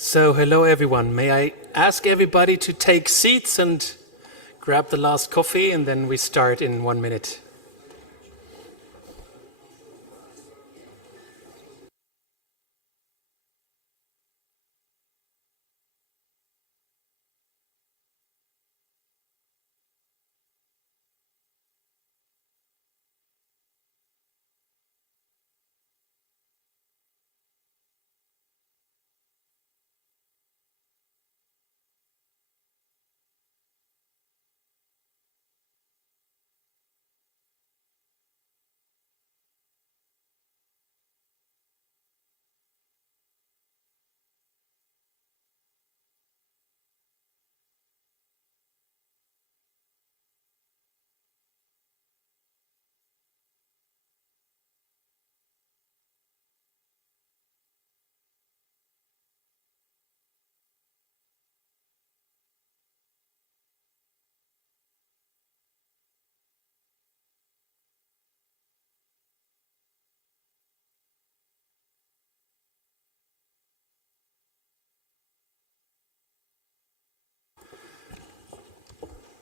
So, hello everyone. May I ask everybody to take seats and grab the last coffee, and then we start in 1 minute.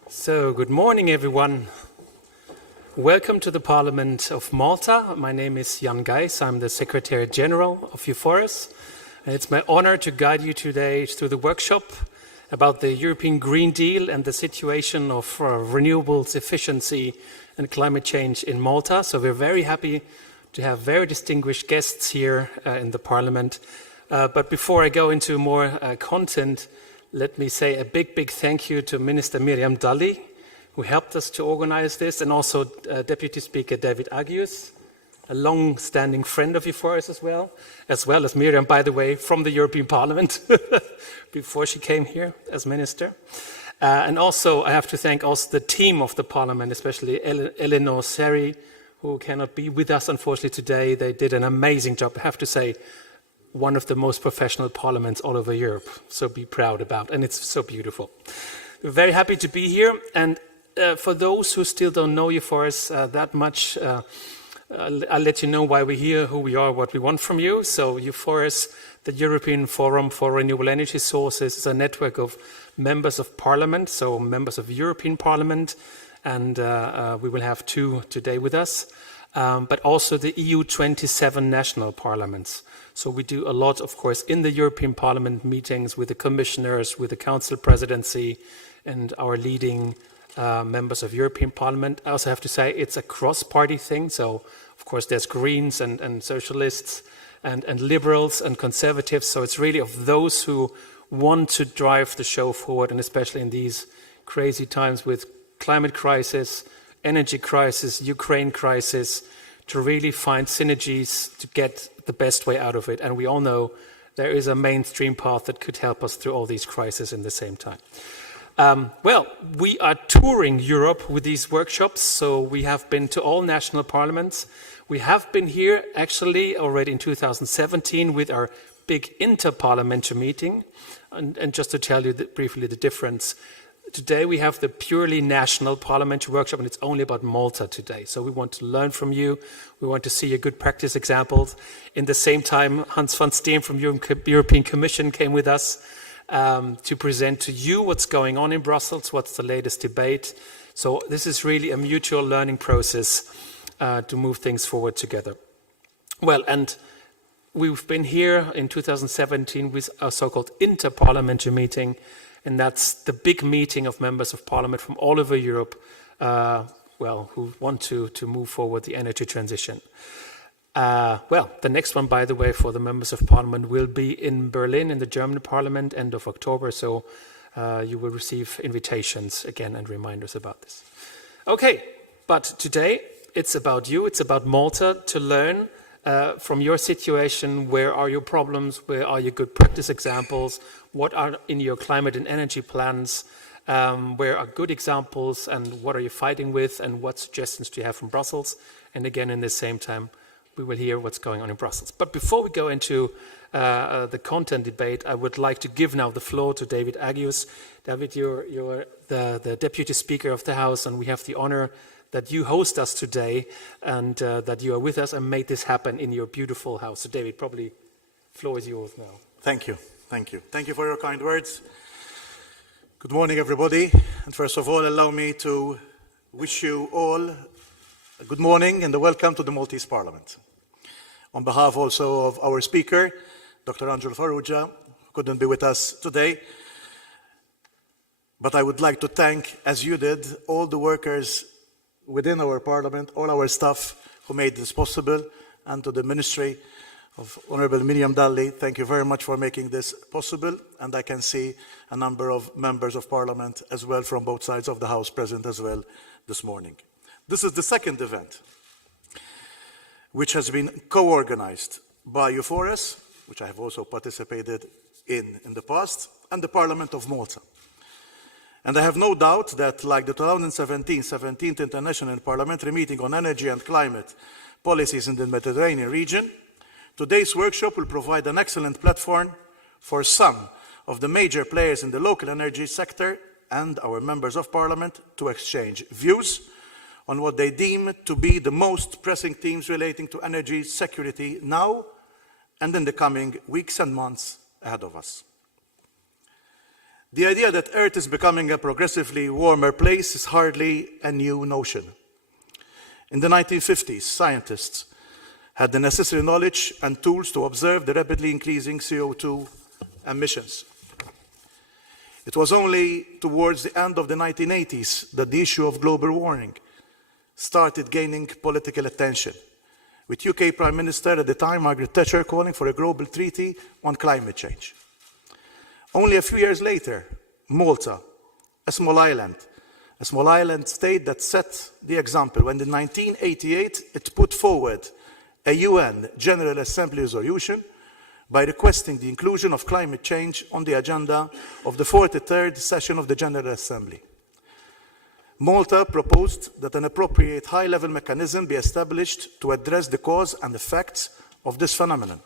So, good morning everyone. Welcome to the Parliament of Malta. My name is Jan Geis. I'm the Secretary General of EUFORES. And it's my honor to guide you today through the workshop about the European Green Deal and the situation of renewables efficiency and climate change in Malta. So we're very happy to have very distinguished guests here in the Parliament. But before I go into more content, let me say a big thank you to Minister Miriam Dalli, who helped us to organize this, and also Deputy Speaker David Agius, a long-standing friend of EUFORES as well as Miriam, by the way, from the European Parliament before she came here as minister. And also, I have to thank also the team of the Parliament, especially Eleanor Seri, who cannot be with us, unfortunately, today. They did an amazing job, I have to say. One of the most professional parliaments all over Europe, so be proud about, and it's so beautiful. We're very happy to be here, and for those who still don't know EUFORES that much, I'll let you know why we're here, who we are, what we want from you. So EUFORES, the European Forum for Renewable Energy Sources, is a network of members of parliament, so members of European Parliament, and we will have 2 today with us, but also the EU 27 national parliaments. So we do a lot, of course, in the European Parliament meetings with the commissioners, with the Council presidency, and our leading members of European Parliament. I also have to say it's a cross-party thing. So, of course, there's Greens and Socialists and Liberals and Conservatives. So it's really of those who want to drive the show forward, and especially in these crazy times with climate crisis, energy crisis, Ukraine crisis, to really find synergies to get the best way out of it. And we all know there is a mainstream path that could help us through all these crises in the same time. Well, we are touring Europe with these workshops, so we have been to all national parliaments. We have been here actually already in 2017 with our big interparliamentary meeting. And just to tell you briefly the difference, today we have the purely national parliamentary workshop, and it's only about Malta today. So we want to learn from you. We want to see your good practice examples. In the same time, Hans van Steen from European Commission came with us to present to you what's going on in Brussels, what's the latest debate. So this is really a mutual learning process to move things forward together. Well, and we've been here in 2017 with a so-called interparliamentary meeting. And that's the big meeting of members of parliament from all over Europe, who want to move forward the energy transition. The next one, by the way, for the members of parliament will be in Berlin in the German parliament, end of October. So you will receive invitations again and reminders about this. Okay, but today it's about you. It's about Malta, to learn from your situation. Where are your problems? Where are your good practice examples? What are in your climate and energy plans? Where are good examples, and what are you fighting with, and what suggestions do you have from Brussels? And again, in the same time, we will hear what's going on in Brussels. But before we go into the content debate, I would like to give now the floor to David Agius. David, you're the Deputy Speaker of the House, and we have the honor that you host us today, and that you are with us and made this happen in your beautiful house. So David, probably the floor is yours now. Thank you. Thank you. Thank you for your kind words. Good morning, everybody. And first of all, allow me to wish you all a good morning and a welcome to the Maltese Parliament. On behalf also of our speaker, Dr. Angel Farrugia, who couldn't be with us today, but I would like to thank, as you did, all the workers within our Parliament, all our staff who made this possible, and to the Ministry of Honourable Miriam Dalli, thank you very much for making this possible, and I can see a number of members of Parliament as well from both sides of the House present as well this morning. This is the second event which has been co-organised by EUFORES, which I have also participated in the past, and the Parliament of Malta. And I have no doubt that, like the 2017 17th International Parliamentary Meeting on Energy and Climate Policies in the Mediterranean region, today's workshop will provide an excellent platform for some of the major players in the local energy sector and our members of Parliament to exchange views on what they deem to be the most pressing themes relating to energy security now and in the coming weeks and months ahead of us. The idea that Earth is becoming a progressively warmer place is hardly a new notion. In the 1950s, scientists had the necessary knowledge and tools to observe the rapidly increasing CO2 emissions. It was only towards the end of the 1980s that the issue of global warming started gaining political attention, with UK Prime Minister at the time, Margaret Thatcher, calling for a global treaty on climate change. Only a few years later, Malta, a small island state that set the example when in 1988 it put forward a UN General Assembly resolution by requesting the inclusion of climate change on the agenda of the 43rd session of the General Assembly. Malta proposed that an appropriate high-level mechanism be established to address the cause and effects of this phenomenon.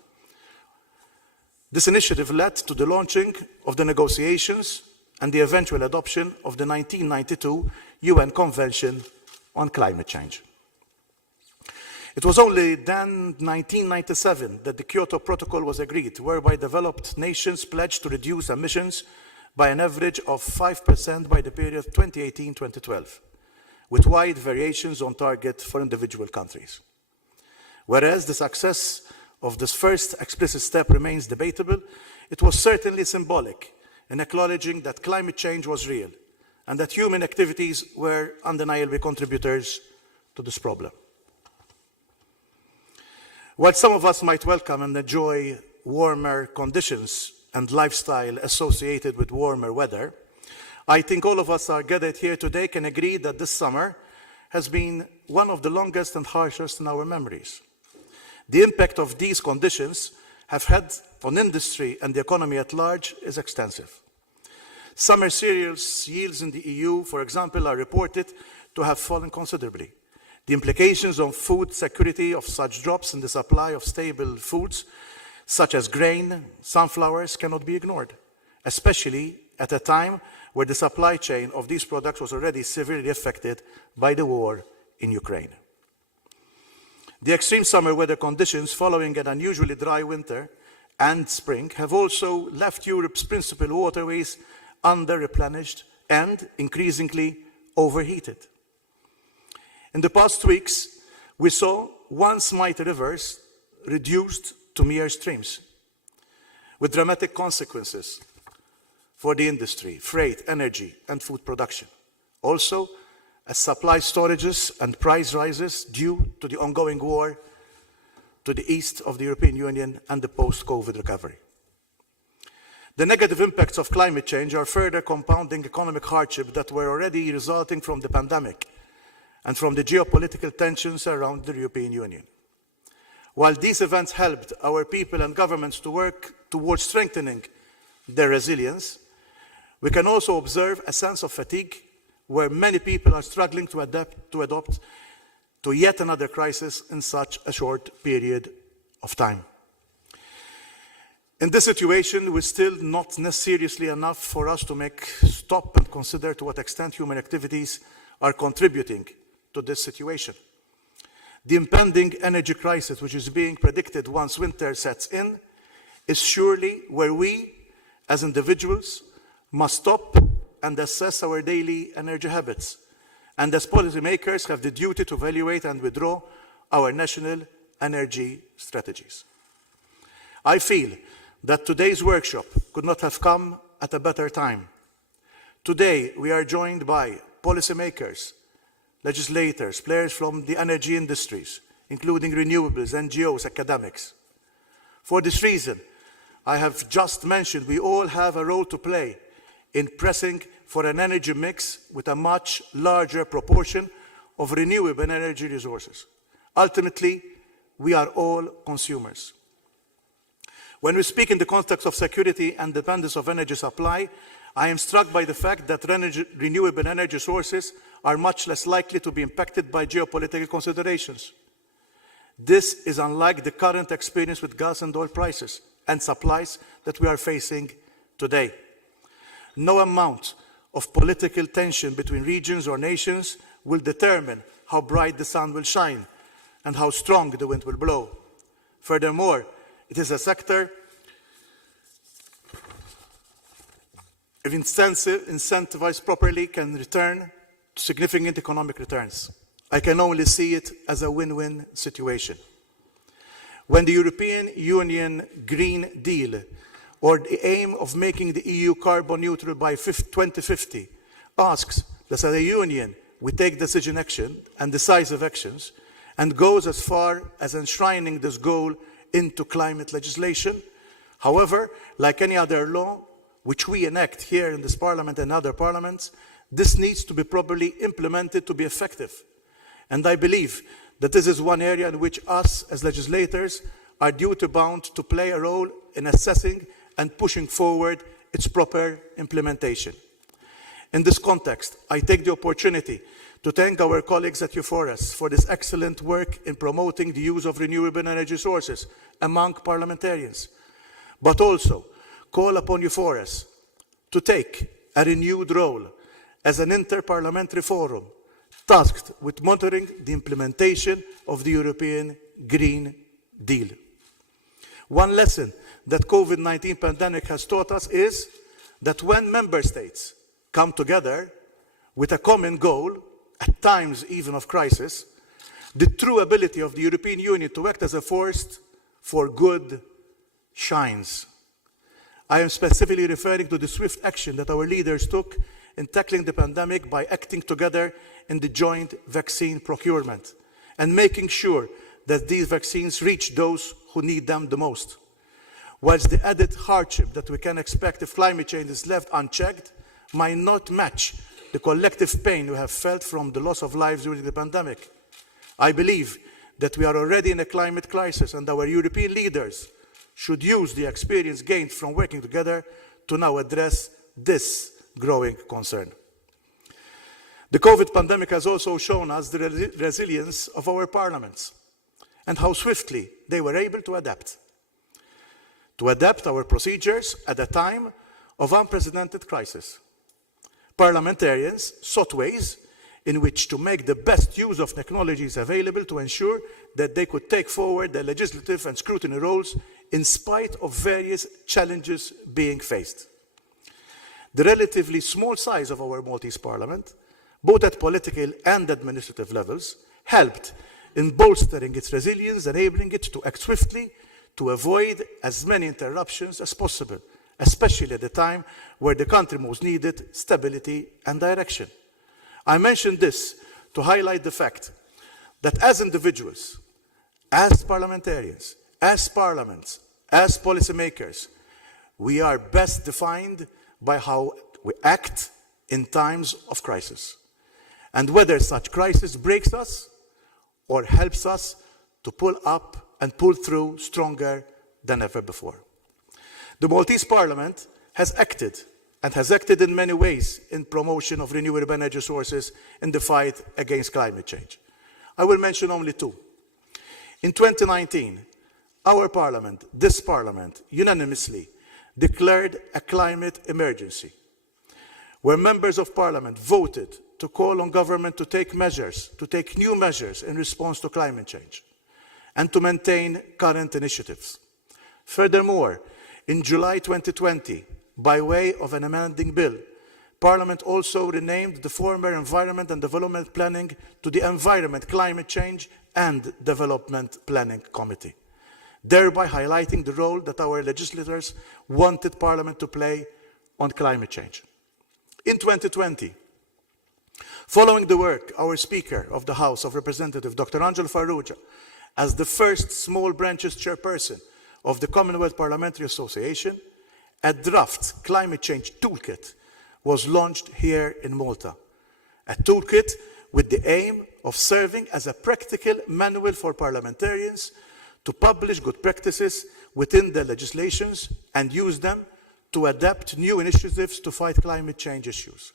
This initiative led to the launching of the negotiations and the eventual adoption of the 1992 UN Convention on Climate Change. It was only then, 1997, that the Kyoto Protocol was agreed, whereby developed nations pledged to reduce emissions by an average of 5% by the period 2018-2012, with wide variations on target for individual countries. Whereas the success of this first explicit step remains debatable, it was certainly symbolic in acknowledging that climate change was real and that human activities were undeniably contributors to this problem. While some of us might welcome and enjoy warmer conditions and lifestyle associated with warmer weather, I think all of us are gathered here today can agree that this summer has been one of the longest and harshest in our memories. The impact of these conditions have had on industry and the economy at large is extensive. Summer cereals yields in the EU, for example, are reported to have fallen considerably. The implications on food security of such drops in the supply of stable foods, such as grain, sunflowers, cannot be ignored, especially at a time where the supply chain of these products was already severely affected by the war in Ukraine. The extreme summer weather conditions following an unusually dry winter and spring have also left Europe's principal waterways under-replenished and increasingly overheated. In the past weeks, we saw once mighty rivers reduced to mere streams, with dramatic consequences for the industry, freight, energy, and food production. Also, as supply storages and price rises due to the ongoing war to the east of the European Union and the post-COVID recovery. The negative impacts of climate change are further compounding economic hardship that were already resulting from the pandemic and from the geopolitical tensions around the European Union. While these events helped our people and governments to work towards strengthening their resilience, we can also observe a sense of fatigue where many people are struggling to adapt to yet another crisis in such a short period of time. In this situation, we're still not seriously enough for us to stop and consider to what extent human activities are contributing to this situation. The impending energy crisis, which is being predicted once winter sets in, is surely where we, as individuals, must stop and assess our daily energy habits, and as policymakers have the duty to evaluate and withdraw our national energy strategies. I feel that today's workshop could not have come at a better time. Today, we are joined by policymakers, legislators, players from the energy industries, including renewables, NGOs, academics. For this reason, I have just mentioned we all have a role to play in pressing for an energy mix with a much larger proportion of renewable energy resources. Ultimately, we are all consumers. When we speak in the context of security and dependence of energy supply, I am struck by the fact that renewable energy sources are much less likely to be impacted by geopolitical considerations. This is unlike the current experience with gas and oil prices and supplies that we are facing today. No amount of political tension between regions or nations will determine how bright the sun will shine and how strong the wind will blow. Furthermore, it is a sector if incentivized properly can return to significant economic returns. I can only see it as a win-win situation. When the European Union Green Deal, or the aim of making the EU carbon neutral by 2050, asks that as a union we take decision action and decisive actions, and goes as far as enshrining this goal into climate legislation. However, like any other law which we enact here in this Parliament and other parliaments, this needs to be properly implemented to be effective. And I believe that this is one area in which us as legislators are duty-bound to play a role in assessing and pushing forward its proper implementation. In this context, I take the opportunity to thank our colleagues at EUFORES for this excellent work in promoting the use of renewable energy sources among parliamentarians, but also call upon EUFORES to take a renewed role as an inter-parliamentary forum tasked with monitoring the implementation of the European Green Deal. One lesson that COVID-19 pandemic has taught us is that when member states come together with a common goal, at times even of crisis, the true ability of the European Union to act as a force for good shines. I am specifically referring to the swift action that our leaders took in tackling the pandemic by acting together in the joint vaccine procurement and making sure that these vaccines reach those who need them the most. Whilst the added hardship that we can expect if climate change is left unchecked might not match the collective pain we have felt from the loss of lives during the pandemic, I believe that we are already in a climate crisis and our European leaders should use the experience gained from working together to now address this growing concern. The COVID pandemic has also shown us the resilience of our parliaments and how swiftly they were able to adapt our procedures at a time of unprecedented crisis. Parliamentarians sought ways in which to make the best use of technologies available to ensure that they could take forward their legislative and scrutiny roles in spite of various challenges being faced. The relatively small size of our Maltese Parliament, both at political and administrative levels, helped in bolstering its resilience, enabling it to act swiftly to avoid as many interruptions as possible, especially at the time where the country most needed stability and direction. I mention this to highlight the fact that as individuals, as parliamentarians, as parliaments, as policymakers, we are best defined by how we act in times of crisis, and whether such crisis breaks us or helps us to pull up and pull through stronger than ever before. The Maltese Parliament has acted in many ways in promotion of renewable energy sources in the fight against climate change. I will mention only two. In 2019, our Parliament, this Parliament, unanimously declared a climate emergency, where members of Parliament voted to call on government to take new measures in response to climate change and to maintain current initiatives. Furthermore, in July 2020, by way of an amending bill. Parliament also renamed the former Environment and Development Planning to the Environment, Climate Change and Development Planning Committee, thereby highlighting the role that our legislators wanted Parliament to play on climate change. In 2020, following the work, our Speaker of the House of Representatives, Dr. Angel Farrugia, as the first small branches chairperson of the Commonwealth Parliamentary Association, a draft climate change toolkit was launched here in Malta. A toolkit with the aim of serving as a practical manual for parliamentarians to publish good practices within their legislations and use them to adapt new initiatives to fight climate change issues.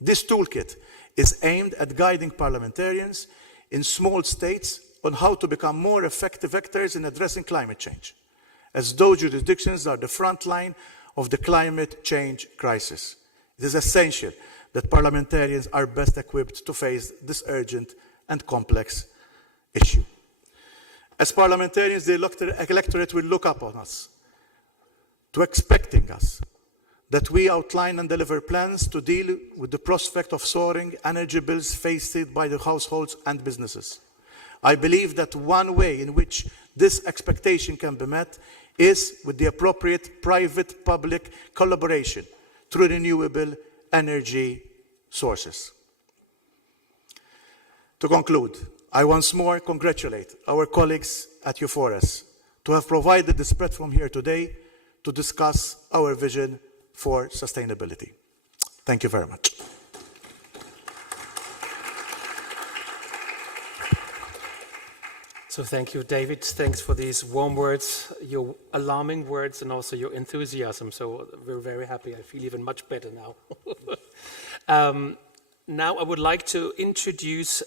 This toolkit is aimed at guiding parliamentarians in small states on how to become more effective actors in addressing climate change, as those jurisdictions are the front line of the climate change crisis. It is essential that parliamentarians are best equipped to face this urgent and complex issue. As parliamentarians, the electorate will look up on us, to expecting us that we outline and deliver plans to deal with the prospect of soaring energy bills faced by the households and businesses. I believe that one way in which this expectation can be met is with the appropriate private-public collaboration through renewable energy sources. To conclude, I once more congratulate our colleagues at EUFORES to have provided this platform here today to discuss our vision for sustainability. Thank you very much. So thank you, David. Thanks for these warm words, your alarming words, and also your enthusiasm. So we're very happy. I feel even much better now. Now I would like to introduce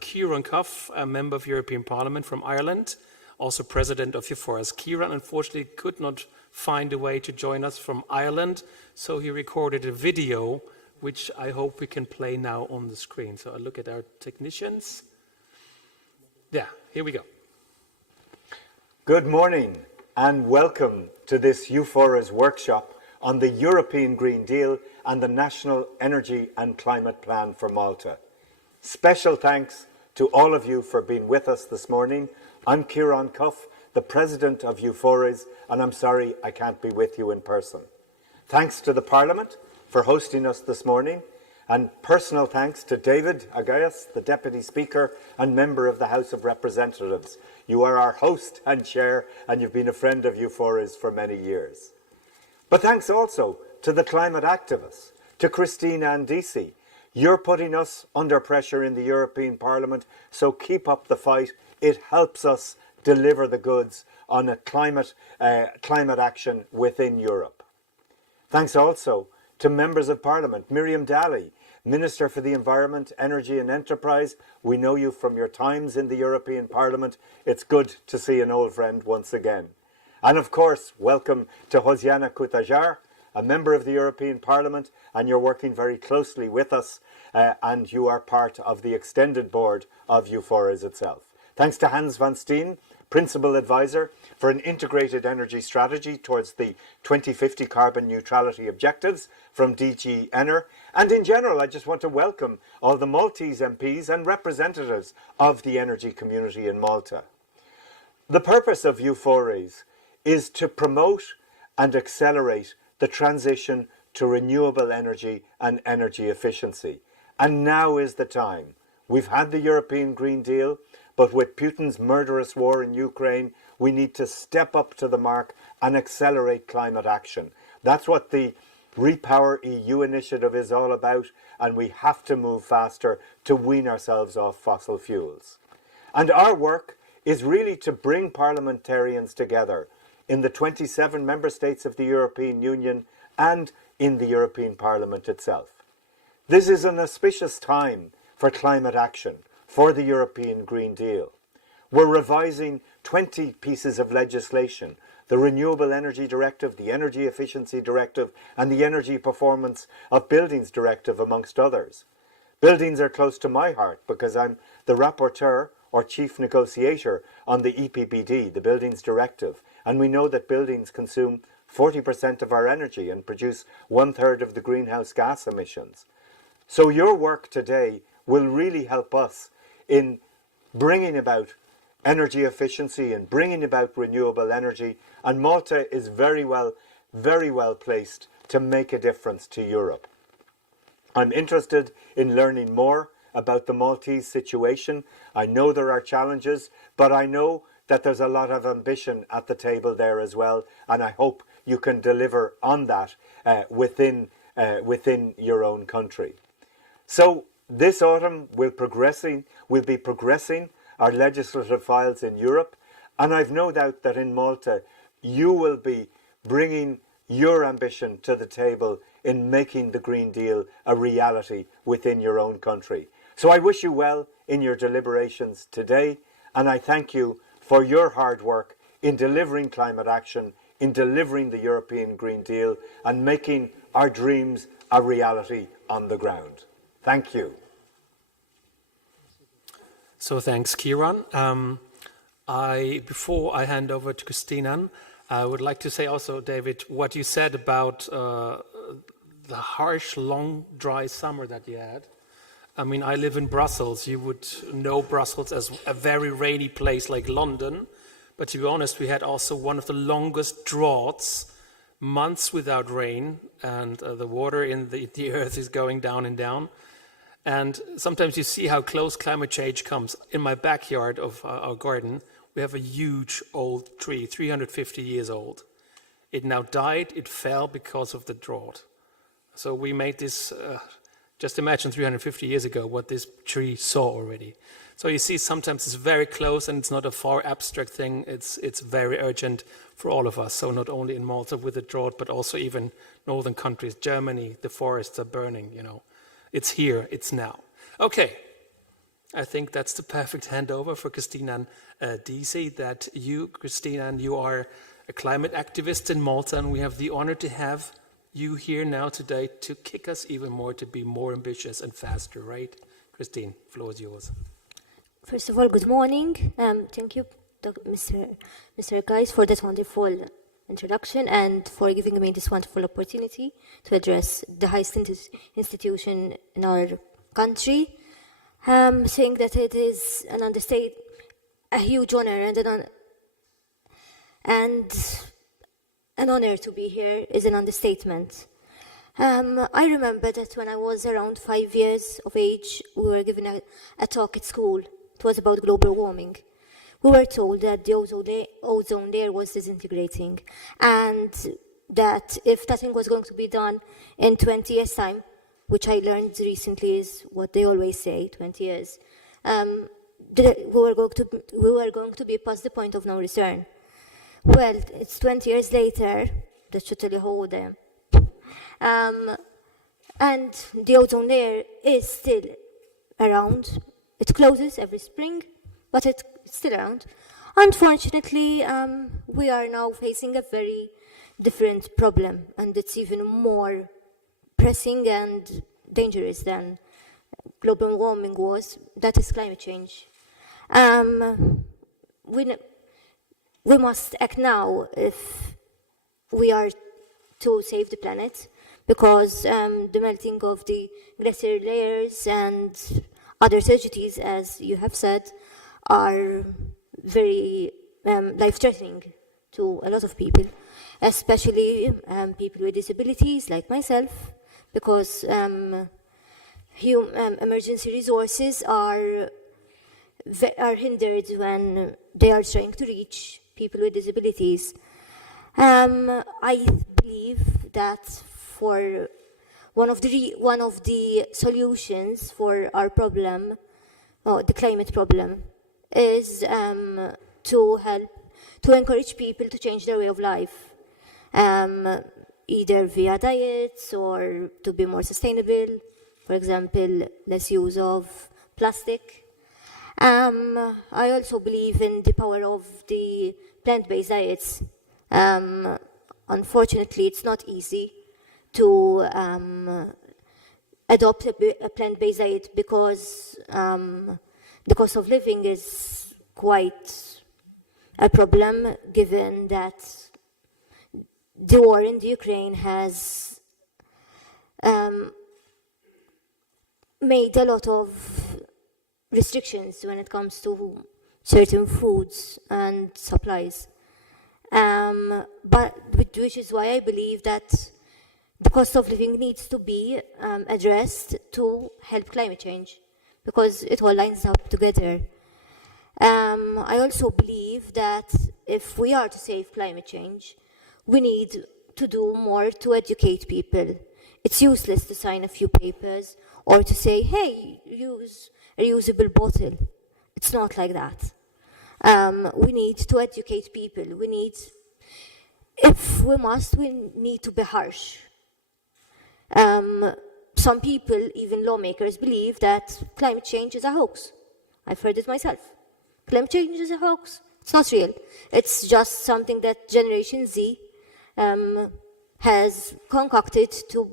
Kieran Cuff, a member of European Parliament from Ireland, also president of EUFORES. Kieran unfortunately could not find a way to join us from Ireland, so he recorded a video, which I hope we can play now on the screen. So I look at our technicians. Yeah, here we go. Good morning and welcome to this EUFORES workshop on the European Green Deal and the National Energy and Climate Plan for Malta. Special thanks to all of you for being with us this morning. I'm Kieran Cuff, the President of EUFORES, and I'm sorry I can't be with you in person. Thanks to the Parliament for hosting us this morning, and personal thanks to David Agayas, the Deputy Speaker and Member of the House of Representatives. You are our host and chair, and you've been a friend of EUFORES for many years. But thanks also to the climate activists, to Christine Andisi. You're putting us under pressure in the European Parliament, so keep up the fight. It helps us deliver the goods on a climate action within Europe. Thanks also to members of Parliament, Miriam Daly, Minister for the Environment, Energy and Enterprise. We know you from your times in the European Parliament. It's good to see an old friend once again. And of course, welcome to Hosiana Kutajar, a member of the European Parliament, and you're working very closely with us, and you are part of the extended board of EUFORES itself. Thanks to Hans van Steen, Principal Advisor for an integrated energy strategy towards the 2050 carbon neutrality objectives from DG Ener. And in general, I just want to welcome all the Maltese MPs and representatives of the energy community in Malta. The purpose of EUFORES is to promote and accelerate the transition to renewable energy and energy efficiency. And now is the time. We've had the European Green Deal, but with Putin's murderous war in Ukraine, we need to step up to the mark and accelerate climate action. That's what the Repower EU initiative is all about, and we have to move faster to wean ourselves off fossil fuels. And our work is really to bring parliamentarians together in the 27 member states of the European Union and in the European Parliament itself. This is an auspicious time for climate action, for the European Green Deal. We're revising 20 pieces of legislation, the Renewable Energy Directive, the Energy Efficiency Directive, and the Energy Performance of Buildings Directive, amongst others. Buildings are close to my heart because I'm the rapporteur or chief negotiator on the EPBD, the Buildings Directive, and we know that buildings consume 40% of our energy and produce 1/3 of the greenhouse gas emissions. So your work today will really help us in bringing about energy efficiency and bringing about renewable energy. And Malta is very well placed to make a difference to Europe. I'm interested in learning more about the Maltese situation. I know there are challenges, but I know that there's a lot of ambition at the table there as well, and I hope you can deliver on that within your own country. So this autumn we'll be progressing our legislative files in Europe, and I've no doubt that in Malta you will be bringing your ambition to the table in making the Green Deal a reality within your own country. So I wish you well in your deliberations today, and I thank you for your hard work in delivering climate action, in delivering the European Green Deal, and making our dreams a reality on the ground. Thank you. So thanks, Kieran. Before I hand over to Christina, I would like to say also, David, what you said about the harsh, long, dry summer that you had. I mean, I live in Brussels. You would know Brussels as a very rainy place like London. But to be honest, we had also one of the longest droughts, months without rain, and the water in the earth is going down and down. And sometimes you see how close climate change comes. In my backyard of our garden, we have a huge old tree, 350 years old. It now died, it fell because of the drought. So we made this, just imagine 350 years ago what this tree saw already. So you see sometimes it's very close and it's not a far abstract thing, it's very urgent for all of us. So not only in Malta with the drought, but also even northern countries, Germany, the forests are burning, you know. It's here, it's now. Okay, I think that's the perfect handover for Christina Disi, that you, Christina, you are a climate activist in Malta, and we have the honor to have you here now today to kick us even more, to be more ambitious and faster, right? Christine, floor is yours. First of all, good morning. Thank you, Mr. Guys, for that wonderful introduction and for giving me this wonderful opportunity to address the highest institution in our country. Saying that it is an understatement, a huge honor and an honor to be here is an understatement. I remember that when I was around 5 years of age, we were given a talk at school. It was about global warming. We were told that the ozone layer was disintegrating, and that if nothing was going to be done in 20 years' time, which I learned recently is what they always say, 20 years, we were going to be past the point of no return. Well, it's 20 years later, that should tell you how old I am. And the ozone layer is still around. It closes every spring, but it's still around. Unfortunately, we are now facing a very different problem, and it's even more pressing and dangerous than global warming was. That is climate change. We must act now if we are to save the planet, because the melting of the glacier layers and other tragedies, as you have said, are very life-threatening to a lot of people, especially people with disabilities like myself, because emergency resources are hindered when they are trying to reach people with disabilities. I believe that for one of the solutions for our problem, the climate problem, is to encourage people to change their way of life, either via diets or to be more sustainable. For example, less use of plastic. I also believe in the power of the plant-based diets. Unfortunately, it's not easy to adopt a plant-based diet because the cost of living is quite a problem, given that the war in the Ukraine has made a lot of restrictions when it comes to certain foods and supplies. Which is why I believe that the cost of living needs to be addressed to help climate change, because it all lines up together. I also believe that if we are to save climate change, we need to do more to educate people. It's useless to sign a few papers or to say, hey, use a reusable bottle. It's not like that. We need to educate people. If we must, we need to be harsh. Some people, even lawmakers, believe that climate change is a hoax. I've heard it myself. Climate change is a hoax. It's not real. It's just something that Generation Z has concocted to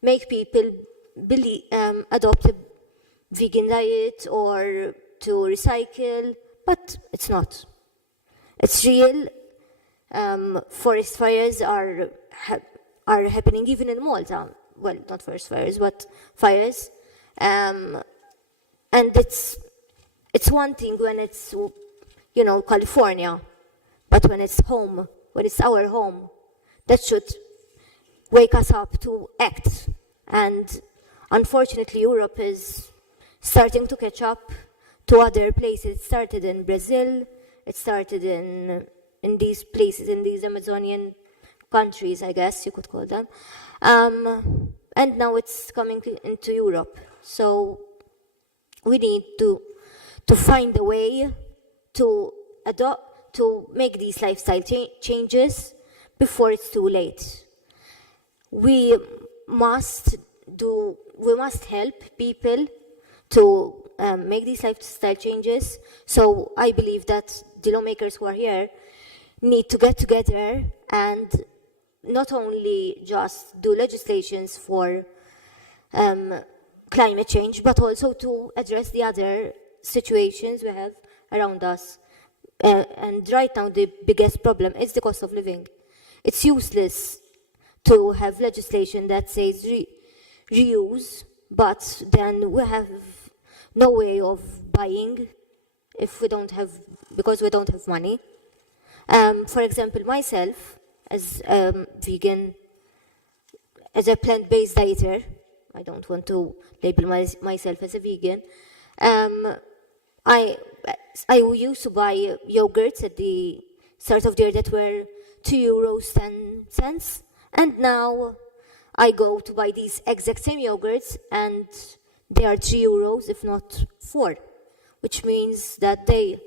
make people adopt a vegan diet or to recycle, but it's not. It's real. Forest fires are happening even in Malta. Well, not forest fires, but fires. And it's one thing when it's, California, but when it's home, when it's our home, that should wake us up to act. And unfortunately, Europe is starting to catch up to other places. It started in Brazil. It started in these places, in these Amazonian countries, I guess you could call them. And now it's coming into Europe. So we need to find a way to make these lifestyle changes before it's too late. We must help people to make these lifestyle changes. So I believe that the lawmakers who are here need to get together and not only just do legislations for climate change, but also to address the other situations we have around us. And right now, the biggest problem is the cost of living. It's useless to have legislation that says reuse, but then we have no way of buying because we don't have money. For example, myself, as a vegan, as a plant-based dieter, I don't want to label myself as a vegan. I used to buy yogurts at the start of the year that were €2.10, and now I go to buy these exact same yogurts, and they are €3, if not 4, which means that the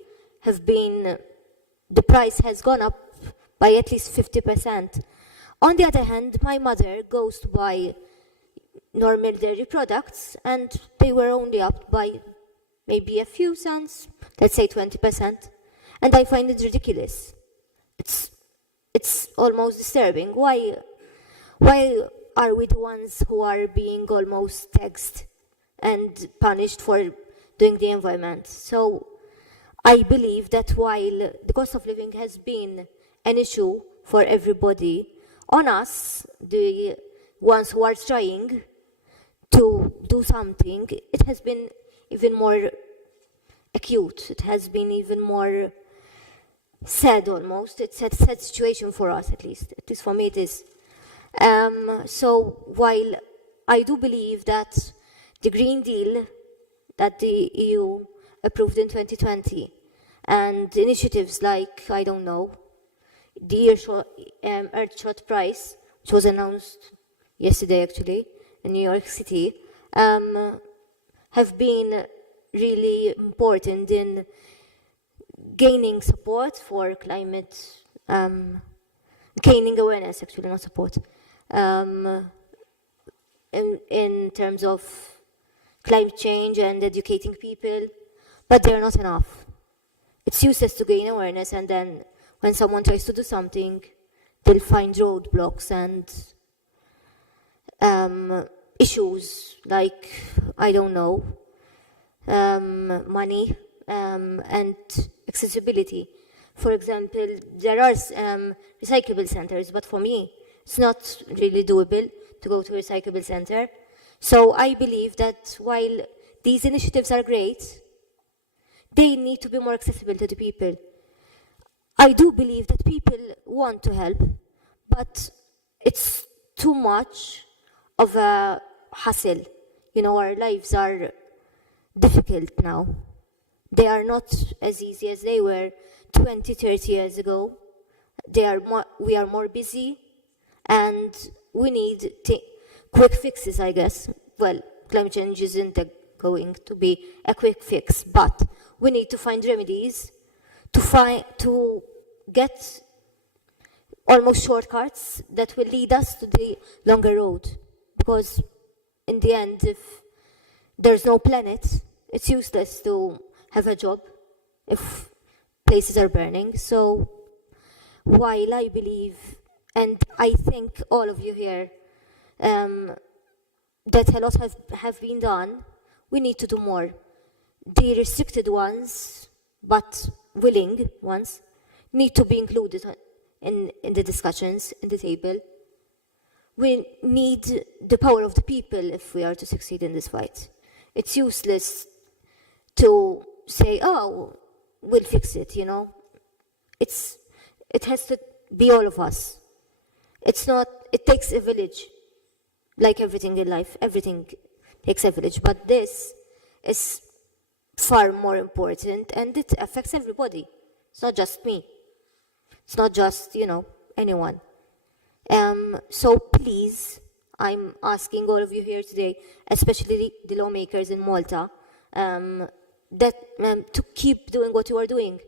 price has gone up by at least 50%. On the other hand, my mother goes to buy normal dairy products, and they were only up by maybe a few cents, let's say 20%, and I find it ridiculous. It's almost disturbing. Why are we the ones who are being almost taxed and punished for doing the environment? So I believe that while the cost of living has been an issue for everybody, on us, the ones who are trying to do something, it has been even more acute. It has been even more sad almost. It's a sad situation for us, at least for me it is. So while I do believe that the Green Deal that the EU approved in 2020 and initiatives like, the Earthshot Prize, which was announced yesterday actually in New York City, have been really important in gaining support for climate, gaining awareness, actually, not support, in terms of climate change and educating people, but they're not enough. It's useless to gain awareness, and then when someone tries to do something, they'll find roadblocks and issues like, money and accessibility. For example, there are recyclable centers, but for me, it's not really doable to go to a recyclable center. So I believe that while these initiatives are great, they need to be more accessible to the people. I do believe that people want to help, but it's too much of a hassle. You know, our lives are difficult now. They are not as easy as they were 20, 30 years ago. We are more busy, and we need quick fixes, I guess. Well, climate change isn't going to be a quick fix, but we need to find remedies to get almost shortcuts that will lead us to the longer road. Because in the end, if there's no planet, it's useless to have a job if places are burning. So while I believe, and I think all of you here, that a lot have been done, we need to do more. The restricted ones, but willing ones, need to be included in the discussions, in the table. We need the power of the people if we are to succeed in this fight. It's useless to say, oh, we'll fix it, you know. It has to be all of us. It takes a village. Like everything in life, everything takes a village. But this is far more important, and it affects everybody. It's not just me. It's not just, you know, anyone. So please, I'm asking all of you here today, especially the lawmakers in Malta, to keep doing what you are doing,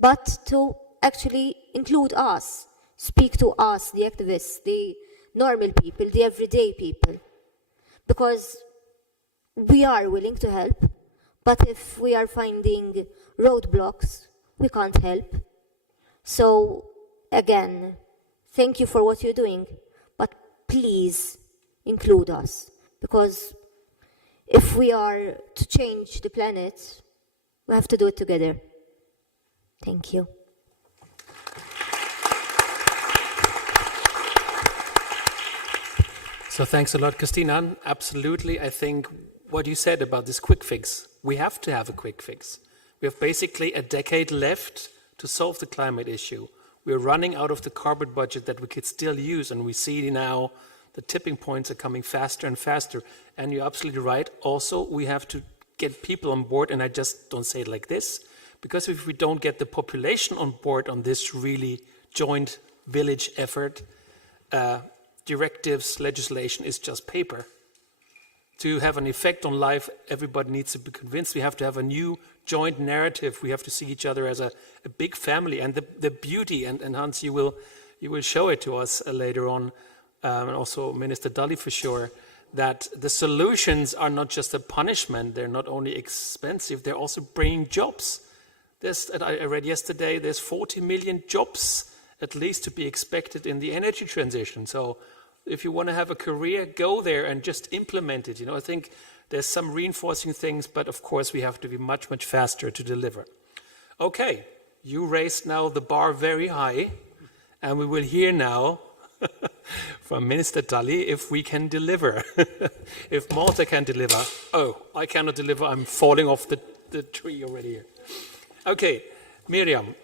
but to actually include us, speak to us, the activists, the normal people, the everyday people, because we are willing to help, but if we are finding roadblocks, we can't help. So again, thank you for what you're doing, but please include us, because if we are to change the planet, we have to do it together. Thank you. So thanks a lot, Christina. Absolutely, I think what you said about this quick fix, we have to have a quick fix. We have basically a decade left to solve the climate issue. We're running out of the carbon budget that we could still use, and we see now the tipping points are coming faster and faster. And you're absolutely right. Also, we have to get people on board, and I just don't say it like this, because if we don't get the population on board on this really joint village effort, directives, legislation is just paper. To have an effect on life, everybody needs to be convinced. We have to have a new joint narrative. We have to see each other as a big family. And the beauty, and Hans, you will show it to us later on, and also Minister Dalli for sure, that the solutions are not just a punishment. They're not only expensive, they're also bringing jobs. I read yesterday, there's 40 million jobs at least to be expected in the energy transition. So if you want to have a career, go there and just implement it. You know, I think there's some reinforcing things, but of course we have to be much, much faster to deliver. Okay, you raised now the bar very high, and we will hear now from Minister Dalli if we can deliver, if Malta can deliver. Oh, I cannot deliver, I'm falling off the tree already here. Okay, Miriam,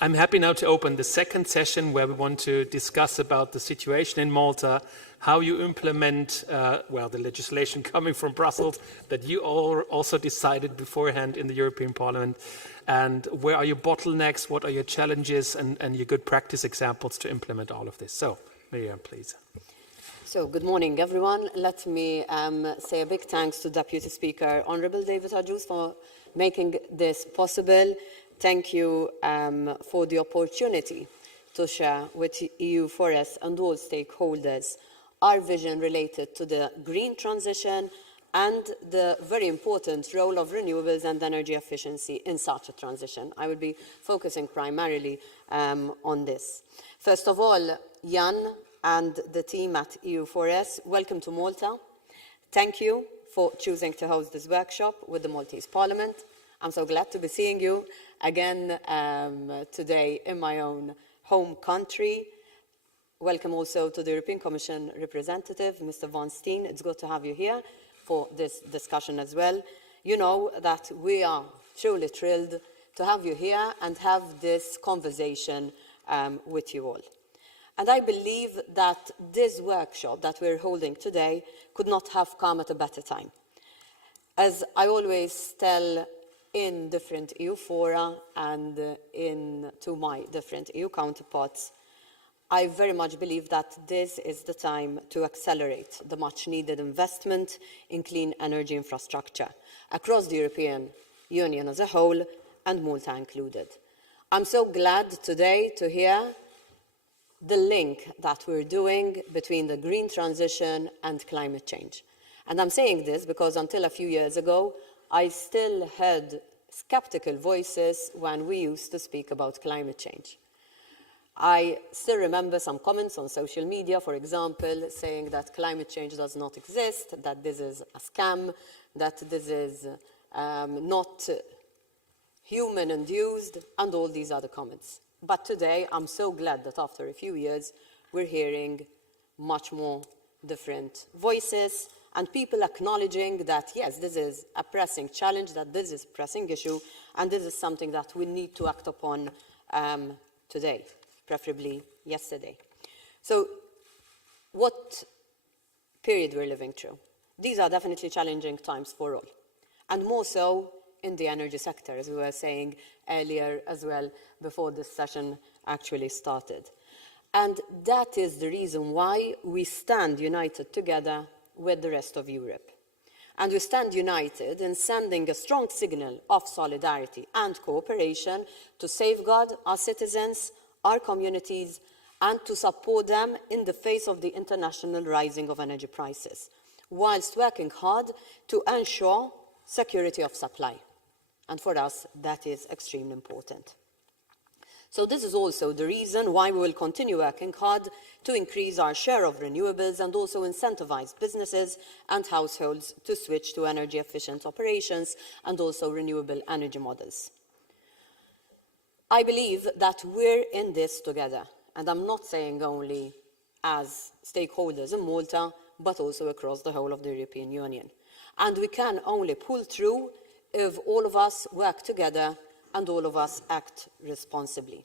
I'm happy now to open the second session where we want to discuss about the situation in Malta, how you implement, the legislation coming from Brussels that you all also decided beforehand in the European Parliament, and where are your bottlenecks, what are your challenges, and your good practice examples to implement all of this. So, Miriam, please. So, good morning, everyone. Let me say a big thanks to Deputy Speaker Honourable David Hajus for making this possible. Thank you for the opportunity to share with EUFORES and all stakeholders our vision related to the green transition and the very important role of renewables and energy efficiency in such a transition. I will be focusing primarily on this. First of all, Jan and the team at EUFORES, welcome to Malta. Thank you for choosing to host this workshop with the Maltese Parliament. I'm so glad to be seeing you again today in my own home country. Welcome also to the European Commission representative, Mr. Von Steen. It's good to have you here for this discussion as well. You know that we are truly thrilled to have you here and have this conversation with you all. And I believe that this workshop that we're holding today could not have come at a better time. As I always tell in different EU fora and to my different EU counterparts, I very much believe that this is the time to accelerate the much-needed investment in clean energy infrastructure across the European Union as a whole, and Malta included. I'm so glad today to hear the link that we're doing between the green transition and climate change. And I'm saying this because until a few years ago, I still heard skeptical voices when we used to speak about climate change. I still remember some comments on social media, for example, saying that climate change does not exist, that this is a scam, that this is not human-induced, and all these other comments. But today, I'm so glad that after a few years, we're hearing much more different voices and people acknowledging that, yes, this is a pressing challenge, that this is a pressing issue, and this is something that we need to act upon today, preferably yesterday. So what period we're living through? These are definitely challenging times for all, and more so in the energy sector, as we were saying earlier as well, before this session actually started. And that is the reason why we stand united together with the rest of Europe. And we stand united in sending a strong signal of solidarity and cooperation to safeguard our citizens, our communities, and to support them in the face of the international rising of energy prices, whilst working hard to ensure security of supply. And for us, that is extremely important. So this is also the reason why we will continue working hard to increase our share of renewables and also incentivize businesses and households to switch to energy-efficient operations and also renewable energy models. I believe that we're in this together, and I'm not saying only as stakeholders in Malta, but also across the whole of the European Union. And we can only pull through if all of us work together and all of us act responsibly.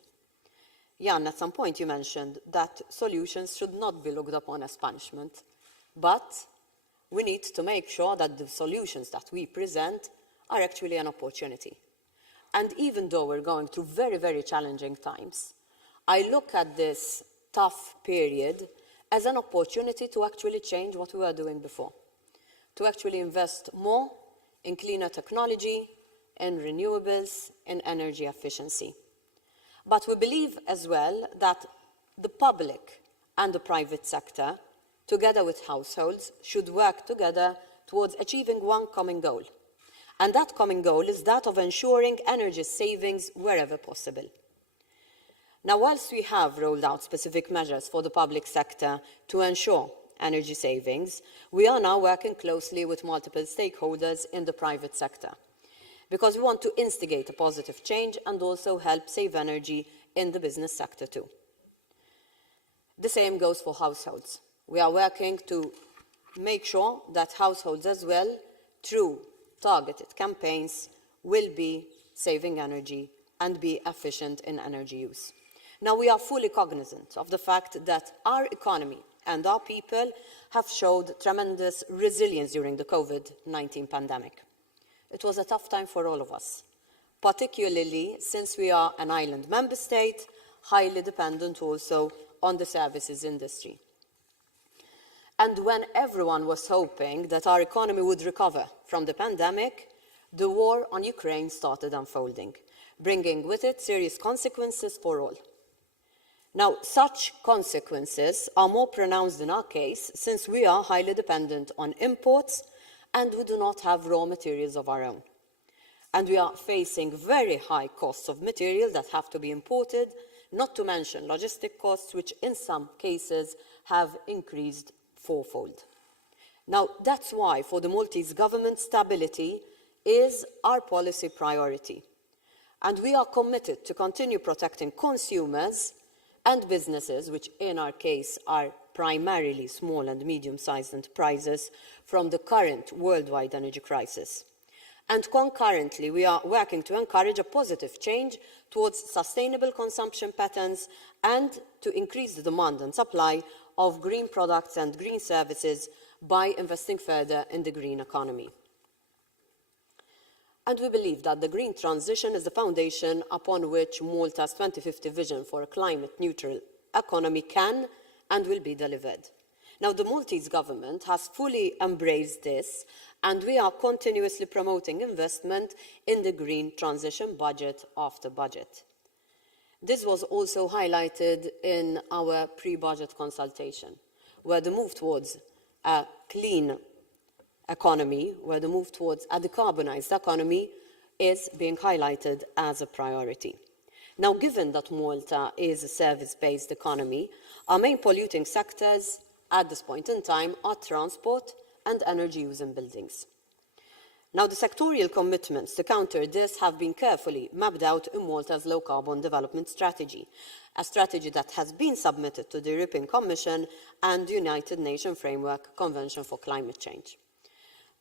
Jan, at some point you mentioned that solutions should not be looked upon as punishment, but we need to make sure that the solutions that we present are actually an opportunity. And even though we're going through very, very challenging times, I look at this tough period as an opportunity to actually change what we were doing before, to actually invest more in cleaner technology, in renewables, in energy efficiency. But we believe as well that the public and the private sector, together with households, should work together towards achieving one common goal. And that common goal is that of ensuring energy savings wherever possible. Now, whilst we have rolled out specific measures for the public sector to ensure energy savings, we are now working closely with multiple stakeholders in the private sector, because we want to instigate a positive change and also help save energy in the business sector too. The same goes for households. We are working to make sure that households as well, through targeted campaigns, will be saving energy and be efficient in energy use. Now, we are fully cognizant of the fact that our economy and our people have showed tremendous resilience during the COVID-19 pandemic. It was a tough time for all of us, particularly since we are an island member state, highly dependent also on the services industry. And when everyone was hoping that our economy would recover from the pandemic, the war on Ukraine started unfolding, bringing with it serious consequences for all. Now, such consequences are more pronounced in our case since we are highly dependent on imports and we do not have raw materials of our own. And we are facing very high costs of material that have to be imported, not to mention logistic costs, which in some cases have increased fourfold. Now, that's why for the Maltese government, stability is our policy priority. And we are committed to continue protecting consumers and businesses, which in our case are primarily small and medium-sized enterprises, from the current worldwide energy crisis. And concurrently, we are working to encourage a positive change towards sustainable consumption patterns and to increase the demand and supply of green products and green services by investing further in the green economy. And we believe that the green transition is the foundation upon which Malta's 2050 vision for a climate-neutral economy can and will be delivered. Now, the Maltese government has fully embraced this, and we are continuously promoting investment in the green transition budget after budget. This was also highlighted in our pre-budget consultation, where the move towards a clean economy, where the move towards a decarbonized economy is being highlighted as a priority. Now, given that Malta is a service-based economy, our main polluting sectors at this point in time are transport and energy use in buildings. Now, the sectorial commitments to counter this have been carefully mapped out in Malta's low-carbon development strategy, a strategy that has been submitted to the European Commission and the United Nations Framework Convention for Climate Change.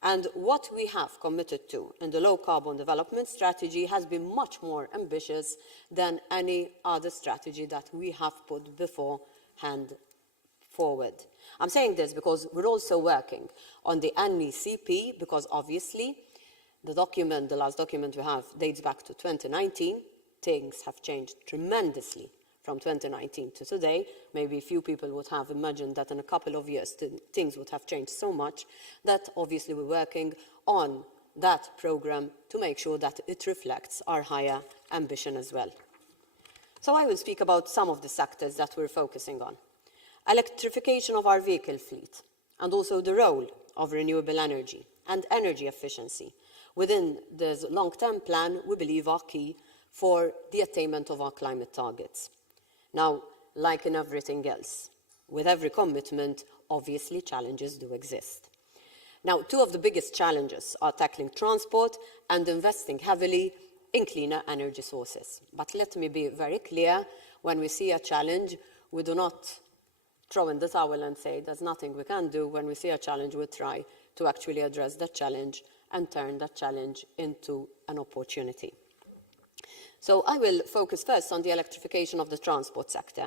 And what we have committed to in the low-carbon development strategy has been much more ambitious than any other strategy that we have put beforehand forward. I'm saying this because we're also working on the NECP, because obviously the last document we have dates back to 2019. Things have changed tremendously from 2019 to today. Maybe few people would have imagined that in a couple of years things would have changed so much that obviously we're working on that program to make sure that it reflects our higher ambition as well. So I will speak about some of the sectors that we're focusing on. Electrification of our vehicle fleet, and also the role of renewable energy and energy efficiency within this long-term plan, we believe are key for the attainment of our climate targets. Now, like in everything else, with every commitment, obviously challenges do exist. Now, two of the biggest challenges are tackling transport and investing heavily in cleaner energy sources. But let me be very clear, when we see a challenge, we do not throw in the towel and say there's nothing we can do. When we see a challenge, we try to actually address that challenge and turn that challenge into an opportunity. So I will focus first on the electrification of the transport sector.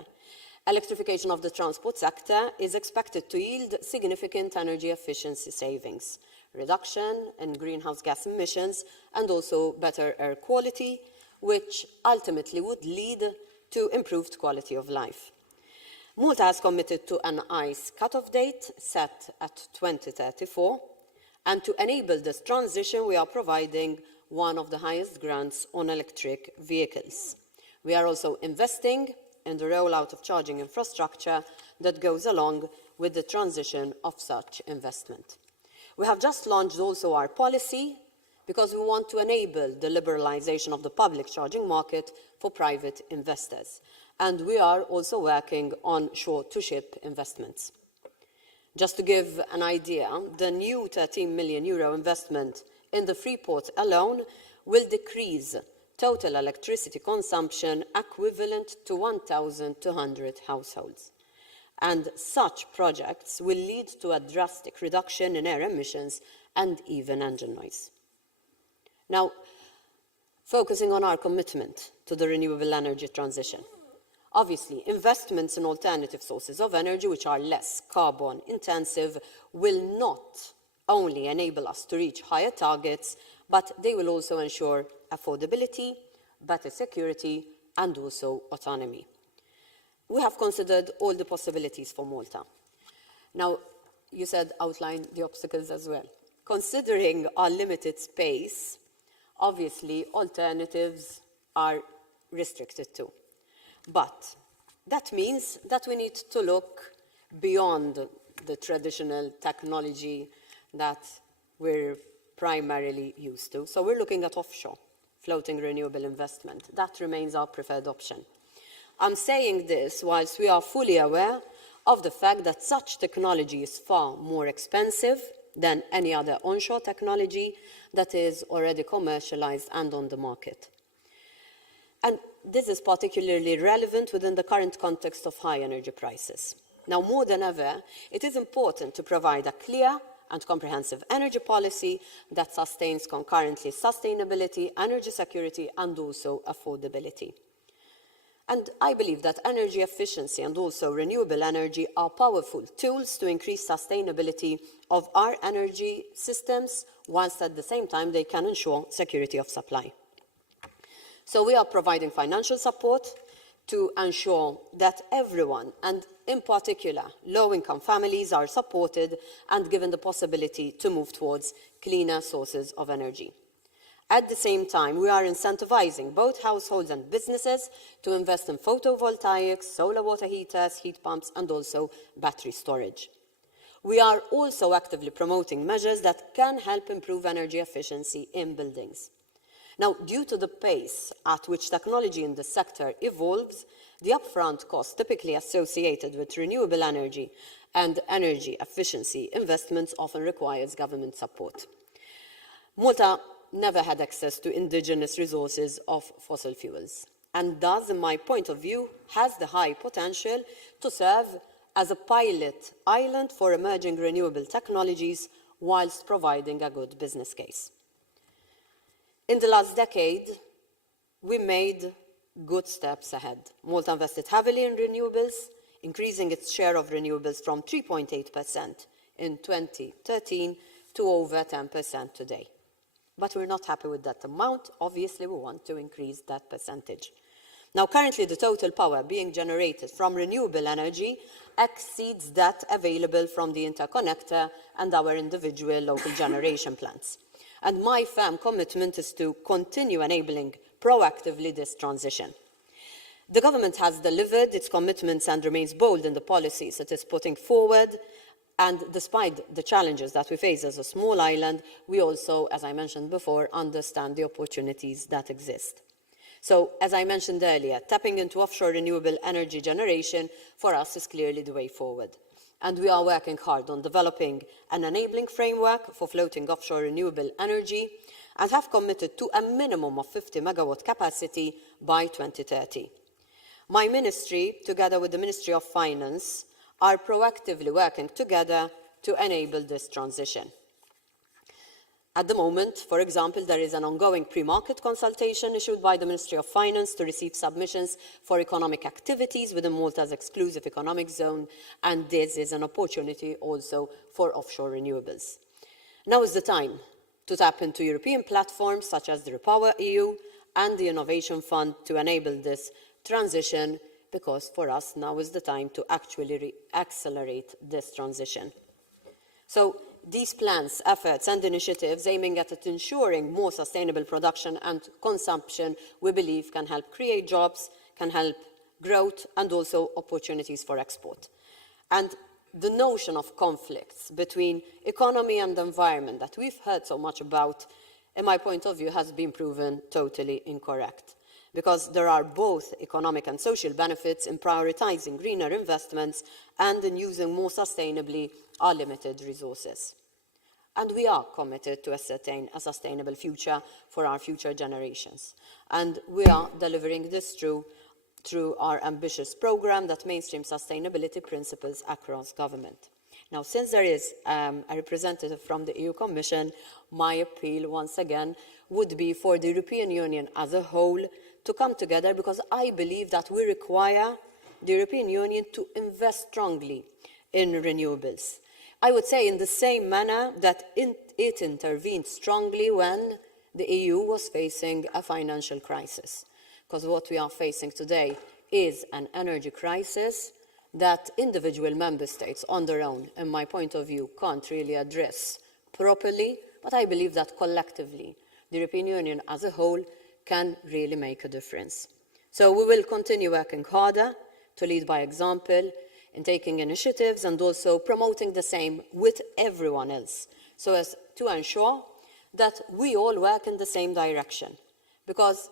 Electrification of the transport sector is expected to yield significant energy efficiency savings, reduction in greenhouse gas emissions, and also better air quality, which ultimately would lead to improved quality of life. Malta has committed to an ICE cut-off date set at 2034, and to enable this transition, we are providing one of the highest grants on electric vehicles. We are also investing in the rollout of charging infrastructure that goes along with the transition of such investment. We have just launched also our policy because we want to enable the liberalization of the public charging market for private investors. And we are also working on shore-to-ship investments. Just to give an idea, the new €13 million investment in the Freeport alone will decrease total electricity consumption equivalent to 1,200 households. And such projects will lead to a drastic reduction in air emissions and even engine noise. Now, focusing on our commitment to the renewable energy transition. Obviously, investments in alternative sources of energy, which are less carbon intensive, will not only enable us to reach higher targets, but they will also ensure affordability, better security, and also autonomy. We have considered all the possibilities for Malta. Now, you said outline the obstacles as well. Considering our limited space, obviously alternatives are restricted too. But that means that we need to look beyond the traditional technology that we're primarily used to. So we're looking at offshore, floating renewable investment. That remains our preferred option. I'm saying this whilst we are fully aware of the fact that such technology is far more expensive than any other onshore technology that is already commercialized and on the market. And this is particularly relevant within the current context of high energy prices. Now, more than ever, it is important to provide a clear and comprehensive energy policy that sustains concurrently sustainability, energy security, and also affordability. And I believe that energy efficiency and also renewable energy are powerful tools to increase sustainability of our energy systems, whilst at the same time they can ensure security of supply. So we are providing financial support to ensure that everyone, and in particular low-income families, are supported and given the possibility to move towards cleaner sources of energy. At the same time, we are incentivizing both households and businesses to invest in photovoltaics, solar water heaters, heat pumps, and also battery storage. We are also actively promoting measures that can help improve energy efficiency in buildings. Now, due to the pace at which technology in the sector evolves, the upfront costs typically associated with renewable energy and energy efficiency investments often requires government support. Malta never had access to indigenous resources of fossil fuels, and thus, in my point of view, has the high potential to serve as a pilot island for emerging renewable technologies whilst providing a good business case. In the last decade, we made good steps ahead. Malta invested heavily in renewables, increasing its share of renewables from 3.8% in 2013 to over 10% today. But we're not happy with that amount. Obviously, we want to increase that percentage. Now, currently, the total power being generated from renewable energy exceeds that available from the interconnector and our individual local generation plants. And my firm commitment is to continue enabling proactively this transition. The government has delivered its commitments and remains bold in the policies it is putting forward. And despite the challenges that we face as a small island, we also, as I mentioned before, understand the opportunities that exist. So, as I mentioned earlier, tapping into offshore renewable energy generation for us is clearly the way forward. And we are working hard on developing an enabling framework for floating offshore renewable energy and have committed to a minimum of 50 megawatt capacity by 2030. My ministry, together with the Ministry of Finance, are proactively working together to enable this transition. At the moment, for example, there is an ongoing pre-market consultation issued by the Ministry of Finance to receive submissions for economic activities within Malta's exclusive economic zone, and this is an opportunity also for offshore renewables. Now is the time to tap into European platforms such as the Repower EU and the Innovation Fund to enable this transition, because for us now is the time to actually accelerate this transition. So these plans, efforts and initiatives aiming at ensuring more sustainable production and consumption, we believe can help create jobs, can help growth and also opportunities for export. And the notion of conflicts between economy and environment that we've heard so much about, in my point of view, has been proven totally incorrect, because there are both economic and social benefits in prioritizing greener investments and in using more sustainably our limited resources. And we are committed to ascertain a sustainable future for our future generations. And we are delivering this through our ambitious program that mainstreams sustainability principles across government. Now, since there is a representative from the EU Commission, my appeal once again would be for the European Union as a whole to come together, because I believe that we require the European Union to invest strongly in renewables. I would say in the same manner that it intervened strongly when the EU was facing a financial crisis. Because what we are facing today is an energy crisis that individual member states on their own, in my point of view, can't really address properly. But I believe that collectively, the European Union as a whole can really make a difference. So we will continue working harder to lead by example in taking initiatives and also promoting the same with everyone else, so as to ensure that we all work in the same direction. Because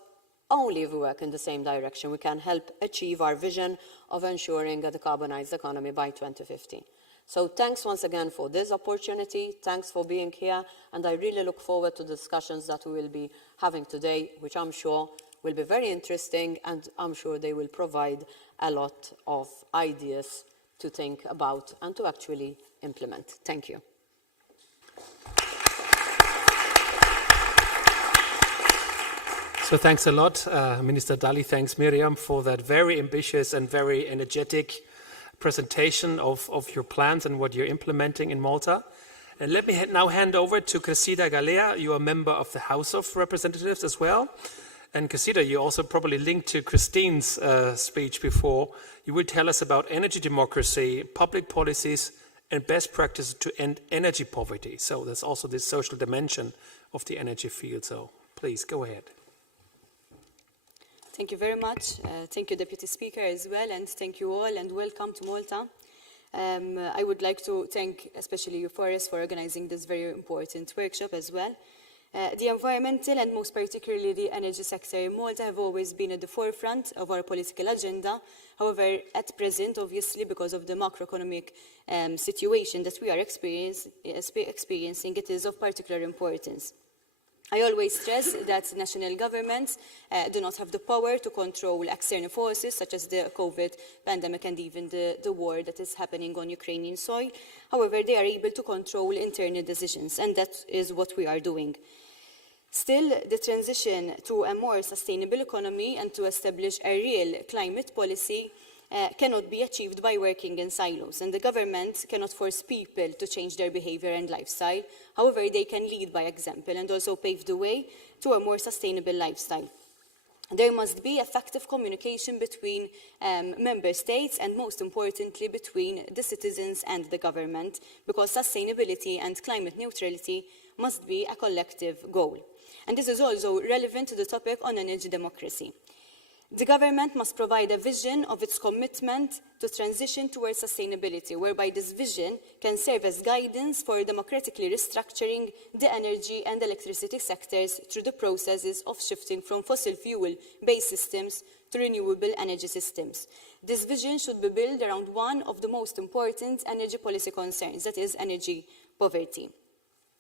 only if we work in the same direction, we can help achieve our vision of ensuring a decarbonized economy by 2050. So thanks once again for this opportunity. Thanks for being here. And I really look forward to the discussions that we will be having today, which I'm sure will be very interesting, and I'm sure they will provide a lot of ideas to think about and to actually implement. Thank you. So thanks a lot, Minister Dalli. Thanks, Miriam, for that very ambitious and very energetic presentation of your plans and what you're implementing in Malta. And let me now hand over to Cressida Galea. You are a member of the House of Representatives as well. And Cressida, you also probably linked to Christine's speech before. You will tell us about energy democracy, public policies, and best practices to end energy poverty. So there's also this social dimension of the energy field. So please go ahead. Thank you very much. Thank you, Deputy Speaker, as well, and thank you all, and welcome to Malta. I would like to thank especially EUFORES for organizing this very important workshop as well. The environmental and most particularly the energy sector in Malta have always been at the forefront of our political agenda. However, at present, obviously, because of the macroeconomic situation that we are experiencing, it is of particular importance. I always stress that national governments do not have the power to control external forces such as the COVID pandemic and even the war that is happening on Ukrainian soil. However, they are able to control internal decisions, and that is what we are doing. Still, the transition to a more sustainable economy and to establish a real climate policy cannot be achieved by working in silos, and the government cannot force people to change their behavior and lifestyle. However, they can lead by example and also pave the way to a more sustainable lifestyle. There must be effective communication between member states and, most importantly, between the citizens and the government, because sustainability and climate neutrality must be a collective goal. And this is also relevant to the topic on energy democracy. The government must provide a vision of its commitment to transition towards sustainability, whereby this vision can serve as guidance for democratically restructuring the energy and electricity sectors through the processes of shifting from fossil fuel-based systems to renewable energy systems. This vision should be built around one of the most important energy policy concerns, that is, energy poverty.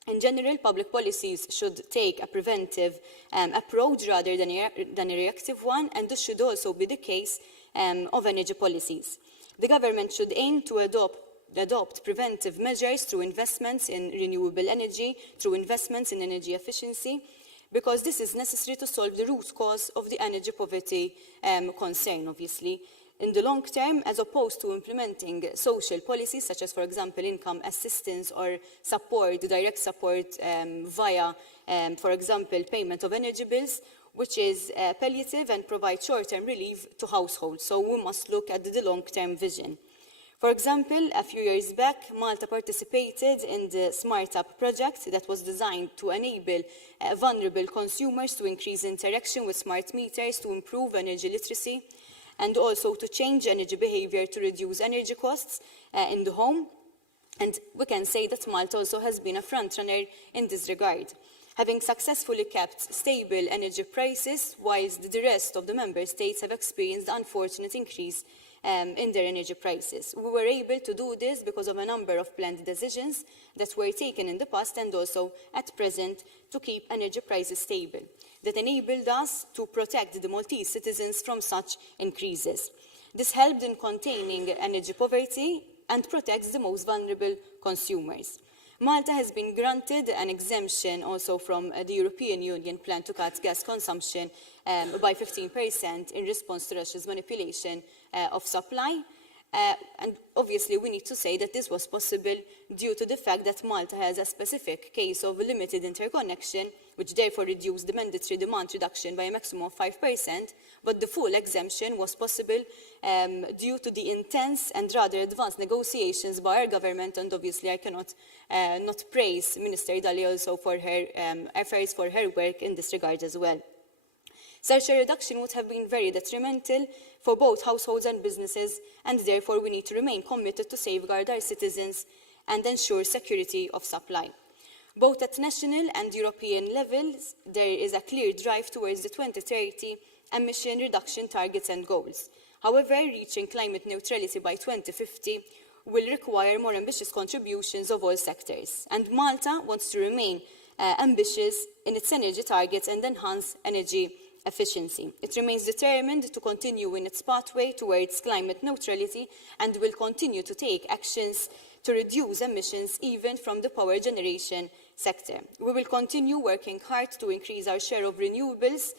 In general, public policies should take a preventive approach rather than a reactive one, and this should also be the case of energy policies. The government should aim to adopt preventive measures through investments in renewable energy, through investments in energy efficiency, because this is necessary to solve the root cause of the energy poverty concern, obviously. In the long term, as opposed to implementing social policies, such as, for example, income assistance or support, direct support via, for example, payment of energy bills, which is palliative and provides short-term relief to households. So we must look at the long-term vision. For example, a few years back, Malta participated in the Smart Up project that was designed to enable vulnerable consumers to increase interaction with smart meters, to improve energy literacy, and also to change energy behavior to reduce energy costs in the home. And we can say that Malta also has been a frontrunner in this regard, having successfully kept stable energy prices, whilst the rest of the member states have experienced the unfortunate increase in their energy prices. We were able to do this because of a number of planned decisions that were taken in the past and also at present to keep energy prices stable, that enabled us to protect the Maltese citizens from such increases. This helped in containing energy poverty and protects the most vulnerable consumers. Malta has been granted an exemption also from the European Union plan to cut gas consumption by 15% in response to Russia's manipulation of supply. And obviously we need to say that this was possible due to the fact that Malta has a specific case of limited interconnection, which therefore reduced the mandatory demand reduction by a maximum of 5%, but the full exemption was possible due to the intense and rather advanced negotiations by our government, and obviously I cannot not praise Minister Dalli also for her efforts, for her work in this regard as well. Such a reduction would have been very detrimental for both households and businesses, and therefore we need to remain committed to safeguard our citizens and ensure security of supply. Both at national and European levels, there is a clear drive towards the 2030 emission reduction targets and goals. However, reaching climate neutrality by 2050 will require more ambitious contributions of all sectors. And Malta wants to remain ambitious in its energy targets and enhance energy efficiency. It remains determined to continue in its pathway towards climate neutrality and will continue to take actions to reduce emissions even from the power generation sector. We will continue working hard to increase our share of renewables,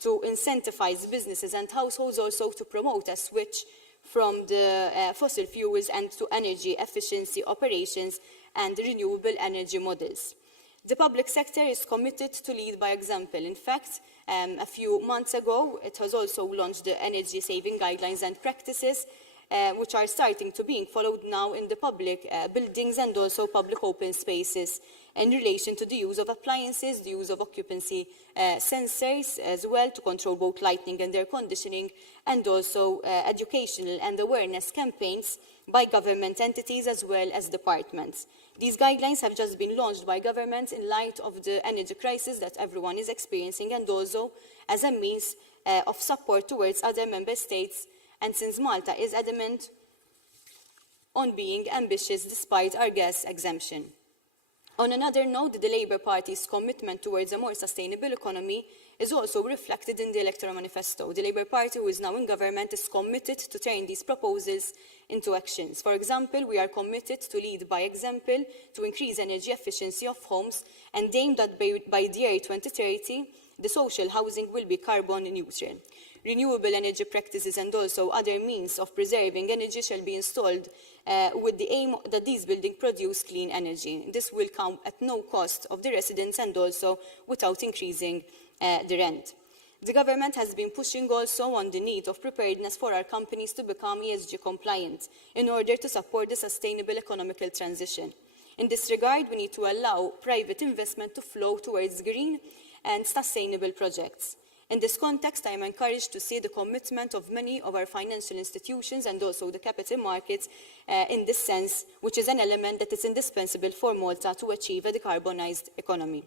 to incentivize businesses and households, also to promote a switch from the fossil fuels and to energy efficiency operations and renewable energy models. The public sector is committed to lead by example. In fact, a few months ago, it has also launched the energy saving guidelines and practices, which are starting to being followed now in the public buildings and also public open spaces in relation to the use of appliances, the use of occupancy sensors as well to control both lighting and air conditioning, and also educational and awareness campaigns by government entities as well as departments. These guidelines have just been launched by governments in light of the energy crisis that everyone is experiencing, and also as a means of support towards other member states. And since Malta is adamant on being ambitious despite our gas exemption. On another note, the Labour Party's commitment towards a more sustainable economy is also reflected in the electoral manifesto. The Labour Party, who is now in government, is committed to turn these proposals into actions. For example, we are committed to lead by example to increase energy efficiency of homes and aim that by the year 2030, the social housing will be carbon neutral. Renewable energy practices and also other means of preserving energy shall be installed with the aim that these buildings produce clean energy. This will come at no cost of the residents and also without increasing the rent. The government has been pushing also on the need of preparedness for our companies to become ESG compliant in order to support the sustainable economical transition. In this regard, we need to allow private investment to flow towards green and sustainable projects. In this context, I am encouraged to see the commitment of many of our financial institutions and also the capital markets in this sense, which is an element that is indispensable for Malta to achieve a decarbonized economy.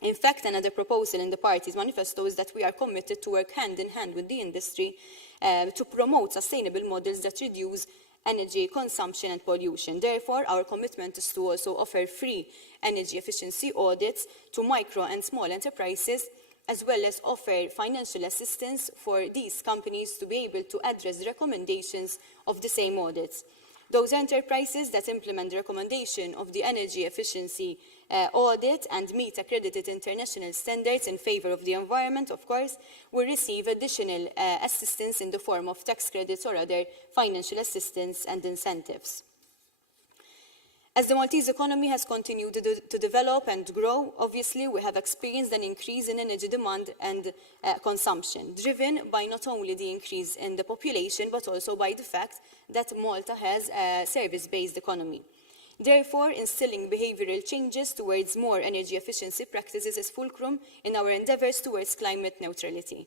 In fact, another proposal in the party's manifesto is that we are committed to work hand in hand with the industry to promote sustainable models that reduce energy consumption and pollution. Therefore, our commitment is to also offer free energy efficiency audits to micro and small enterprises, as well as offer financial assistance for these companies to be able to address the recommendations of the same audits. Those enterprises that implement the recommendation of the energy efficiency audit and meet accredited international standards in favor of the environment, of course, will receive additional assistance in the form of tax credits or other financial assistance and incentives. As the Maltese economy has continued to develop and grow, obviously we have experienced an increase in energy demand and consumption, driven by not only the increase in the population, but also by the fact that Malta has a service-based economy. Therefore, instilling behavioral changes towards more energy efficiency practices is fulcrum in our endeavours towards climate neutrality.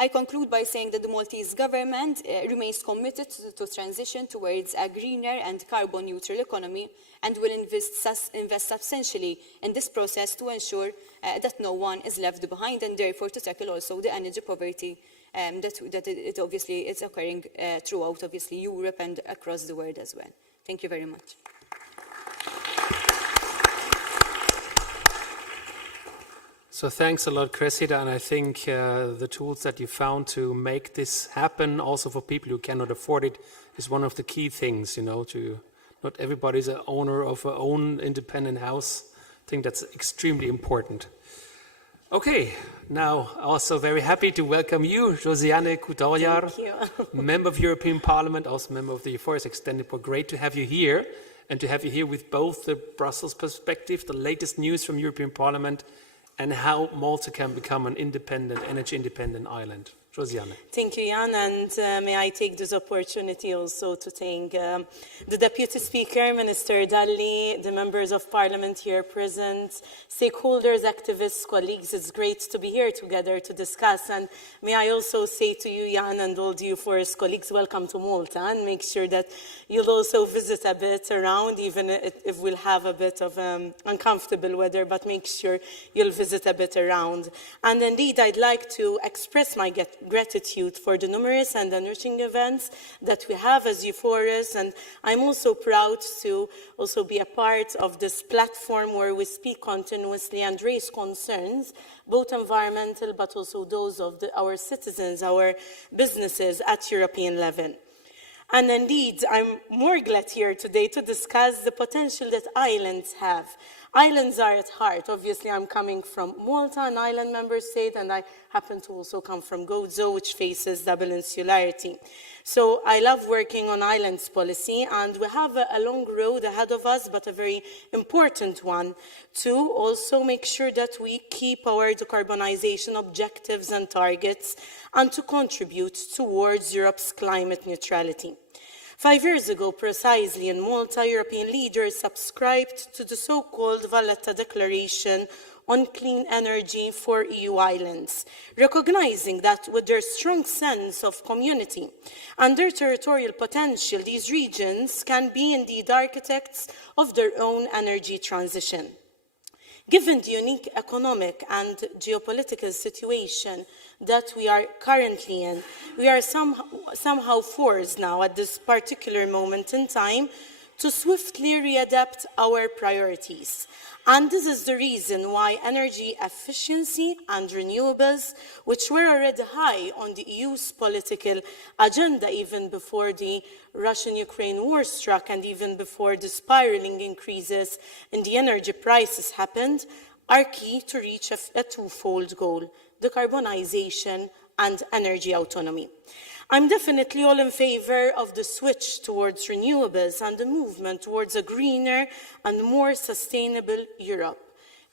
I conclude by saying that the Maltese government remains committed to transition towards a greener and carbon-neutral economy and will invest substantially in this process to ensure that no one is left behind, and therefore to tackle also the energy poverty that it obviously is occurring throughout obviously Europe and across the world as well. Thank you very much. So thanks a lot, Cressida, and I think the tools that you found to make this happen, also for people who cannot afford it, is one of the key things, you know, not everybody's an owner of their own independent house. I think that's extremely important. Okay, now also very happy to welcome you, Josiane Kutoryar, member of European Parliament, also member of the EUFORES Extended Board. Great to have you here, and to have you here with both the Brussels perspective, the latest news from European Parliament, and how Malta can become an independent, energy-independent island. Josiane. Thank you, Jan, and may I take this opportunity also to thank the Deputy Speaker, Minister Dalli, the members of Parliament here present, stakeholders, activists, colleagues. It's great to be here together to discuss. And may I also say to you, Jan, and all the EUFORES colleagues, welcome to Malta, and make sure that you'll also visit a bit around, even if we'll have a bit of uncomfortable weather, but make sure you'll visit a bit around. And indeed, I'd like to express my gratitude for the numerous and enriching events that we have as EUFORES, and I'm also proud to also be a part of this platform where we speak continuously and raise concerns, both environmental but also those of our citizens, our businesses at European level. And indeed, I'm more glad here today to discuss the potential that islands have. Islands are at heart. Obviously, I'm coming from Malta, an island member state, and I happen to also come from Gozo, which faces double insularity. So I love working on islands policy, and we have a long road ahead of us, but a very important one, to also make sure that we keep our decarbonization objectives and targets and to contribute towards Europe's climate neutrality. 5 years ago, precisely in Malta, European leaders subscribed to the so-called Valletta Declaration on clean energy for EU islands, recognizing that with their strong sense of community and their territorial potential, these regions can be indeed architects of their own energy transition. Given the unique economic and geopolitical situation that we are currently in, we are somehow forced now at this particular moment in time to swiftly readapt our priorities. And this is the reason why energy efficiency and renewables, which were already high on the EU's political agenda even before the Russian-Ukraine war struck and even before the spiraling increases in the energy prices happened, are key to reach a twofold goal: decarbonization and energy autonomy. I'm definitely all in favor of the switch towards renewables and the movement towards a greener and more sustainable Europe.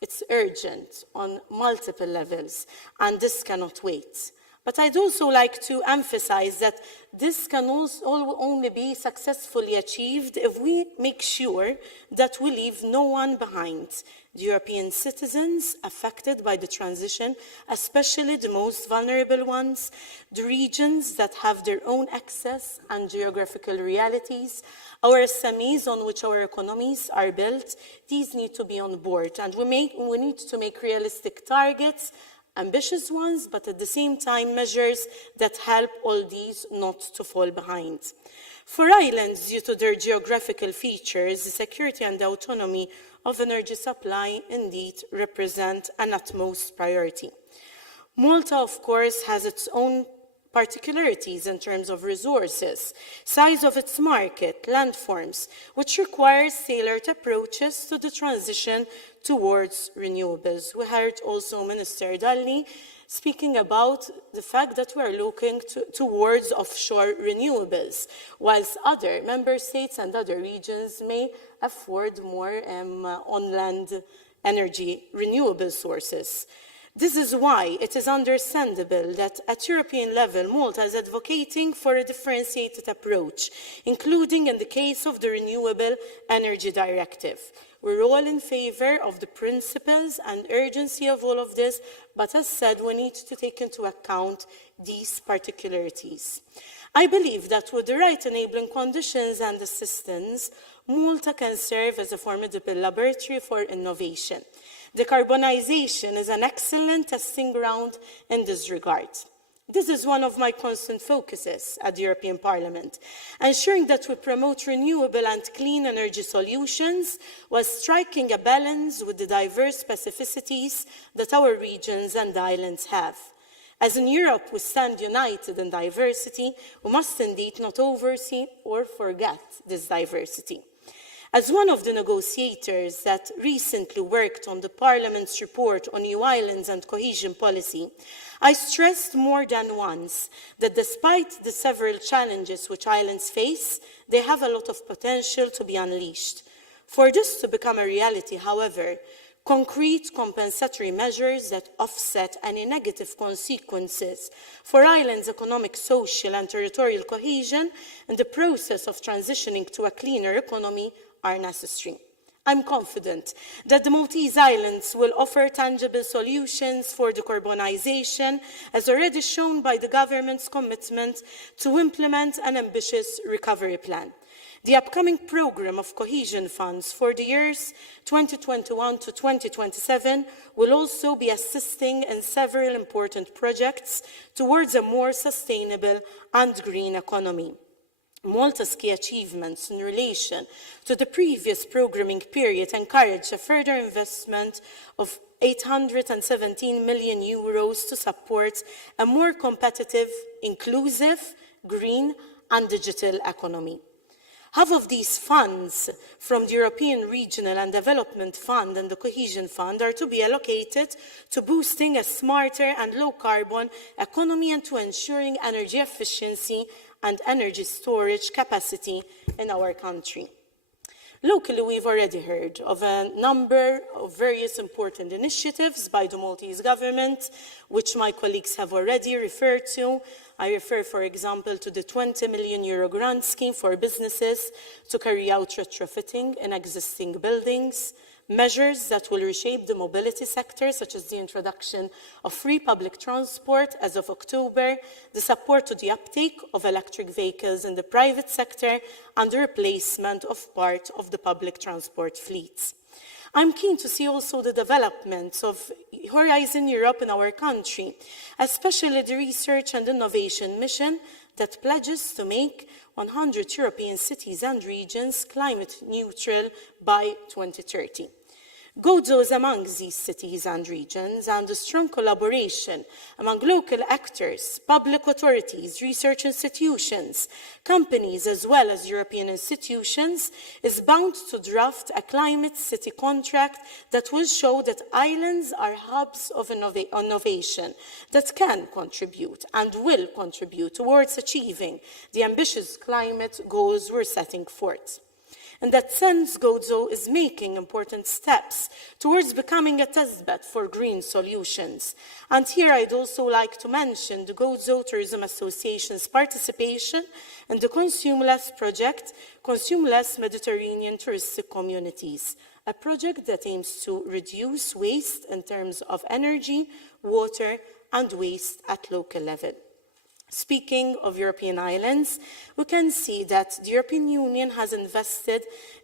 It's urgent on multiple levels, and this cannot wait. But I'd also like to emphasize that this can also only be successfully achieved if we make sure that we leave no one behind. The European citizens affected by the transition, especially the most vulnerable ones, the regions that have their own access and geographical realities, our SMEs on which our economies are built, these need to be on board. And we need to make realistic targets, ambitious ones, but at the same time measures that help all these not to fall behind. For islands, due to their geographical features, the security and the autonomy of energy supply indeed represent an utmost priority. Malta, of course, has its own particularities in terms of resources, size of its market, landforms, which requires tailored approaches to the transition towards renewables. We heard also Minister Dalli speaking about the fact that we are looking towards offshore renewables, whilst other member states and other regions may afford more on-land energy renewable sources. This is why it is understandable that at European level, Malta is advocating for a differentiated approach, including in the case of the Renewable Energy Directive. We're all in favor of the principles and urgency of all of this, but as said, we need to take into account these particularities. I believe that with the right enabling conditions and assistance, Malta can serve as a formidable laboratory for innovation. Decarbonization is an excellent testing ground in this regard. This is one of my constant focuses at the European Parliament, ensuring that we promote renewable and clean energy solutions while striking a balance with the diverse specificities that our regions and islands have. As in Europe we stand united in diversity, we must indeed not oversee or forget this diversity. As one of the negotiators that recently worked on the Parliament's report on EU islands and cohesion policy, I stressed more than once that despite the several challenges which islands face, they have a lot of potential to be unleashed. For this to become a reality, however, concrete compensatory measures that offset any negative consequences for islands' economic, social and territorial cohesion in the process of transitioning to a cleaner economy are necessary. I'm confident that the Maltese Islands will offer tangible solutions for decarbonization, as already shown by the government's commitment to implement an ambitious recovery plan. The upcoming programme of cohesion funds for the years 2021 to 2027 will also be assisting in several important projects towards a more sustainable and green economy. Malta's key achievements in relation to the previous programming period encourage a further investment of €817 million to support a more competitive, inclusive, green and digital economy. Half of these funds from the European Regional and Development Fund and the Cohesion Fund are to be allocated to boosting a smarter and low-carbon economy and to ensuring energy efficiency and energy storage capacity in our country. Locally, we've already heard of a number of various important initiatives by the Maltese government, which my colleagues have already referred to. I refer, for example, to the €20 million grant scheme for businesses to carry out retrofitting in existing buildings, measures that will reshape the mobility sector, such as the introduction of free public transport as of October, the support to the uptake of electric vehicles in the private sector, and the replacement of part of the public transport fleets. I'm keen to see also the developments of Horizon Europe in our country, especially the research and innovation mission that pledges to make 100 European cities and regions climate neutral by 2030. Gozo is among these cities and regions, and a strong collaboration among local actors, public authorities, research institutions, companies, as well as European institutions, is bound to draft a climate city contract that will show that islands are hubs of innovation that can contribute and will contribute towards achieving the ambitious climate goals we're setting forth. In that sense, Gozo is making important steps towards becoming a testbed for green solutions. And here I'd also like to mention the Gozo Tourism Association's participation in the Consumeless project, Consumeless Mediterranean Touristic Communities, a project that aims to reduce waste in terms of energy, water, and waste at local level. Speaking of European islands, we can see that the European Union has invested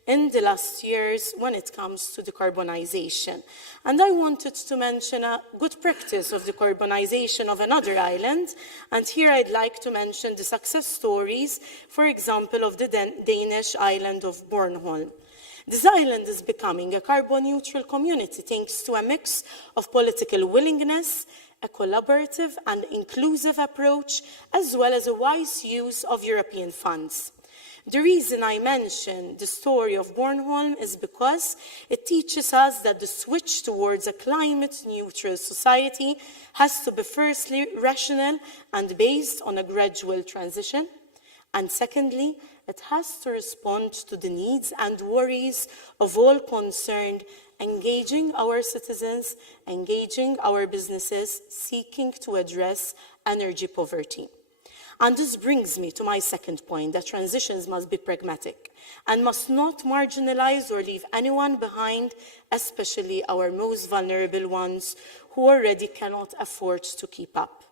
in the last years when it comes to decarbonization. And I wanted to mention a good practice of decarbonization of another island, and here I'd like to mention the success stories, for example, of the Danish island of Bornholm. This island is becoming a carbon-neutral community thanks to a mix of political willingness, a collaborative and inclusive approach, as well as a wise use of European funds. The reason I mention the story of Bornholm is because it teaches us that the switch towards a climate-neutral society has to be firstly rational and based on a gradual transition, and secondly, it has to respond to the needs and worries of all concerned, engaging our citizens, engaging our businesses, seeking to address energy poverty. And this brings me to my second point, that transitions must be pragmatic and must not marginalize or leave anyone behind, especially our most vulnerable ones who already cannot afford to keep up.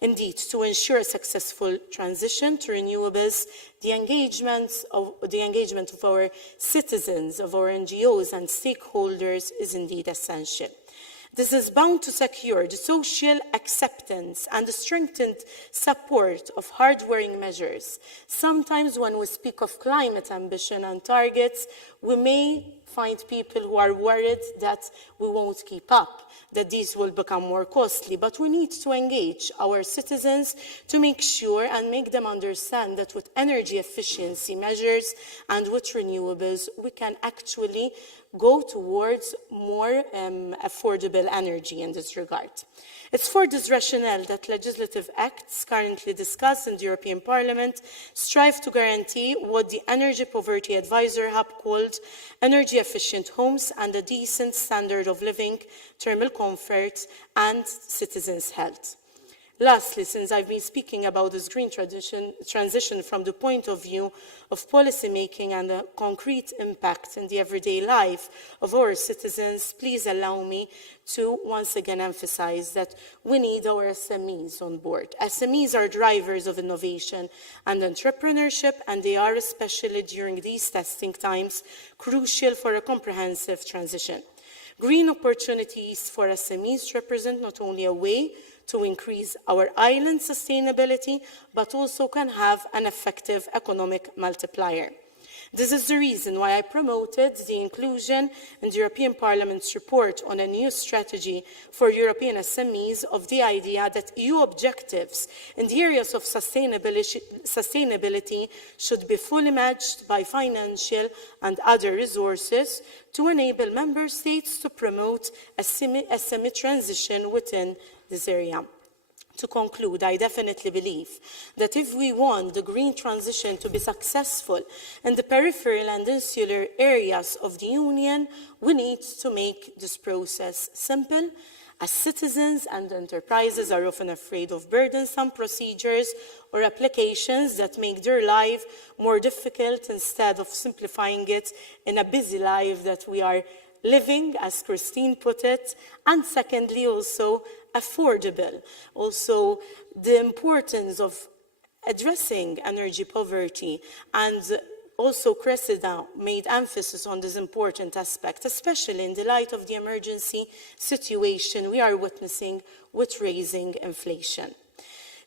Indeed, to ensure a successful transition to renewables, the engagement of our citizens, of our NGOs and stakeholders is indeed essential. This is bound to secure the social acceptance and the strengthened support of hard-wearing measures. Sometimes when we speak of climate ambition and targets, we may find people who are worried that we won't keep up, that these will become more costly. But we need to engage our citizens to make sure and make them understand that with energy efficiency measures and with renewables, we can actually go towards more affordable energy in this regard. It's for this rationale that legislative acts currently discussed in the European Parliament strive to guarantee what the Energy Poverty Advisor Hub called energy efficient homes and a decent standard of living, thermal comfort, and citizens' health. Lastly, since I've been speaking about this green transition from the point of view of policy making and the concrete impact in the everyday life of our citizens, please allow me to once again emphasize that we need our SMEs on board. SMEs are drivers of innovation and entrepreneurship, and they are, especially during these testing times, crucial for a comprehensive transition. Green opportunities for SMEs represent not only a way to increase our island sustainability, but also can have an effective economic multiplier. This is the reason why I promoted the inclusion in the European Parliament's report on a new strategy for European SMEs of the idea that EU objectives in the areas of sustainability should be fully matched by financial and other resources to enable member states to promote a SME transition within this area. To conclude, I definitely believe that if we want the green transition to be successful in the peripheral and insular areas of the Union, we need to make this process simple, as citizens and enterprises are often afraid of burdensome procedures or applications that make their life more difficult instead of simplifying it in a busy life that we are living, as Christine put it, and secondly, also affordable. Also, the importance of addressing energy poverty, and also Cressida made emphasis on this important aspect, especially in the light of the emergency situation we are witnessing with rising inflation.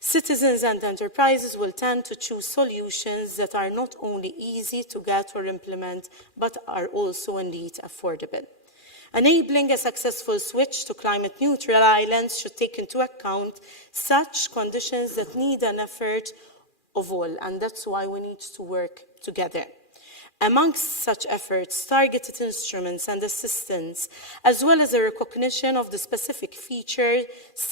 Citizens and enterprises will tend to choose solutions that are not only easy to get or implement, but are also indeed affordable. Enabling a successful switch to climate-neutral islands should take into account such conditions that need an effort of all, and that's why we need to work together. Amongst such efforts, targeted instruments and assistance, as well as a recognition of the specific features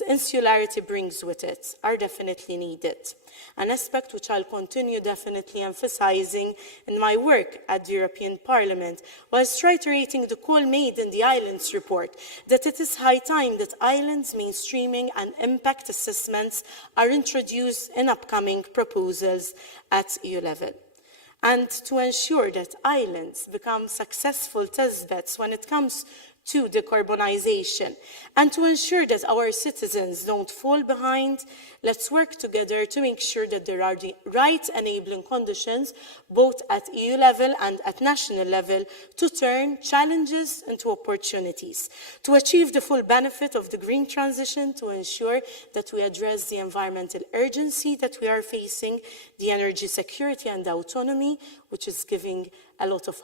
insularity brings with it, are definitely needed. An aspect which I'll continue definitely emphasizing in my work at the European Parliament, whilst reiterating the call made in the Islands report that it is high time that islands mainstreaming and impact assessments are introduced in upcoming proposals at EU level. And to ensure that islands become successful testbeds when it comes to decarbonization, and to ensure that our citizens don't fall behind, let's work together to make sure that there are the right enabling conditions, both at EU level and at national level, to turn challenges into opportunities, to achieve the full benefit of the green transition, to ensure that we address the environmental urgency that we are facing, the energy security and autonomy, which is giving a lot of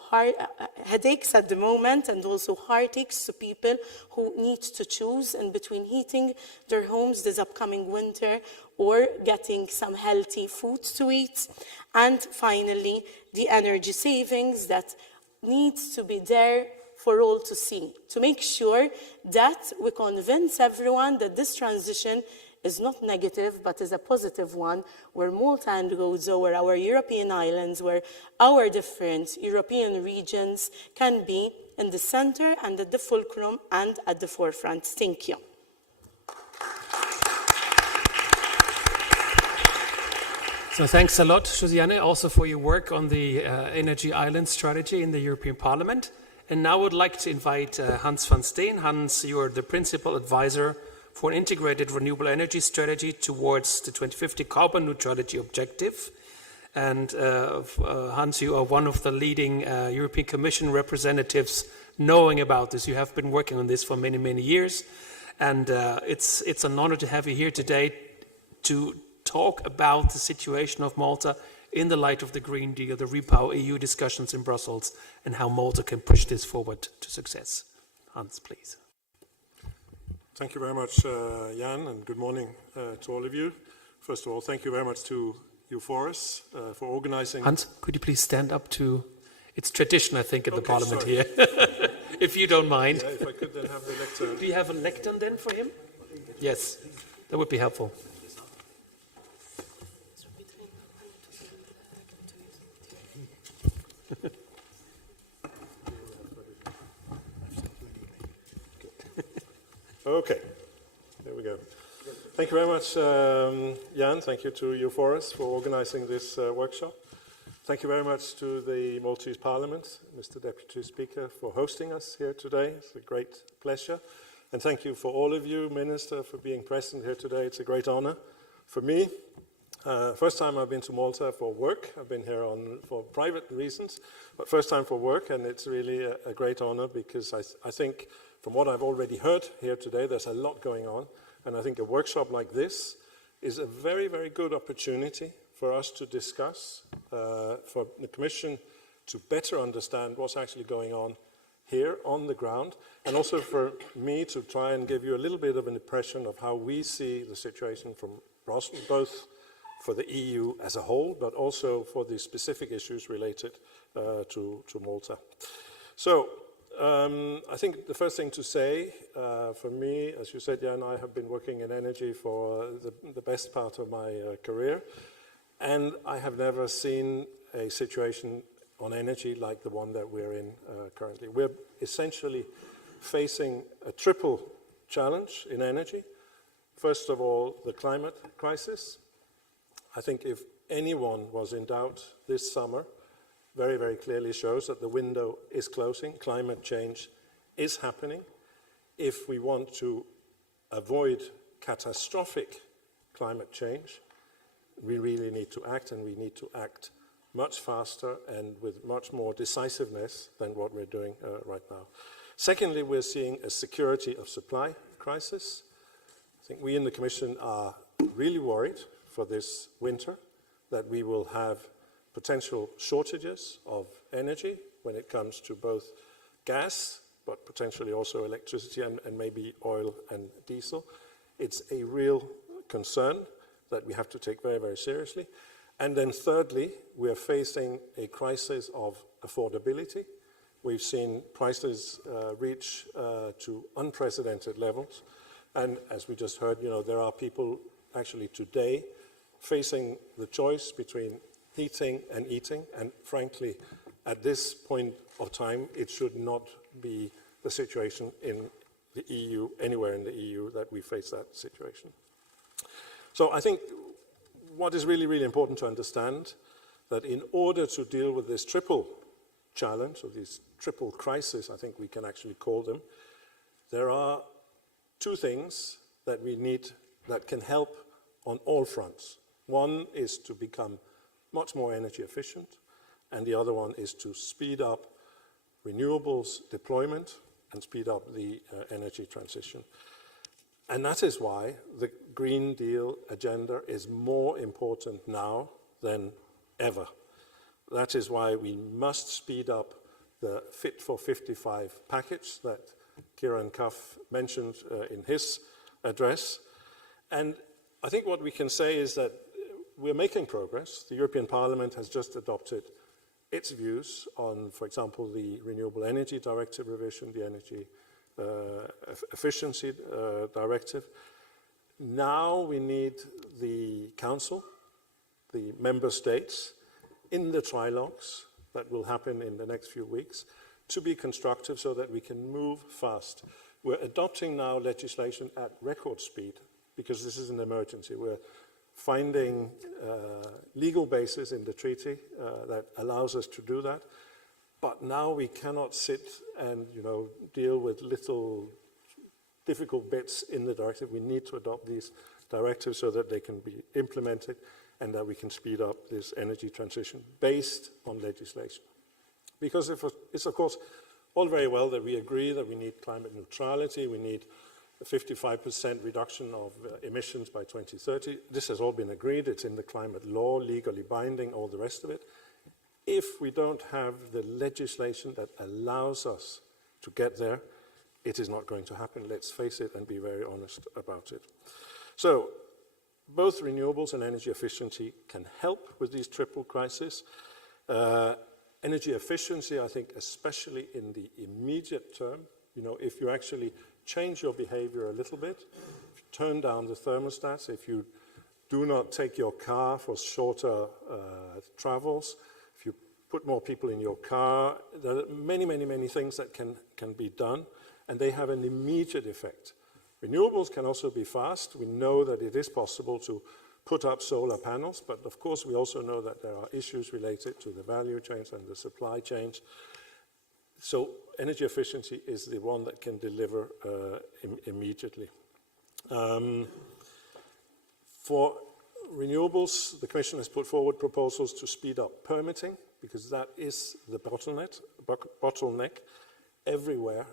headaches at the moment, and also heartaches to people who need to choose in between heating their homes this upcoming winter or getting some healthy food to eat. And finally, the energy savings that needs to be there for all to see, to make sure that we convince everyone that this transition is not negative, but is a positive one, where Malta and goes over our European islands, where our different European regions can be in the center and at the fulcrum and at the forefront. Thank you. So thanks a lot, Josiane, also for your work on the Energy Island strategy in the European Parliament. And now I would like to invite Hans van Steen. Hans, you're the principal advisor for an integrated renewable energy strategy towards the 2050 carbon neutrality objective. And Hans, you are one of the leading European Commission representatives knowing about this. You have been working on this for many, many years. And it's an honor to have you here today to talk about the situation of Malta in the light of the Green Deal, the Repower EU discussions in Brussels, and how Malta can push this forward to success. Hans, please. Thank you very much, Jan, and good morning to all of you. First of all, thank you very much to EUFORES for organizing. Hans, could you please stand up to, it's tradition, I think, in the Parliament sorry. here, if you don't mind. Yeah, if I could then have the lectern. Do you have a lectern then for him? Yes, that would be helpful. Okay, there we go. Thank you very much, Jan. Thank you to EUFORES for organizing this workshop. Thank you very much to the Maltese Parliament, Mr. Deputy Speaker, for hosting us here today. It's a great pleasure. And thank you for all of you, Minister, for being present here today. It's a great honor for me. First time I've been to Malta for work. I've been here for private reasons, but first time for work, and it's really a great honor because I think from what I've already heard here today, there's a lot going on, and I think a workshop like this is a very, very good opportunity for us to discuss, for the Commission to better understand what's actually going on here on the ground, and also for me to try and give you a little bit of an impression of how we see the situation from Brussels, both for the EU as a whole, but also for the specific issues related to Malta. So, I think the first thing to say, for me, as you said, Jan, I have been working in energy for the best part of my career, and I have never seen a situation on energy like the one that we're in currently. We're essentially facing a triple challenge in energy. First of all, the climate crisis. I think if anyone was in doubt this summer, very, very clearly shows that the window is closing. Climate change is happening. If we want to avoid catastrophic climate change, we really need to act, and we need to act much faster and with much more decisiveness than what we're doing right now. Secondly, we're seeing a security of supply crisis. I think we in the Commission are really worried for this winter that we will have potential shortages of energy when it comes to both gas, but potentially also electricity and maybe oil and diesel. It's a real concern that we have to take very, very seriously. And then thirdly, we are facing a crisis of affordability. We've seen prices reach to unprecedented levels. And as we just heard, there are people actually today facing the choice between heating and eating, and frankly, at this point of time, it should not be the situation in the EU, anywhere in the EU, that we face that situation. So I think what is really, really important to understand, that in order to deal with this triple challenge, or this triple crisis, I think we can actually call them, there are two things that we need that can help on all fronts. One is to become much more energy efficient, and the other one is to speed up renewables deployment and speed up the energy transition. And that is why the Green Deal agenda is more important now than ever. That is why we must speed up the Fit for 55 package that Kieran Cuff mentioned in his address. And I think what we can say is that we're making progress. The European Parliament has just adopted its views on, for example, the Renewable Energy Directive revision, the Energy Efficiency Directive. Now we need the Council, the Member States, in the trilogues that will happen in the next few weeks, to be constructive so that we can move fast. We're adopting now legislation at record speed because this is an emergency. We're finding legal basis in the treaty that allows us to do that. But now we cannot sit and deal with little difficult bits in the directive. We need to adopt these directives so that they can be implemented and that we can speed up this energy transition based on legislation. Because it's of course all very well that we agree that we need climate neutrality, we need a 55% reduction of emissions by 2030. This has all been agreed, it's in the climate law, legally binding, all the rest of it. If we don't have the legislation that allows us to get there, it is not going to happen. Let's face it and be very honest about it. So, both renewables and energy efficiency can help with these triple crises. Energy efficiency, I think, especially in the immediate term, if you actually change your behavior a little bit, if you turn down the thermostats, if you do not take your car for shorter travels, if you put more people in your car, there are many, many, many things that can be done, and they have an immediate effect. Renewables can also be fast. We know that it is possible to put up solar panels, but of course we also know that there are issues related to the value chains and the supply chains. So energy efficiency is the one that can deliver immediately. For renewables, the Commission has put forward proposals to speed up permitting, because that is the bottleneck everywhere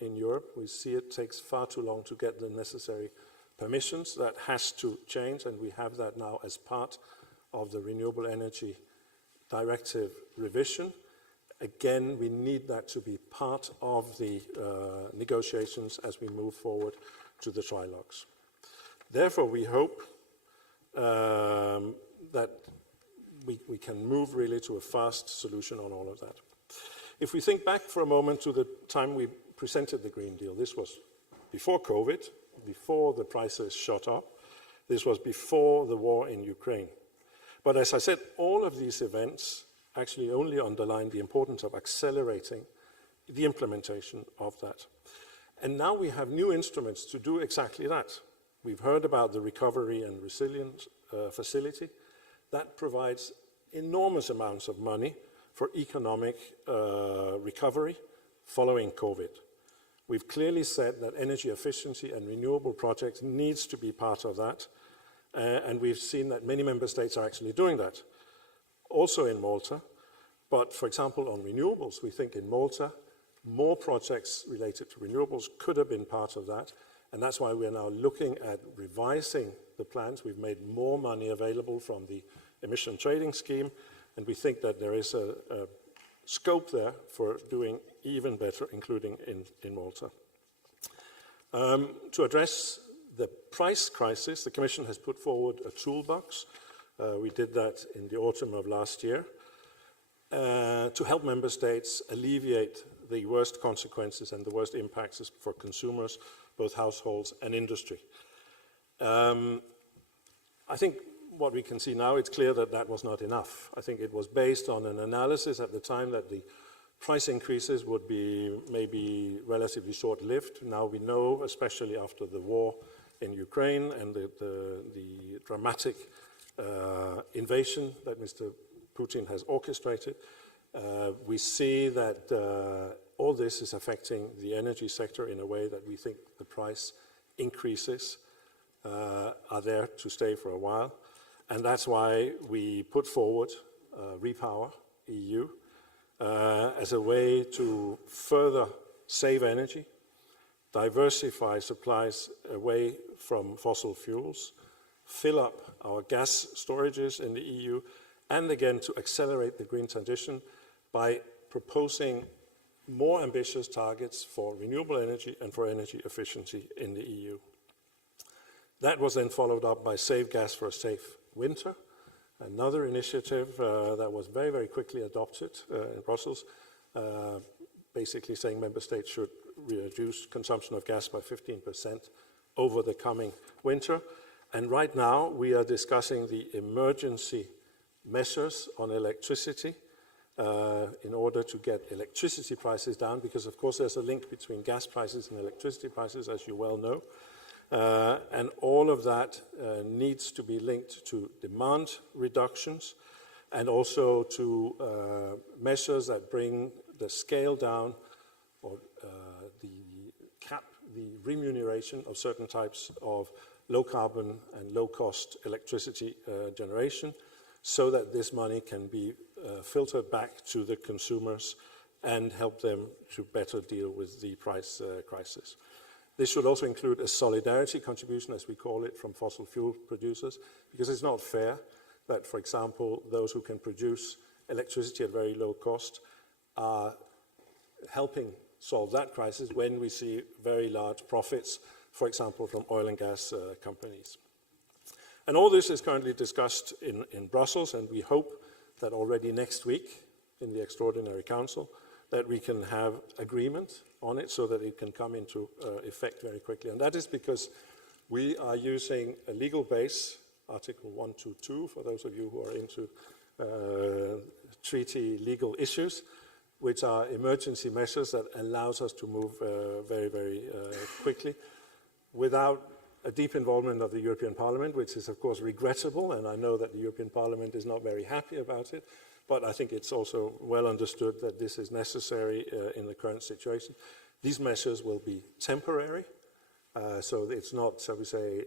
in Europe. We see it takes far too long to get the necessary permissions. That has to change, and we have that now as part of the Renewable Energy Directive revision. Again, we need that to be part of the negotiations as we move forward to the trilogues. Therefore, we hope that we can move really to a fast solution on all of that. If we think back for a moment to the time we presented the Green Deal, this was before COVID, before the prices shot up, this was before the war in Ukraine. But as I said, all of these events actually only underline the importance of accelerating the implementation of that. And now we have new instruments to do exactly that. We've heard about the Recovery and Resilience Facility. That provides enormous amounts of money for economic recovery following COVID. We've clearly said that energy efficiency and renewable projects needs to be part of that. And we've seen that many member states are actually doing that. Also in Malta, but for example on renewables, we think in Malta, more projects related to renewables could have been part of that, and that's why we're now looking at revising the plans. We've made more money available from the emission trading scheme, and we think that there is a scope there for doing even better, including in Malta. To address the price crisis, the Commission has put forward a toolbox. We did that in the autumn of last year to help member states alleviate the worst consequences and the worst impacts for consumers, both households and industry. I think what we can see now, it's clear that that was not enough. I think it was based on an analysis at the time that the price increases would be maybe relatively short-lived. Now we know, especially after the war in Ukraine and the dramatic invasion that Mr. Putin has orchestrated, we see that all this is affecting the energy sector in a way that we think the price increases are there to stay for a while. And that's why we put forward Repower EU as a way to further save energy, diversify supplies away from fossil fuels, fill up our gas storages in the EU, and again to accelerate the green transition by proposing more ambitious targets for renewable energy and for energy efficiency in the EU. That was then followed up by Save Gas for a Safe Winter, another initiative that was very, very quickly adopted in Brussels, basically saying member states should reduce consumption of gas by 15% over the coming winter. And right now we are discussing the emergency measures on electricity in order to get electricity prices down, because of course there's a link between gas prices and electricity prices, as you well know. And all of that needs to be linked to demand reductions and also to measures that bring the scale down or the remuneration of certain types of low carbon and low cost electricity generation, so that this money can be filtered back to the consumers and help them to better deal with the price crisis. This should also include a solidarity contribution, as we call it, from fossil fuel producers, because it's not fair that, for example, those who can produce electricity at very low cost are helping solve that crisis when we see very large profits, for example, from oil and gas companies. And all this is currently discussed in Brussels, and we hope that already next week in the Extraordinary Council that we can have agreement on it so that it can come into effect very quickly. And that is because we are using a legal base, Article 122, for those of you who are into treaty legal issues, which are emergency measures that allows us to move very, very quickly. without a deep involvement of the European Parliament, which is of course regrettable, and I know that the European Parliament is not very happy about it, but I think it's also well understood that this is necessary in the current situation. These measures will be temporary, so it's not, shall we say,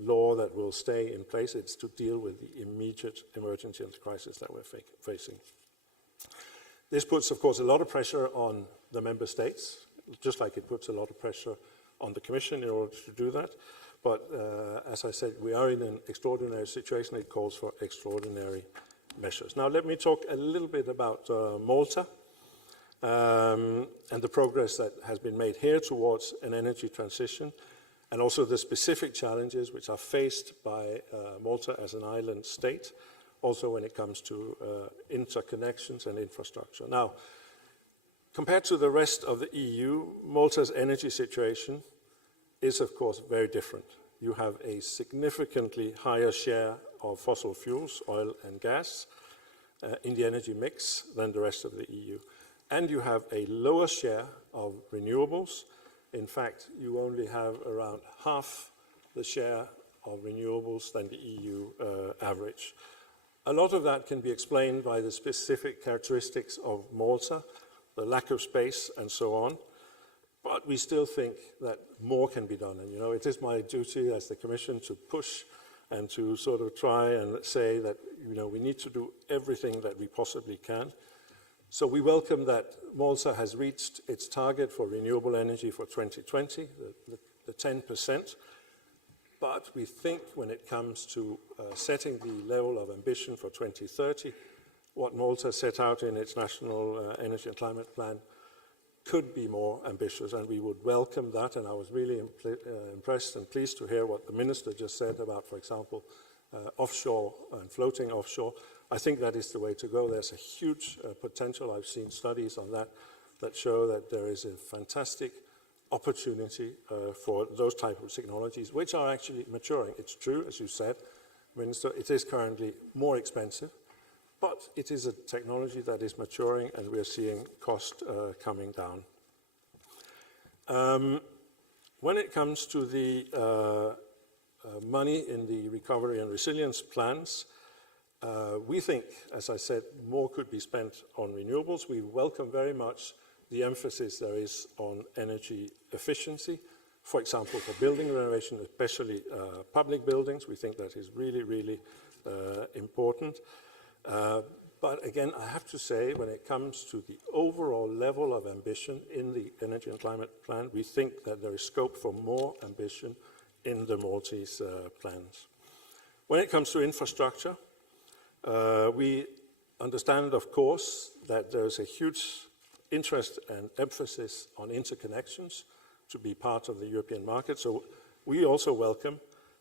law that will stay in place. It's to deal with the immediate emergency and crisis that we're facing. This puts, of course, a lot of pressure on the member states, just like it puts a lot of pressure on the Commission in order to do that. But as I said, we are in an extraordinary situation. It calls for extraordinary measures. Now, let me talk a little bit about Malta and the progress that has been made here towards an energy transition, and also the specific challenges which are faced by Malta as an island state, also when it comes to interconnections and infrastructure. Now, compared to the rest of the EU, Malta's energy situation is, of course, very different. You have a significantly higher share of fossil fuels, oil and gas, in the energy mix than the rest of the EU. And you have a lower share of renewables. In fact, you only have around half the share of renewables than the EU average. A lot of that can be explained by the specific characteristics of Malta, the lack of space and so on. But we still think that more can be done. And, you know, it is my duty as the Commission to push and to sort of try and say that, you know, we need to do everything that we possibly can. So we welcome that Malta has reached its target for renewable energy for 2020, the 10%. But we think when it comes to setting the level of ambition for 2030, what Malta set out in its National Energy and Climate Plan could be more ambitious, and we would welcome that. And I was really impressed and pleased to hear what the Minister just said about, for example, offshore and floating offshore. I think that is the way to go. There's a huge potential. I've seen studies on that that show that there is a fantastic opportunity for those type of technologies, which are actually maturing. It's true, as you said, Minister, it is currently more expensive, but it is a technology that is maturing, and we're seeing cost coming down. When it comes to the money in the recovery and resilience plans, we think, as I said, more could be spent on renewables. We welcome very much the emphasis there is on energy efficiency. For example, for building renovation, especially public buildings, we think that is really, really important. But again, I have to say, when it comes to the overall level of ambition in the Energy and Climate Plan, we think that there is scope for more ambition in the Maltese plans. When it comes to infrastructure, we understand, of course, that there is a huge interest and emphasis on interconnections to be part of the European market. So we also welcome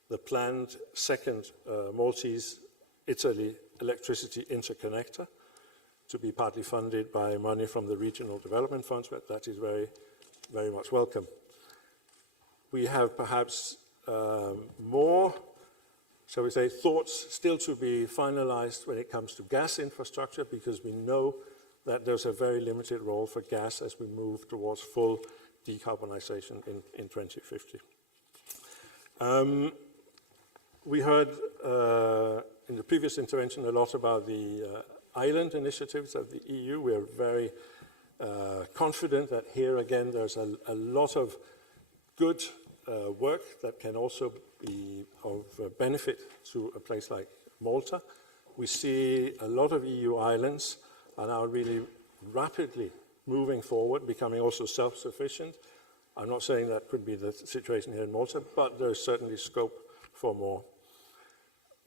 the planned second Maltese-Italy electricity interconnector to be partly funded by money from the regional development funds, but that is very, very much welcome. We have perhaps more, shall we say, thoughts still to be finalized when it comes to gas infrastructure, because we know that there's a very limited role for gas as we move towards full decarbonization in 2050. We heard in the previous intervention a lot about the island initiatives of the EU. We are very confident that here again there's a lot of good work that can also be of benefit to a place like Malta. We see a lot of EU islands are now really rapidly moving forward, becoming also self-sufficient. I'm not saying that could be the situation here in Malta, but there is certainly scope for more.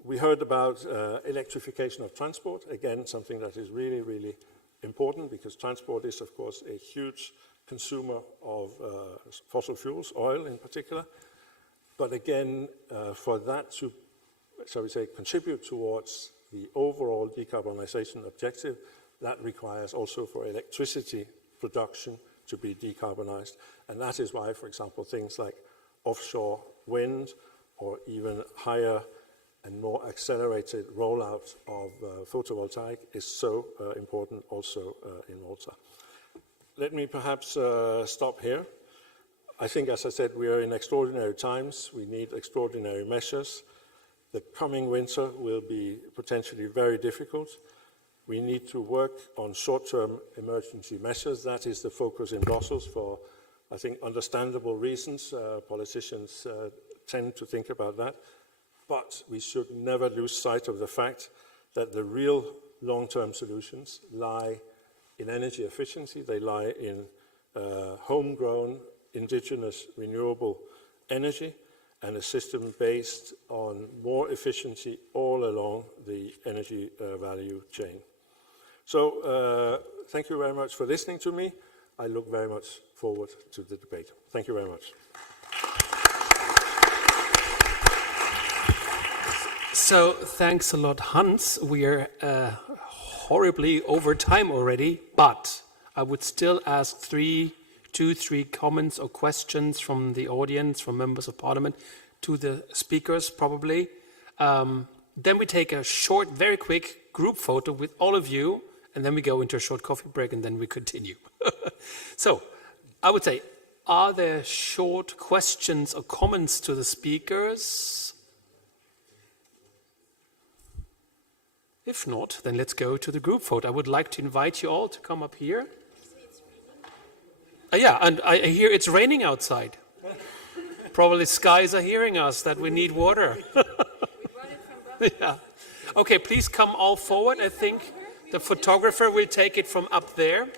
We heard about electrification of transport, again, something that is really, really important, because transport is, of course, a huge consumer of fossil fuels, oil in particular. But again, for that to, shall we say, contribute towards the overall decarbonization objective, that requires also for electricity production to be decarbonized. And that is why, for example, things like offshore wind or even higher and more accelerated rollout of photovoltaic is so important also in Malta. Let me perhaps stop here. I think, as I said, we are in extraordinary times. We need extraordinary measures. The coming winter will be potentially very difficult. We need to work on short-term emergency measures. That is the focus in Brussels for, I think, understandable reasons. Politicians tend to think about that. But we should never lose sight of the fact that the real long-term solutions lie in energy efficiency. They lie in homegrown, indigenous, renewable energy and a system based on more efficiency all along the energy value chain. So thank you very much for listening to me. I look very much forward to the debate. Thank you very much. So thanks a lot, Hans. We are horribly over time already, but I would still ask three comments or questions from the audience, from members of parliament, to the speakers probably. Then we take a short, very quick group photo with all of you, and then we go into a short coffee break, and then we continue. So I would say, are there short questions or comments to the speakers? If not, then let's go to the group photo. I would like to invite you all to come up here. Yeah, and I hear it's raining outside. Probably skies are hearing us that we need water. Yeah. Okay, please come all forward. I think the photographer will take it from up there.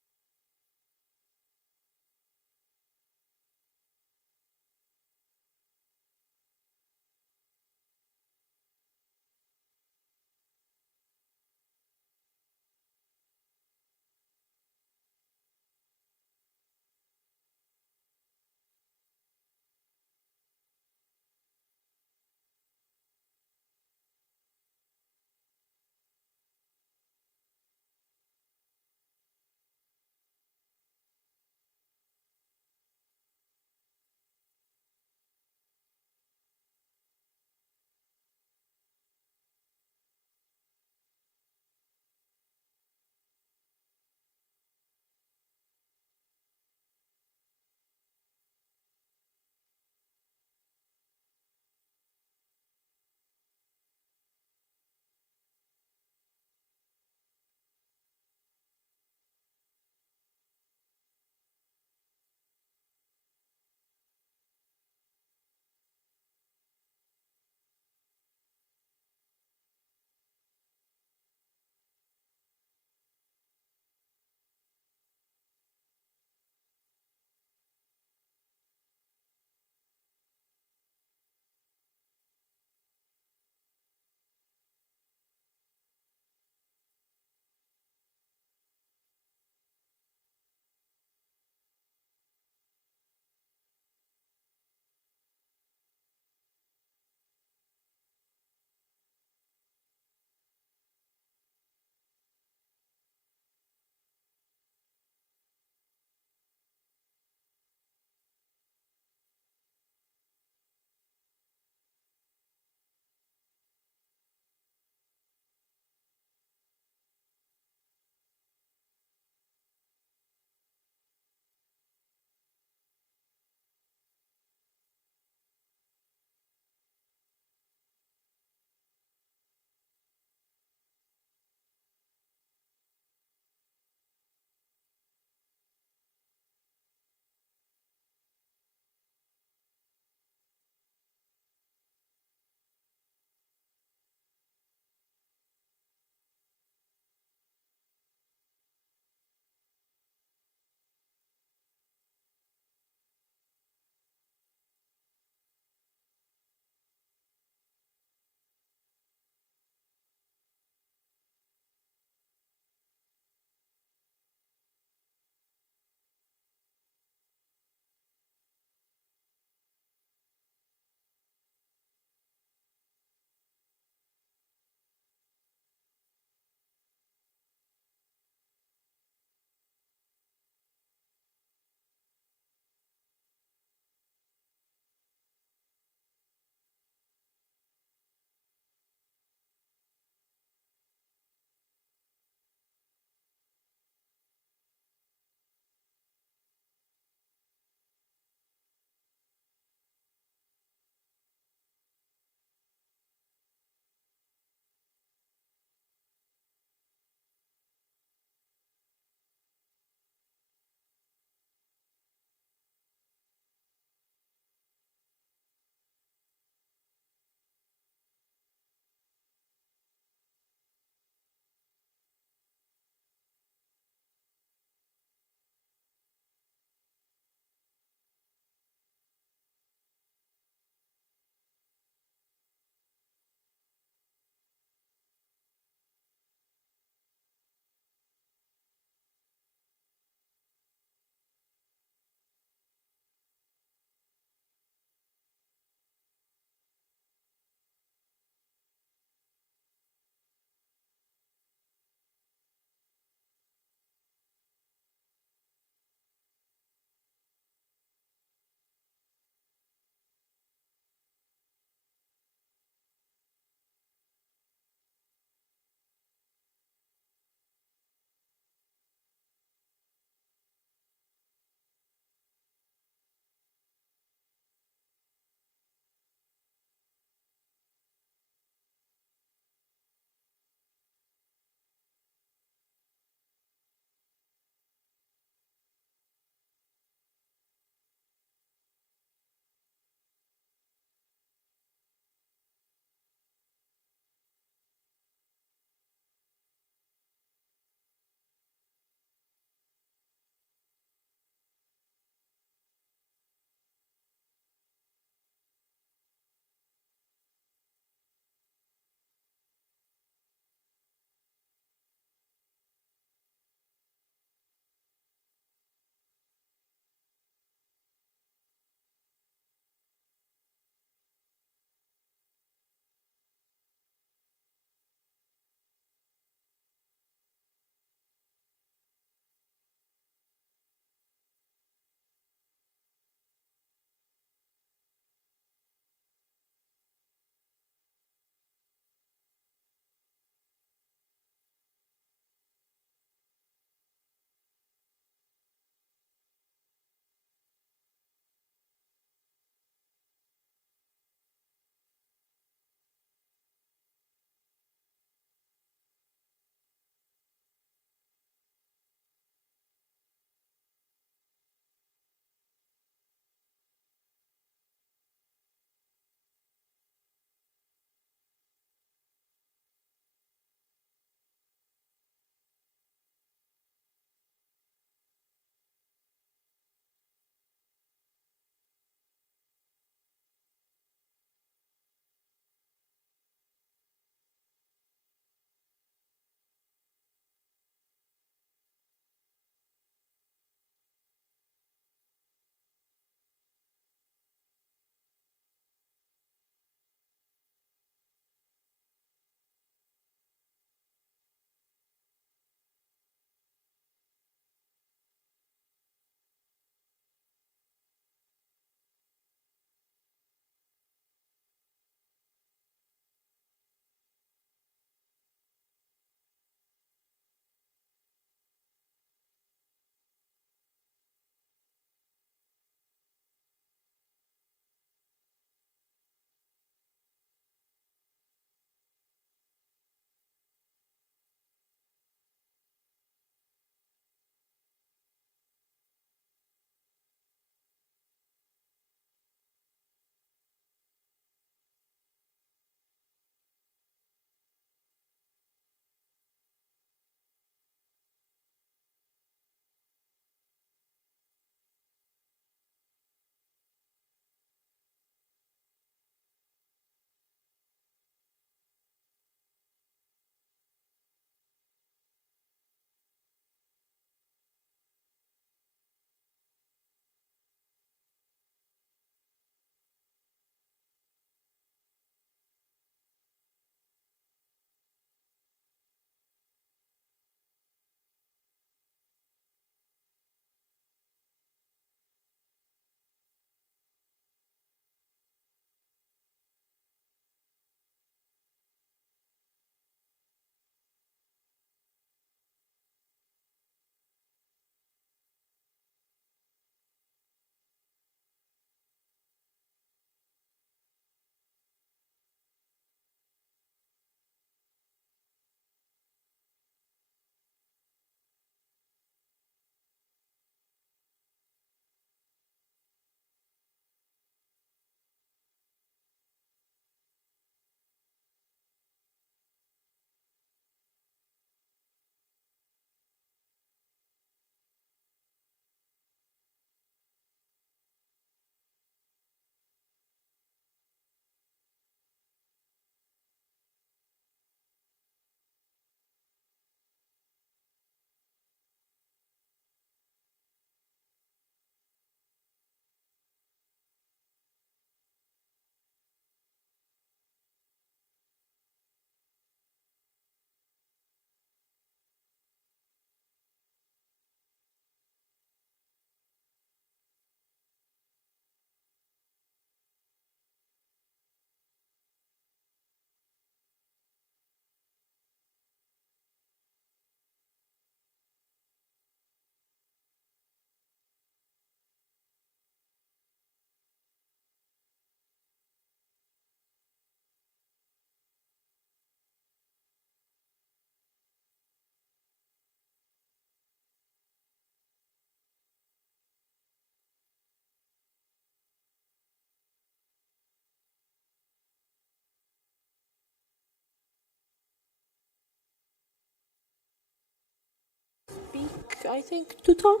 speak, I think, to talk.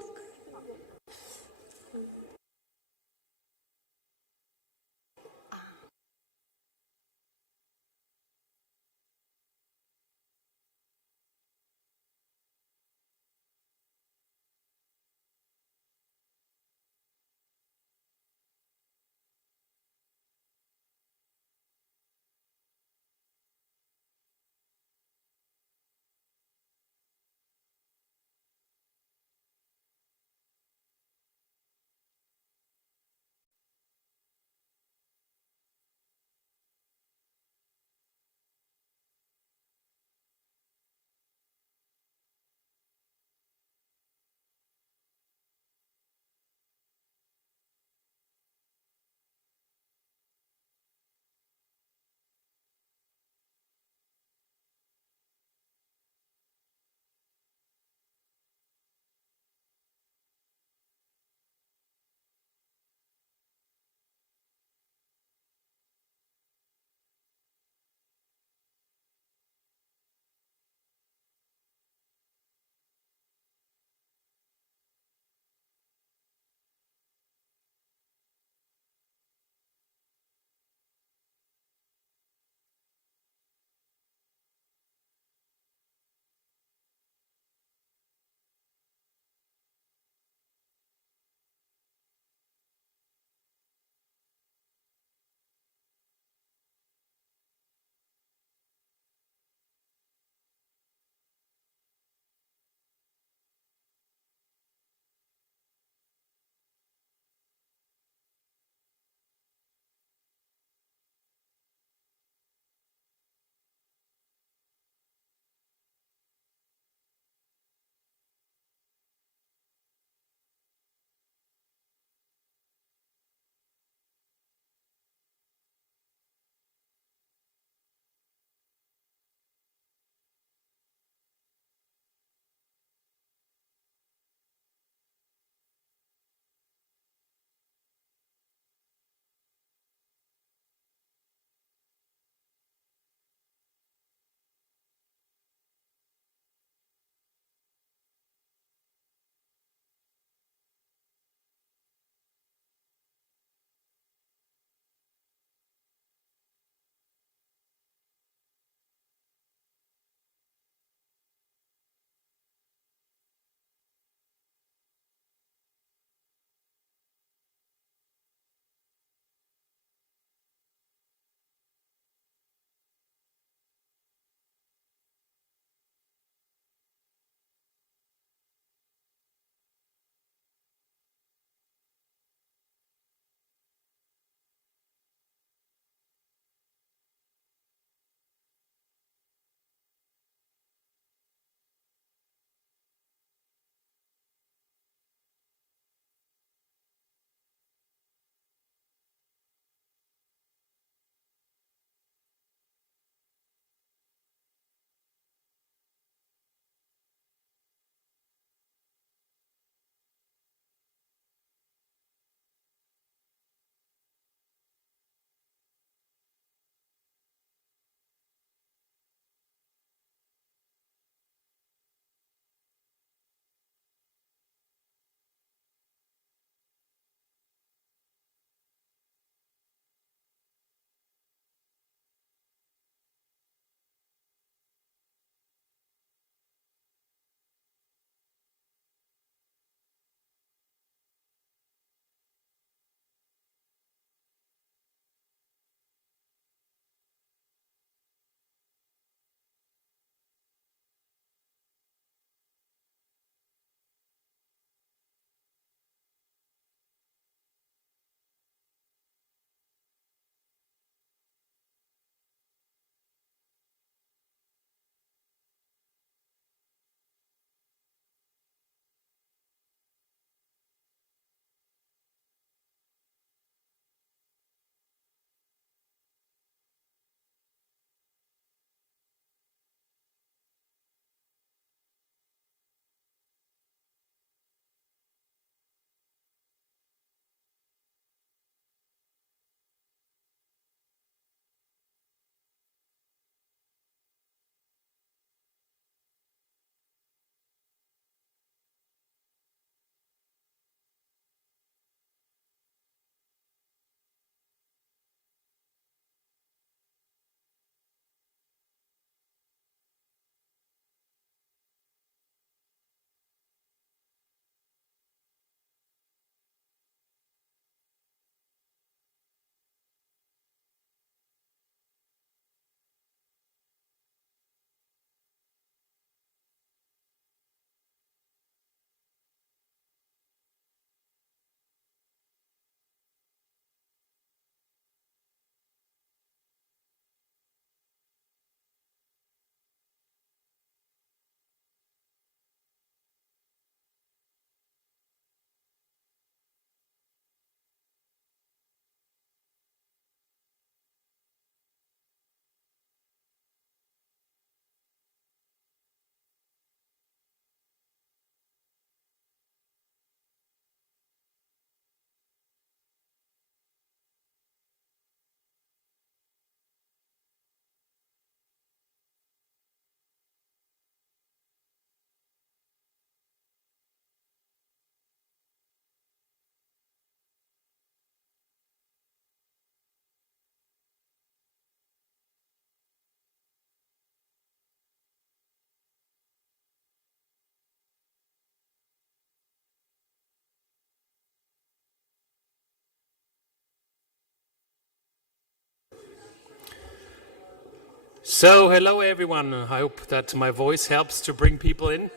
So, hello everyone. I hope that my voice helps to bring people in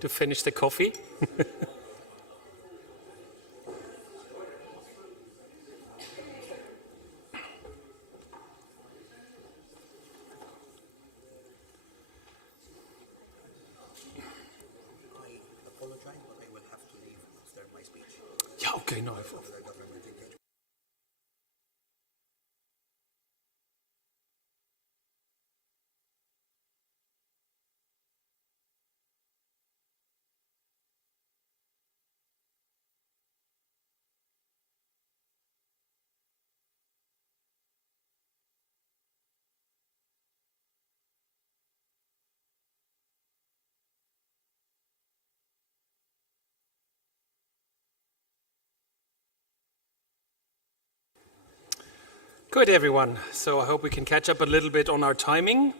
to finish the coffee. Yeah, okay, no. Good, everyone. So I hope we can catch up a little bit on our timing.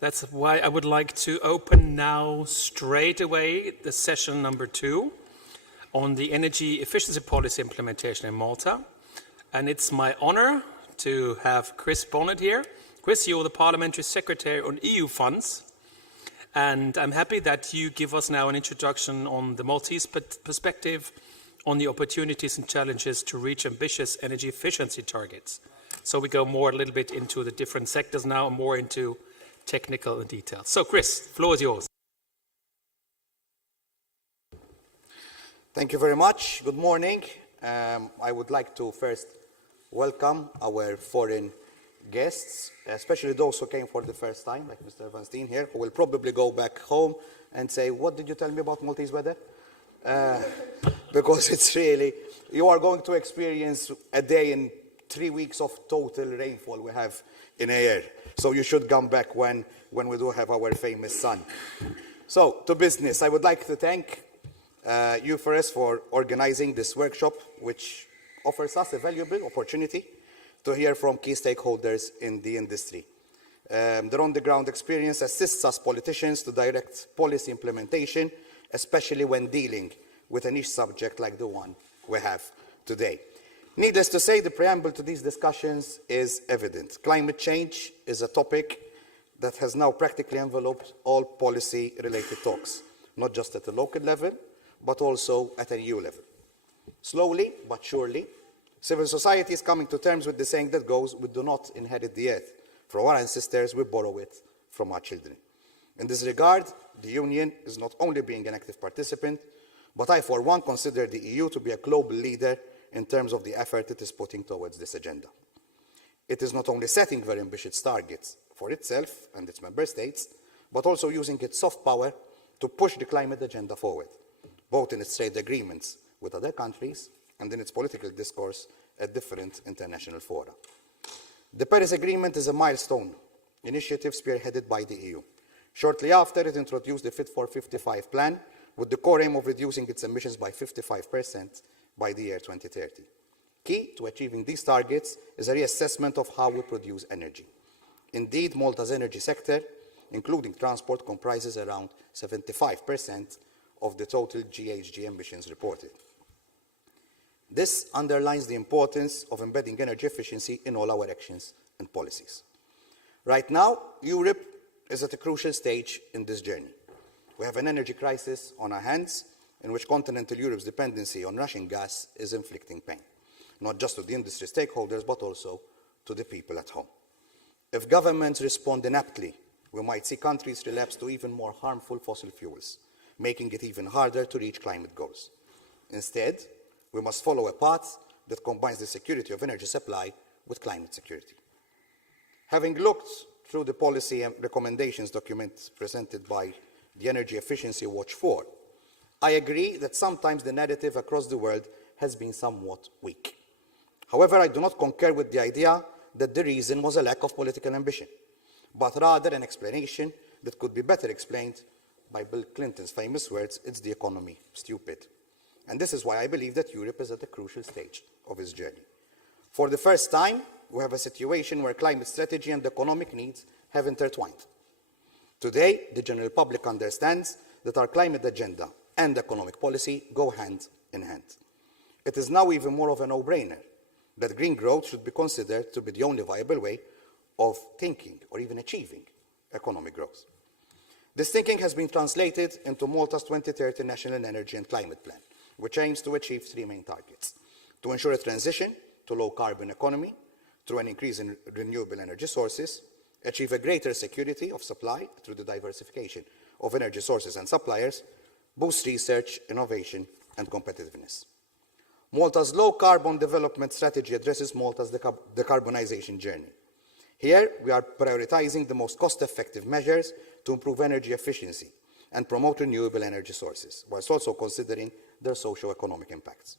That's why I would like to open now straight away the session number 2 on the energy efficiency policy implementation in Malta. And it's my honor to have Chris Bonnet here. Chris, you're the Parliamentary Secretary on EU funds. And I'm happy that you give us now an introduction on the Maltese perspective on the opportunities and challenges to reach ambitious energy efficiency targets. So we go more a little bit into the different sectors now, more into technical details. So Chris, the floor is yours. Thank you very much. Good morning. I would like to first welcome our foreign guests, especially those who came for the first time, like Mr. Van Steen here, who will probably go back home and say, what did you tell me about Maltese weather? Because it's really, you are going to experience a day in 3 weeks of total rainfall we have in air. So you should come back when we do have our famous sun. So to business, I would like to thank EUFORES for organizing this workshop, which offers us a valuable opportunity to hear from key stakeholders in the industry. Their on-the-ground experience assists us politicians to direct policy implementation, especially when dealing with a niche subject like the one we have today. Needless to say, the preamble to these discussions is evident. Climate change is a topic that has now practically enveloped all policy-related talks, not just at the local level, but also at an EU level. Slowly but surely, civil society is coming to terms with the saying that goes, we do not inherit the earth from our ancestors, we borrow it from our children. In this regard, the Union is not only being an active participant, but I, for one, consider the EU to be a global leader in terms of the effort it is putting towards this agenda. It is not only setting very ambitious targets for itself and its member states, but also using its soft power to push the climate agenda forward, both in its trade agreements with other countries and in its political discourse at different international fora. The Paris Agreement is a milestone initiative spearheaded by the EU. Shortly after, it introduced the Fit for 55 plan with the core aim of reducing its emissions by 55% by the year 2030. Key to achieving these targets is a reassessment of how we produce energy. Indeed, Malta's energy sector, including transport, comprises around 75% of the total GHG emissions reported. This underlines the importance of embedding energy efficiency in all our actions and policies. Right now, Europe is at a crucial stage in this journey. We have an energy crisis on our hands, in which continental Europe's dependency on Russian gas is inflicting pain, not just to the industry stakeholders, but also to the people at home. If governments respond inaptly, we might see countries relapse to even more harmful fossil fuels, making it even harder to reach climate goals. Instead, we must follow a path that combines the security of energy supply with climate security. Having looked through the policy and recommendations document presented by the Energy Efficiency Watch 4, I agree that sometimes the narrative across the world has been somewhat weak. However, I do not concur with the idea that the reason was a lack of political ambition, but rather an explanation that could be better explained by Bill Clinton's famous words, "It's the economy, stupid." And this is why I believe that Europe is at a crucial stage of its journey. For the first time, we have a situation where climate strategy and economic needs have intertwined. Today, the general public understands that our climate agenda and economic policy go hand in hand. It is now even more of a no-brainer that green growth should be considered to be the only viable way of thinking or even achieving economic growth. This thinking has been translated into Malta's 2030 National Energy and Climate Plan, which aims to achieve three main targets: to ensure a transition to low-carbon economy through an increase in renewable energy sources, achieve a greater security of supply through the diversification of energy sources and suppliers, boost research, innovation, and competitiveness. Malta's low-carbon development strategy addresses Malta's decarbonization journey. Here, we are prioritizing the most cost-effective measures to improve energy efficiency and promote renewable energy sources, whilst also considering their socio-economic impacts.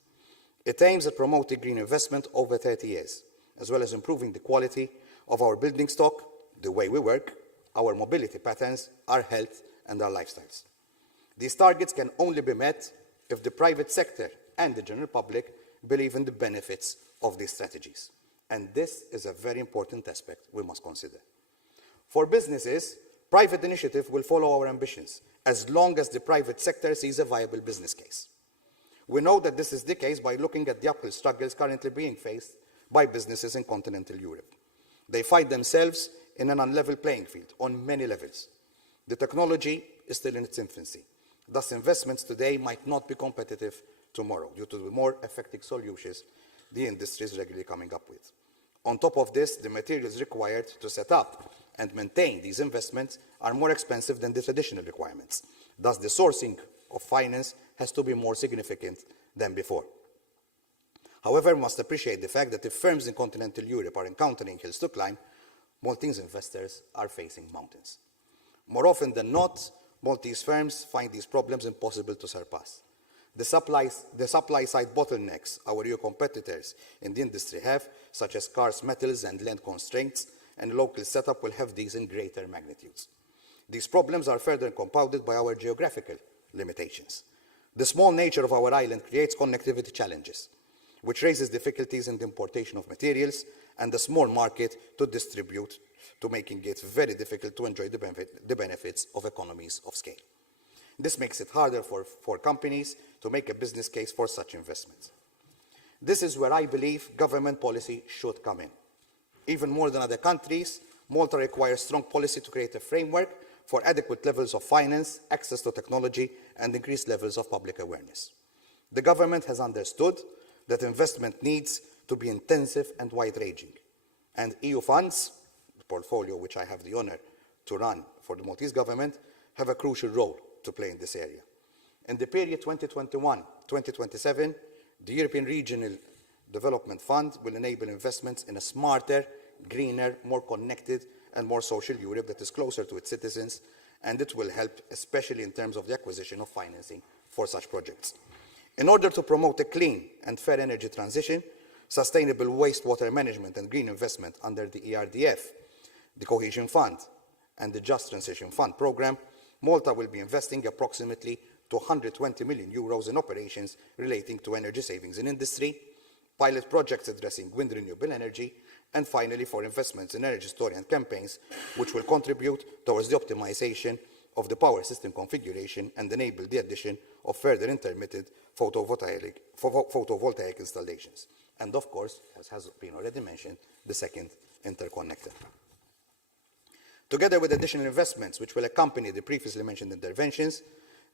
It aims at promoting green investment over 30 years, as well as improving the quality of our building stock, the way we work, our mobility patterns, our health, and our lifestyles. These targets can only be met if the private sector and the general public believe in the benefits of these strategies. And this is a very important aspect we must consider. For businesses, private initiative will follow our ambitions as long as the private sector sees a viable business case. We know that this is the case by looking at the uphill struggles currently being faced by businesses in continental Europe. They find themselves in an unlevel playing field on many levels. The technology is still in its infancy. Thus, investments today might not be competitive tomorrow due to the more effective solutions the industry is regularly coming up with. On top of this, the materials required to set up and maintain these investments are more expensive than the traditional requirements. Thus, the sourcing of finance has to be more significant than before. However, we must appreciate the fact that if firms in continental Europe are encountering hills to climb, Maltese investors are facing mountains. More often than not, Maltese firms find these problems impossible to surpass. The supply side bottlenecks our EU competitors in the industry have, such as scarce metals and land constraints, and local setup will have these in greater magnitudes. These problems are further compounded by our geographical limitations. The small nature of our island creates connectivity challenges, which raises difficulties in the importation of materials and the small market to distribute, to making it very difficult to enjoy the benefits of economies of scale. This makes it harder for companies to make a business case for such investments. This is where I believe government policy should come in. Even more than other countries, Malta requires strong policy to create a framework for adequate levels of finance, access to technology, and increased levels of public awareness. The government has understood that investment needs to be intensive and wide-ranging, and EU funds, the portfolio which I have the honor to run for the Maltese government, have a crucial role to play in this area. In the period 2021-2027, the European Regional Development Fund will enable investments in a smarter, greener, more connected, and more social Europe that is closer to its citizens, and it will help especially in terms of the acquisition of financing for such projects. In order to promote a clean and fair energy transition, sustainable wastewater management and green investment under the ERDF, the Cohesion Fund, and the Just Transition Fund programme, Malta will be investing approximately 220 million euros in operations relating to energy savings in industry, pilot projects addressing wind renewable energy, and finally for investments in energy storage and campaigns, which will contribute towards the optimization of the power system configuration and enable the addition of further intermittent photovoltaic installations. And of course, as has been already mentioned, the second interconnector. Together with additional investments which will accompany the previously mentioned interventions,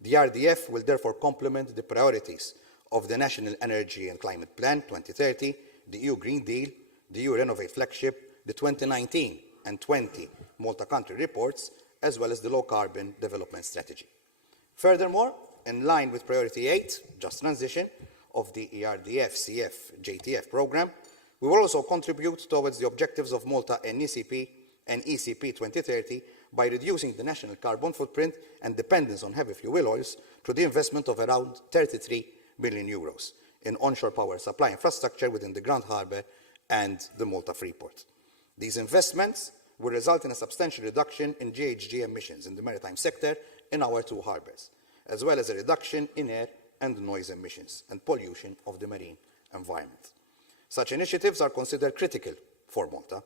the RDF will therefore complement the priorities of the National Energy and Climate Plan 2030, the EU Green Deal, the EU Renovate Flagship, the 2019 and 20 Malta country reports, as well as the Low Carbon Development Strategy. Furthermore, in line with Priority 8, Just Transition, of the ERDF-CF-JTF programme, we will also contribute towards the objectives of Malta NECP and ECP 2030 by reducing the national carbon footprint and dependence on heavy fuel oils through the investment of around 33 billion euros in onshore power supply infrastructure within the Grand Harbour and the Malta Freeport. These investments will result in a substantial reduction in GHG emissions in the maritime sector in our two harbours, as well as a reduction in air and noise emissions and pollution of the marine environment. Such initiatives are considered critical for Malta,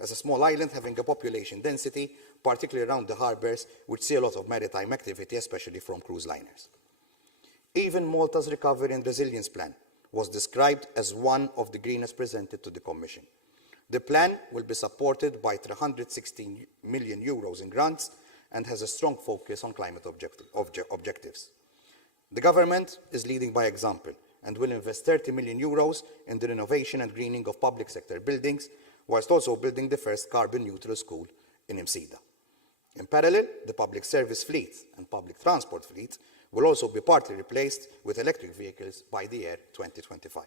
as a small island having a population density, particularly around the harbours, which see a lot of maritime activity, especially from cruise liners. Even Malta's Recovery and Resilience Plan was described as one of the greenest presented to the Commission. The plan will be supported by €316 million in grants and has a strong focus on climate objectives. The government is leading by example and will invest €30 million in the renovation and greening of public sector buildings, whilst also building the first carbon-neutral school in Imsida. In parallel, the public service fleet and public transport fleet will also be partly replaced with electric vehicles by the year 2025.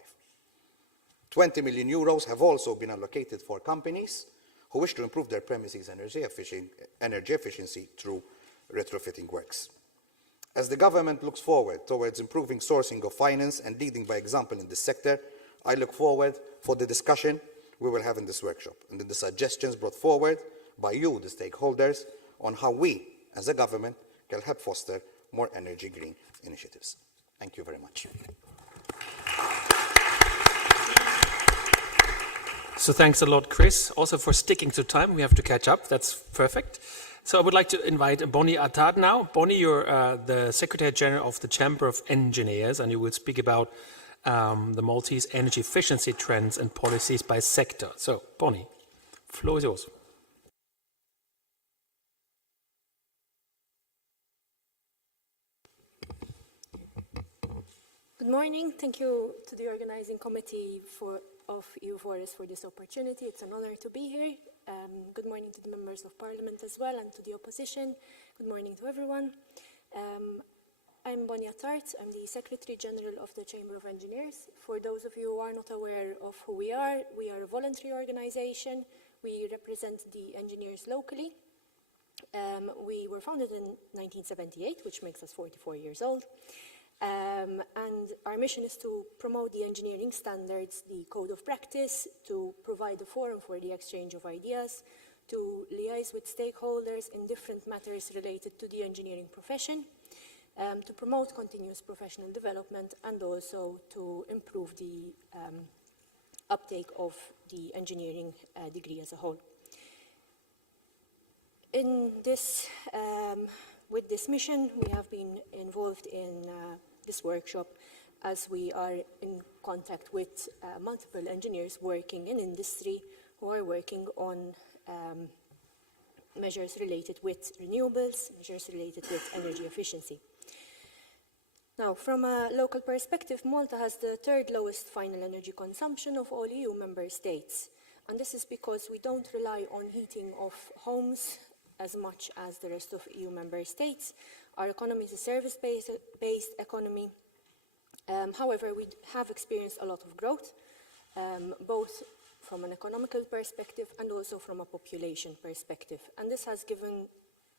€20 million have also been allocated for companies who wish to improve their premises energy efficiency through retrofitting works. As the government looks forward towards improving sourcing of finance and leading by example in this sector, I look forward for the discussion we will have in this workshop and in the suggestions brought forward by you, the stakeholders, on how we, as a government, can help foster more energy green initiatives. Thank you very much. So thanks a lot, Chris, also for sticking to time. We have to catch up. That's perfect. So I would like to invite Bonnie Attad now. Bonnie, you're the Secretary General of the Chamber of Engineers, and you will speak about the Maltese energy efficiency trends and policies by sector. So, Bonnie, floor is yours. Good morning. Thank you to the organizing committee of EUFORES for this opportunity. It's an honor to be here. Good morning to the members of parliament as well and to the opposition. Good morning to everyone. I'm Bonnie Attad. I'm the Secretary General of the Chamber of Engineers. For those of you who are not aware of who we are a voluntary organization. We represent the engineers locally. We were founded in 1978, which makes us 44 years old. And our mission is to promote the engineering standards, the code of practice, to provide a forum for the exchange of ideas, to liaise with stakeholders in different matters related to the engineering profession, to promote continuous professional development, and also to improve the uptake of the engineering degree as a whole. With this mission, we have been involved in this workshop as we are in contact with multiple engineers working in industry who are working on measures related with renewables, measures related with energy efficiency. Now, from a local perspective, Malta has the third lowest final energy consumption of all EU member states. And this is because we don't rely on heating of homes as much as the rest of EU member states. Our economy is a service-based economy. However, we have experienced a lot of growth, both from an economical perspective and also from a population perspective. And this has given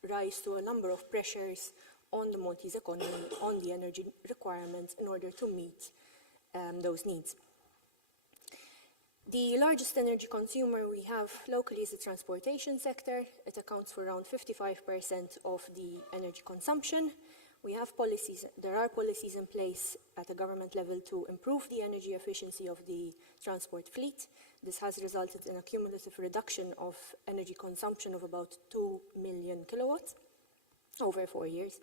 rise to a number of pressures on the Maltese economy, on the energy requirements in order to meet those needs. The largest energy consumer we have locally is the transportation sector. It accounts for around 55% of the energy consumption. There are policies in place at the government level to improve the energy efficiency of the transport fleet. This has resulted in a cumulative reduction of energy consumption of about 2 million kilowatts over 4 years.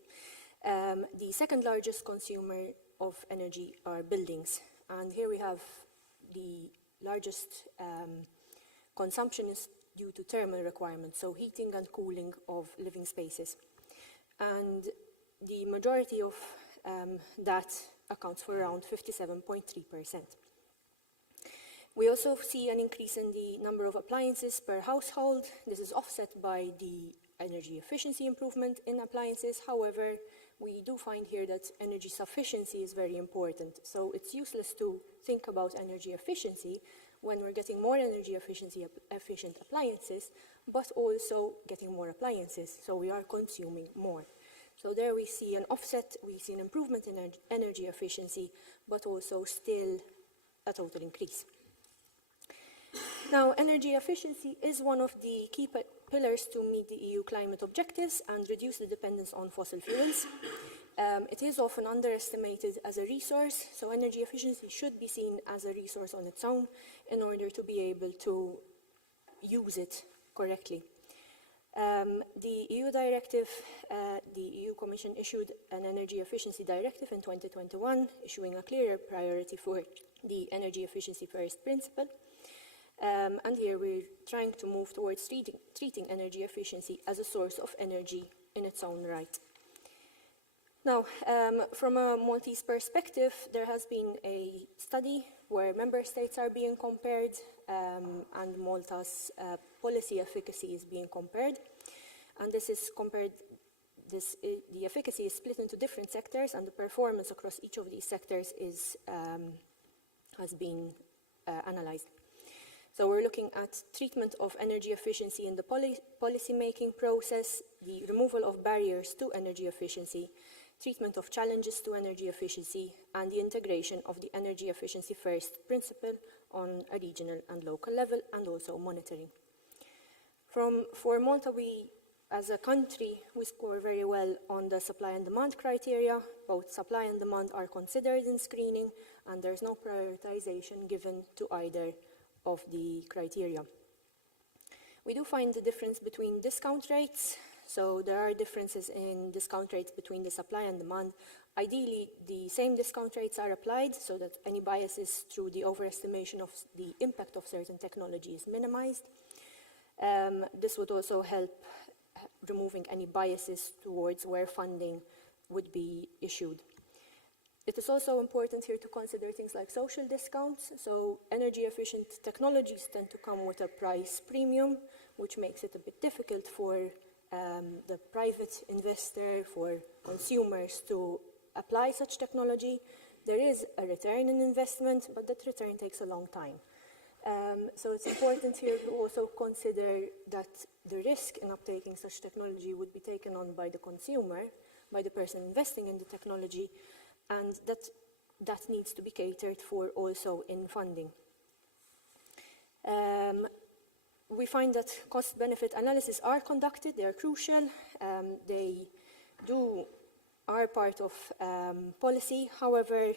The second largest consumer of energy are buildings. And here we have the largest consumption is due to thermal requirements, so heating and cooling of living spaces. And the majority of that accounts for around 57.3%. We also see an increase in the number of appliances per household. This is offset by the energy efficiency improvement in appliances. However, we do find here that energy sufficiency is very important. So it's useless to think about energy efficiency when we're getting more energy efficient appliances, but also getting more appliances. So we are consuming more. So there we see an offset, we see an improvement in energy efficiency, but also still a total increase. Now, energy efficiency is one of the key pillars to meet the EU climate objectives and reduce the dependence on fossil fuels. It is often underestimated as a resource, so energy efficiency should be seen as a resource on its own in order to be able to use it correctly. The EU directive, the EU Commission issued an energy efficiency directive in 2021, issuing a clearer priority for the energy efficiency first principle. And here we're trying to move towards treating energy efficiency as a source of energy in its own right. Now, from a Maltese perspective, there has been a study where member states are being compared, and Malta's policy efficacy is being compared. And this is compared, the efficacy is split into different sectors, and the performance across each of these sectors is, has been analyzed. So we're looking at treatment of energy efficiency in the policy-making process, the removal of barriers to energy efficiency, treatment of challenges to energy efficiency, and the integration of the energy efficiency first principle on a regional and local level, and also monitoring. For Malta, as a country, we score very well on the supply and demand criteria. Both supply and demand are considered in screening, and there's no prioritization given to either of the criteria. We do find the difference between discount rates. So there are differences in discount rates between the supply and demand. Ideally, the same discount rates are applied so that any biases through the overestimation of the impact of certain technology is minimized. This would also help removing any biases towards where funding would be issued. It is also important here to consider things like social discounts. So energy efficient technologies tend to come with a price premium, which makes it a bit difficult for the private investor, for consumers to apply such technology. There is a return in investment, but that return takes a long time. So it's important here to also consider that the risk in uptaking such technology would be taken on by the consumer, by the person investing in the technology, and that needs to be catered for also in funding. We find that cost-benefit analysis are conducted, they are crucial, they are part of policy. However,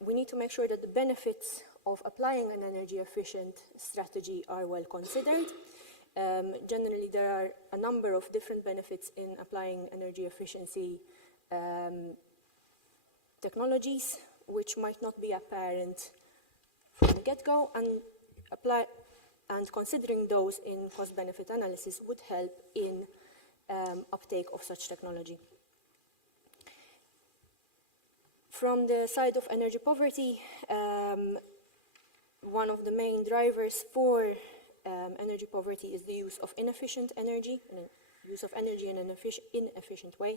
we need to make sure that the benefits of applying an energy-efficient strategy are well considered. Generally, there are a number of different benefits in applying energy efficiency technologies, which might not be apparent from the get-go, and considering those in cost-benefit analysis would help in uptake of such technology. From the side of energy poverty, one of the main drivers for energy poverty is the use of inefficient energy, use of energy in an inefficient way.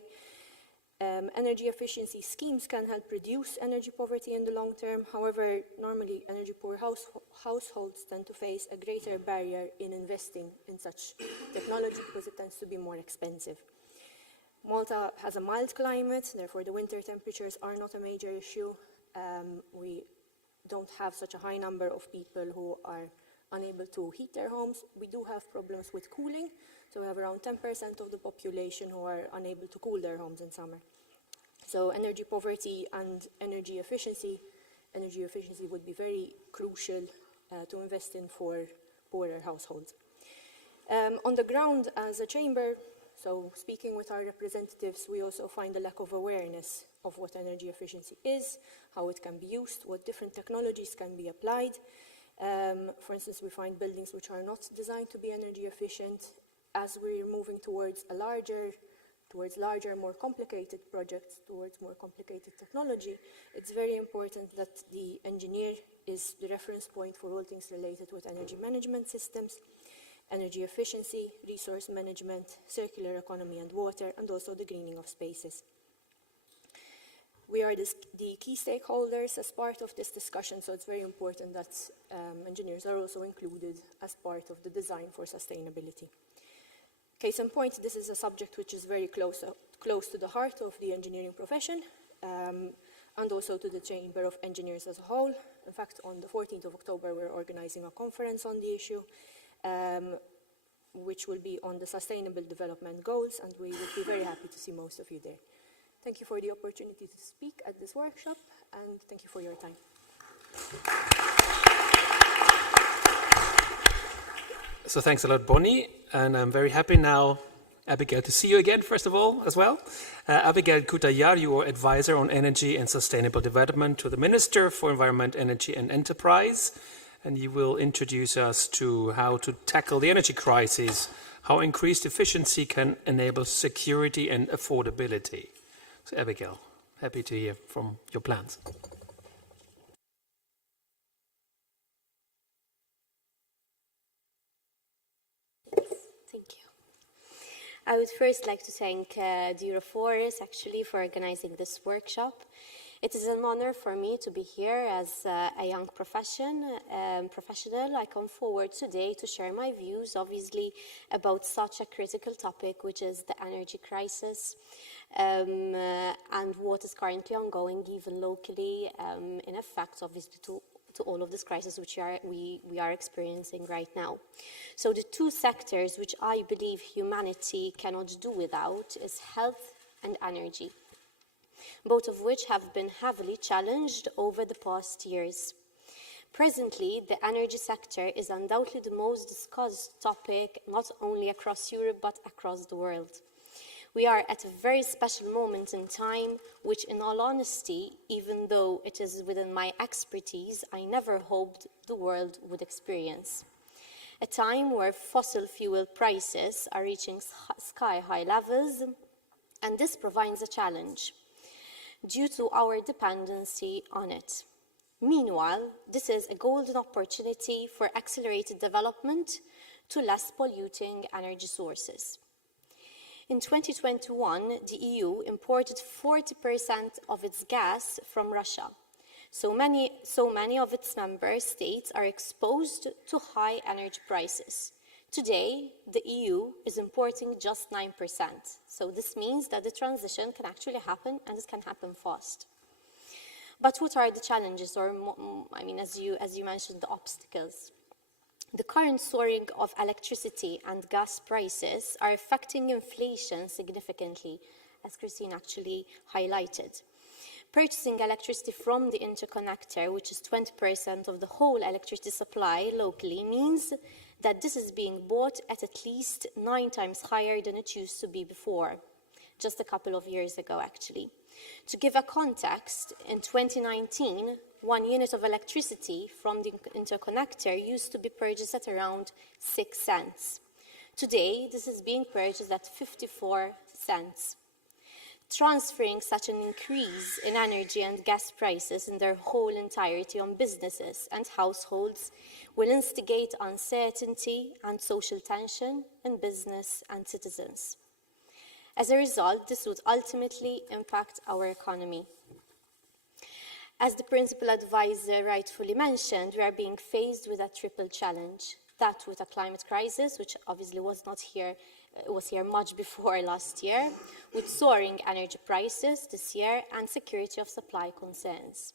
Energy efficiency schemes can help reduce energy poverty in the long term. However, normally energy poor households tend to face a greater barrier in investing in such technology because it tends to be more expensive. Malta has a mild climate, therefore the winter temperatures are not a major issue. We don't have such a high number of people who are unable to heat their homes. We do have problems with cooling, so we have around 10% of the population who are unable to cool their homes in summer. So energy poverty and energy efficiency would be very crucial to invest in for poorer households. On the ground, as a chamber, so speaking with our representatives, we also find a lack of awareness of what energy efficiency is, how it can be used, what different technologies can be applied. For instance, we find buildings which are not designed to be energy efficient. As we're moving towards larger, more complicated projects, towards more complicated technology, it's very important that the engineer is the reference point for all things related with energy management systems, energy efficiency, resource management, circular economy and water, and also the greening of spaces. We are the key stakeholders as part of this discussion, so it's very important that engineers are also included as part of the design for sustainability. Case in point, this is a subject which is very close to the heart of the engineering profession and also to the Chamber of Engineers as a whole. In fact, on the 14th of October, we're organizing a conference on the issue, which will be on the Sustainable Development Goals, and we would be very happy to see most of you there. Thank you for the opportunity to speak at this workshop, and thank you for your time. So thanks a lot, Bonnie, and I'm very happy now, Abigail, to see you again, first of all, as well. Abigail Kutayar, you are advisor on energy and sustainable development to the Minister for Environment, Energy and Enterprise. and he will introduce us to how to tackle the energy crisis, how increased efficiency can enable security and affordability. So Abigail, happy to hear from your plans. Thank you. I would first like to thank the EUFORES actually for organizing this workshop. It is an honor for me to be here as a young professional. I come forward today to share my views, obviously, about such a critical topic, which is the energy crisis, and what is currently ongoing, even locally, in effect, obviously, to all of this crisis which we are experiencing right now. So the two sectors which I believe humanity cannot do without is health and energy, both of which have been heavily challenged over the past years. Presently, the energy sector is undoubtedly the most discussed topic, not only across Europe, but across the world. We are at a very special moment in time, which in all honesty, even though it is within my expertise, I never hoped the world would experience. A time where fossil fuel prices are reaching sky-high levels, and this provides a challenge due to our dependency on it. Meanwhile, this is a golden opportunity for accelerated development to less polluting energy sources. In 2021, the EU imported 40% of its gas from Russia. So many of its member states are exposed to high energy prices. Today, the EU is importing just 9%. So this means that the transition can actually happen, and it can happen fast. But what are the challenges, or as you mentioned, the obstacles? The current soaring of electricity and gas prices are affecting inflation significantly, as Christine actually highlighted. Purchasing electricity from the interconnector, which is 20% of the whole electricity supply locally, means that this is being bought at least 9 times higher than it used to be before, just a couple of years ago, actually. To give a context, in 2019, 1 unit of electricity from the interconnector used to be purchased at around 6 cents. Today, this is being purchased at 54 cents. Transferring such an increase in energy and gas prices in their whole entirety on businesses and households will instigate uncertainty and social tension in business and citizens. As a result, this would ultimately impact our economy. As the principal advisor rightfully mentioned, we are being faced with a triple challenge. That with a climate crisis, which obviously was here much before last year, with soaring energy prices this year and security of supply concerns.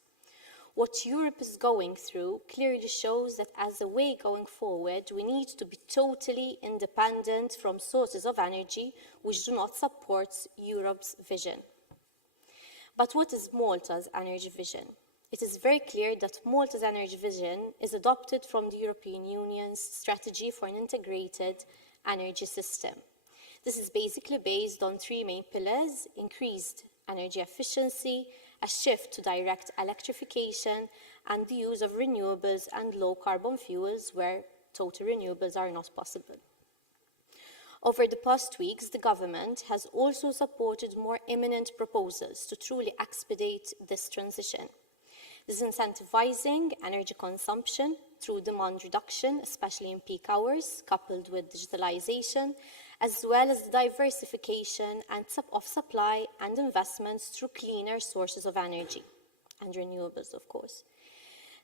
What Europe is going through clearly shows that as a way going forward, we need to be totally independent from sources of energy which do not support Europe's vision. But what is Malta's energy vision? It is very clear that Malta's energy vision is adopted from the European Union's strategy for an integrated energy system. This is basically based on 3 main pillars: increased energy efficiency, a shift to direct electrification, and the use of renewables and low-carbon fuels where total renewables are not possible. Over the past weeks, the government has also supported more imminent proposals to truly expedite this transition. Disincentivizing energy consumption through demand reduction, especially in peak hours, coupled with digitalization, as well as the diversification of supply and investments through cleaner sources of energy and renewables, of course.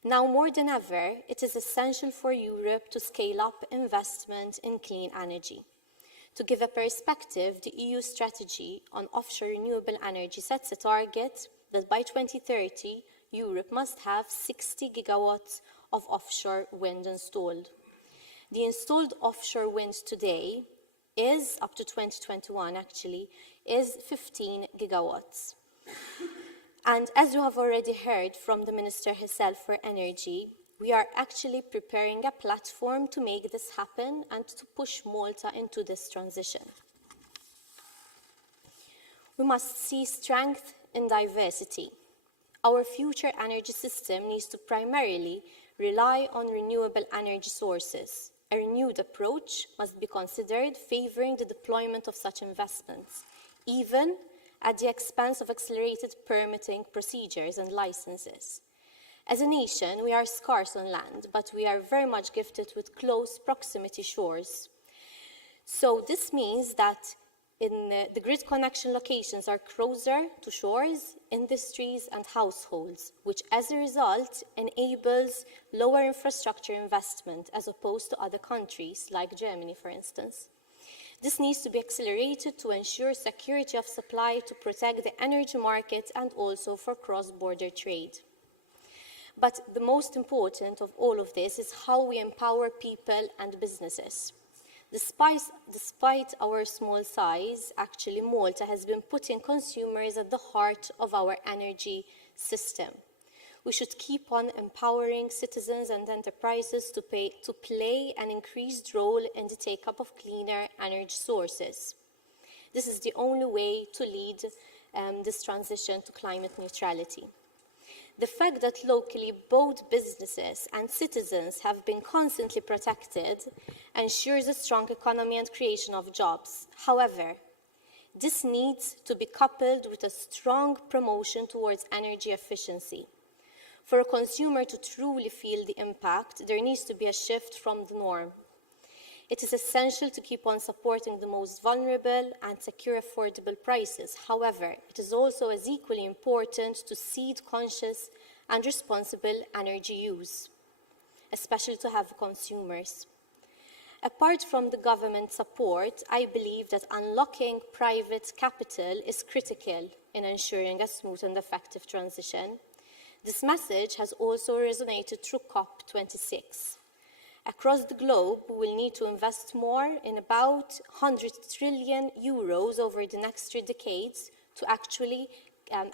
Now more than ever, it is essential for Europe to scale up investment in clean energy. To give a perspective, the EU strategy on offshore renewable energy sets a target that by 2030, Europe must have 60 gigawatts of offshore wind installed. The installed offshore wind today is, up to 2021 actually, is 15 gigawatts. And as you have already heard from the Minister herself for Energy, we are actually preparing a platform to make this happen and to push Malta into this transition. We must see strength in diversity. Our future energy system needs to primarily rely on renewable energy sources. A renewed approach must be considered favoring the deployment of such investments, even at the expense of accelerated permitting procedures and licenses. As a nation, we are scarce on land, but we are very much gifted with close proximity shores. So this means that the grid connection locations are closer to shores, industries, and households, which as a result enables lower infrastructure investment as opposed to other countries, like Germany, for instance. This needs to be accelerated to ensure security of supply, to protect the energy market, and also for cross-border trade. But the most important of all of this is how we empower people and businesses. Despite our small size, actually Malta has been putting consumers at the heart of our energy system. We should keep on empowering citizens and enterprises to play an increased role in the take-up of cleaner energy sources. This is the only way to lead this transition to climate neutrality. The fact that locally both businesses and citizens have been constantly protected ensures a strong economy and creation of jobs. However, this needs to be coupled with a strong promotion towards energy efficiency. For a consumer to truly feel the impact, there needs to be a shift from the norm. It is essential to keep on supporting the most vulnerable and secure affordable prices. However, it is also as equally important to seed conscious and responsible energy use, especially to have consumers. Apart from the government support, I believe that unlocking private capital is critical in ensuring a smooth and effective transition. This message has also resonated through COP26. Across the globe, we will need to invest more in about 100 trillion euros over the next 3 decades to actually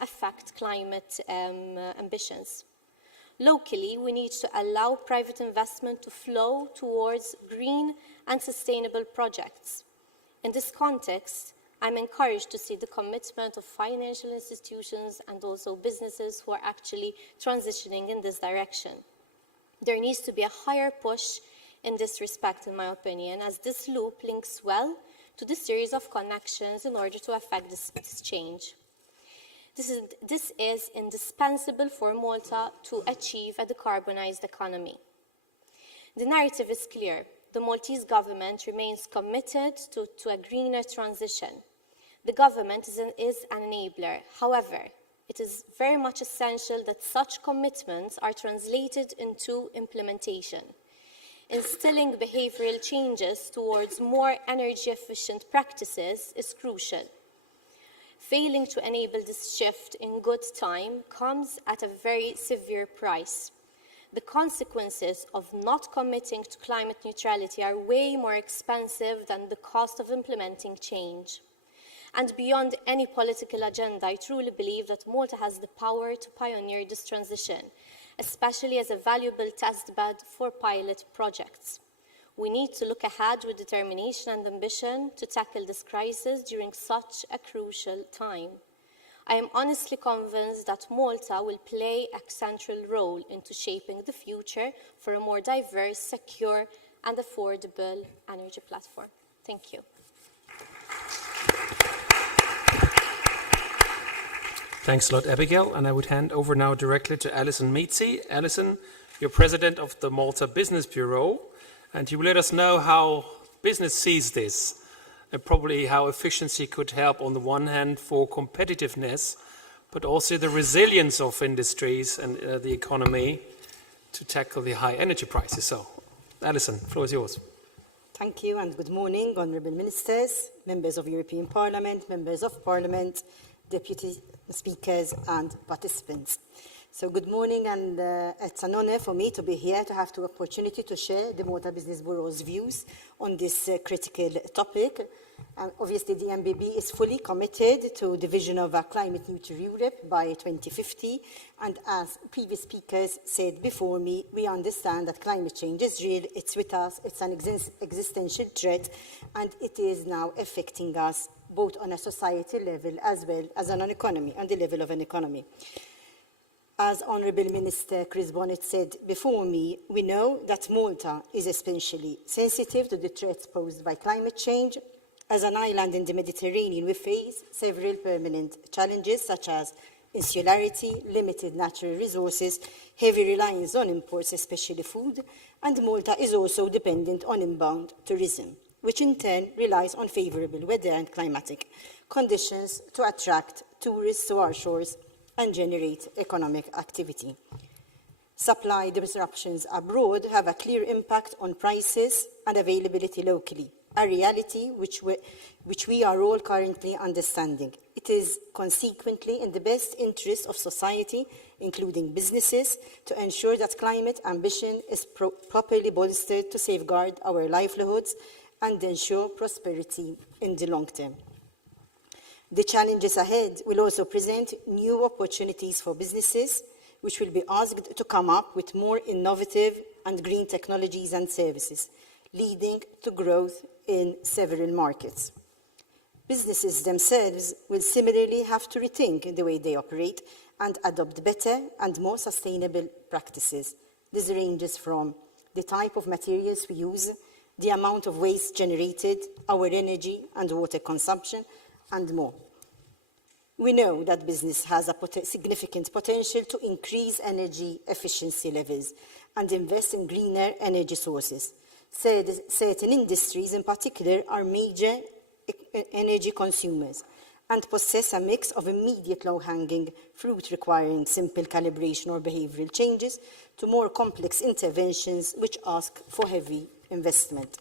affect climate ambitions. Locally, we need to allow private investment to flow towards green and sustainable projects. In this context, I'm encouraged to see the commitment of financial institutions and also businesses who are actually transitioning in this direction. There needs to be a higher push in this respect, in my opinion, as this loop links well to the series of connections in order to affect this change. This is indispensable for Malta to achieve a decarbonized economy. The narrative is clear. The Maltese government remains committed to a greener transition. The government is an enabler. However, it is very much essential that such commitments are translated into implementation. Instilling behavioral changes towards more energy-efficient practices is crucial. Failing to enable this shift in good time comes at a very severe price. The consequences of not committing to climate neutrality are way more expensive than the cost of implementing change. And beyond any political agenda, I truly believe that Malta has the power to pioneer this transition, especially as a valuable testbed for pilot projects. We need to look ahead with determination and ambition to tackle this crisis during such a crucial time. I am honestly convinced that Malta will play a central role into shaping the future for a more diverse, secure, and affordable energy platform. Thank you. Thanks a lot, Abigail. And I would hand over now directly to Alison Meatsy. Alison, you're president of the Malta Business Bureau, and you will let us know how business sees this, and probably how efficiency could help on the one hand for competitiveness, but also the resilience of industries and the economy to tackle the high energy prices. So, Alison, the floor is yours. Thank you and good morning, Honourable Ministers, Members of European Parliament, Members of Parliament, Deputy Speakers and participants. So good morning, and it's an honour for me to be here to have the opportunity to share the Malta Business Bureau's views on this critical topic. Obviously, the MBB is fully committed to the vision of a climate-neutral Europe by 2050, and as previous speakers said before me, we understand that climate change is real, it's with us, it's an existential threat, and it is now affecting us both on a society level as well as on an economy, on the level of an economy. As Honourable Minister Chris Bonnet said before me, we know that Malta is especially sensitive to the threats posed by climate change. As an island in the Mediterranean, we face several permanent challenges such as insularity, limited natural resources, heavy reliance on imports, especially food, and Malta is also dependent on inbound tourism, which in turn relies on favourable weather and climatic conditions to attract tourists to our shores and generate economic activity. Supply disruptions abroad have a clear impact on prices and availability locally, a reality which we are all currently understanding. It is consequently in the best interest of society, including businesses, to ensure that climate ambition is properly bolstered to safeguard our livelihoods and ensure prosperity in the long term. The challenges ahead will also present new opportunities for businesses, which will be asked to come up with more innovative and green technologies and services, leading to growth in several markets. Businesses themselves will similarly have to rethink the way they operate and adopt better and more sustainable practices. This ranges from the type of materials we use, the amount of waste generated, our energy and water consumption, and more. We know that business has a significant potential to increase energy efficiency levels and invest in greener energy sources. Certain industries in particular are major energy consumers and possess a mix of immediate low-hanging fruit requiring simple calibration or behavioural changes to more complex interventions which ask for heavy investment.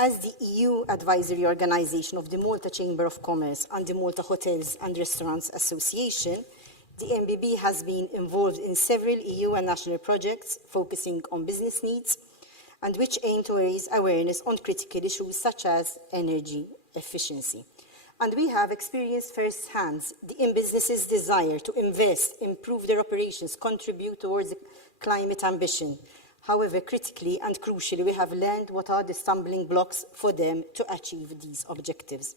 As the EU Advisory Organisation of the Malta Chamber of Commerce and the Malta Hotels and Restaurants Association, the MBB has been involved in several EU and national projects focusing on business needs and which aim to raise awareness on critical issues such as energy efficiency. And we have experienced firsthand the businesses' desire to invest, improve their operations, contribute towards climate ambition. However, critically and crucially, we have learned what are the stumbling blocks for them to achieve these objectives.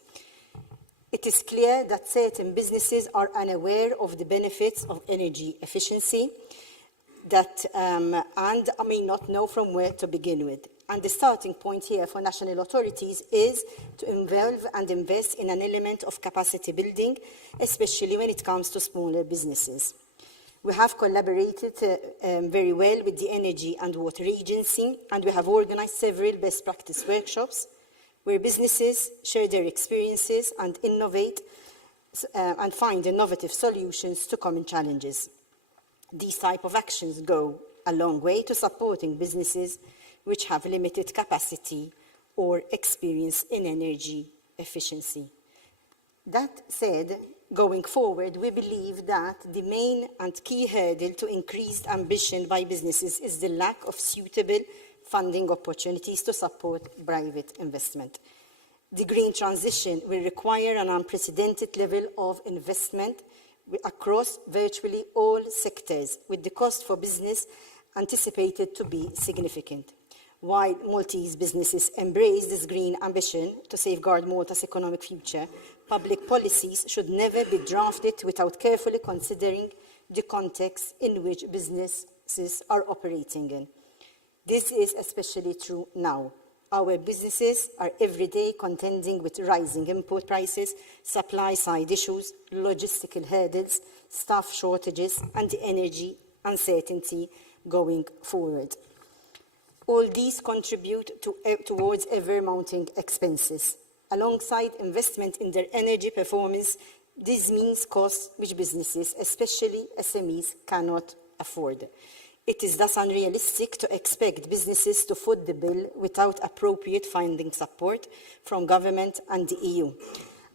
It is clear that certain businesses are unaware of the benefits of energy efficiency and may not know from where to begin with. And the starting point here for national authorities is to involve and invest in an element of capacity building, especially when it comes to smaller businesses. We have collaborated very well with the Energy and Water Agency, and we have organised several best practice workshops where businesses share their experiences and innovate and find innovative solutions to common challenges. These type of actions go a long way to supporting businesses which have limited capacity or experience in energy efficiency. That said, going forward, we believe that the main and key hurdle to increased ambition by businesses is the lack of suitable funding opportunities to support private investment. The green transition will require an unprecedented level of investment across virtually all sectors, with the cost for business anticipated to be significant. While Maltese businesses embrace this green ambition to safeguard Malta's economic future, public policies should never be drafted without carefully considering the context in which businesses are operating in. This is especially true now. Our businesses are every day contending with rising import prices, supply-side issues, logistical hurdles, staff shortages, and energy uncertainty going forward. All these contribute towards ever-mounting expenses. Alongside investment in their energy performance, this means costs which businesses, especially SMEs, cannot afford. It is thus unrealistic to expect businesses to foot the bill without appropriate funding support from government and the EU.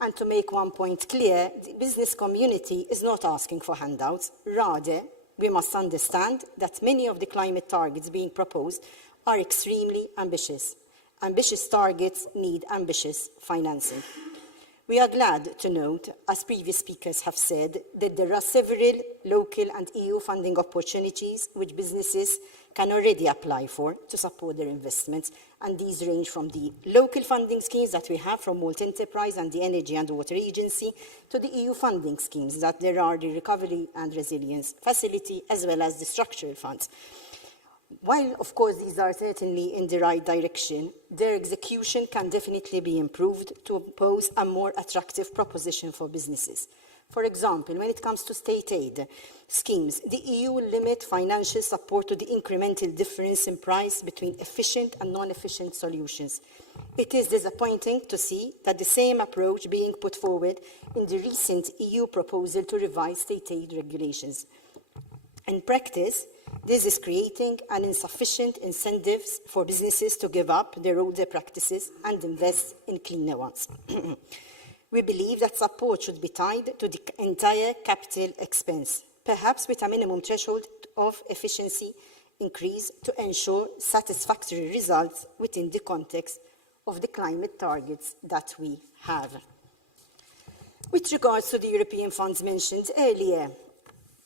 And to make one point clear, the business community is not asking for handouts. Rather, we must understand that many of the climate targets being proposed are extremely ambitious. Ambitious targets need ambitious financing. We are glad to note, as previous speakers have said, that there are several local and EU funding opportunities which businesses can already apply for to support their investments. And these range from the local funding schemes that we have from Malta Enterprise and the Energy and Water Agency to the EU funding schemes that there are the Recovery and Resilience Facility as well as the structural funds. While, of course, these are certainly in the right direction, their execution can definitely be improved to pose a more attractive proposition for businesses. For example, when it comes to state aid schemes, the EU will limit financial support to the incremental difference in price between efficient and non-efficient solutions. It is disappointing to see that the same approach being put forward in the recent EU proposal to revise state aid regulations. In practice, this is creating an insufficient incentives for businesses to give up their older practices and invest in cleaner ones. We believe that support should be tied to the entire capital expense, perhaps with a minimum threshold of efficiency increase to ensure satisfactory results within the context of the climate targets that we have. With regards to the European funds mentioned earlier,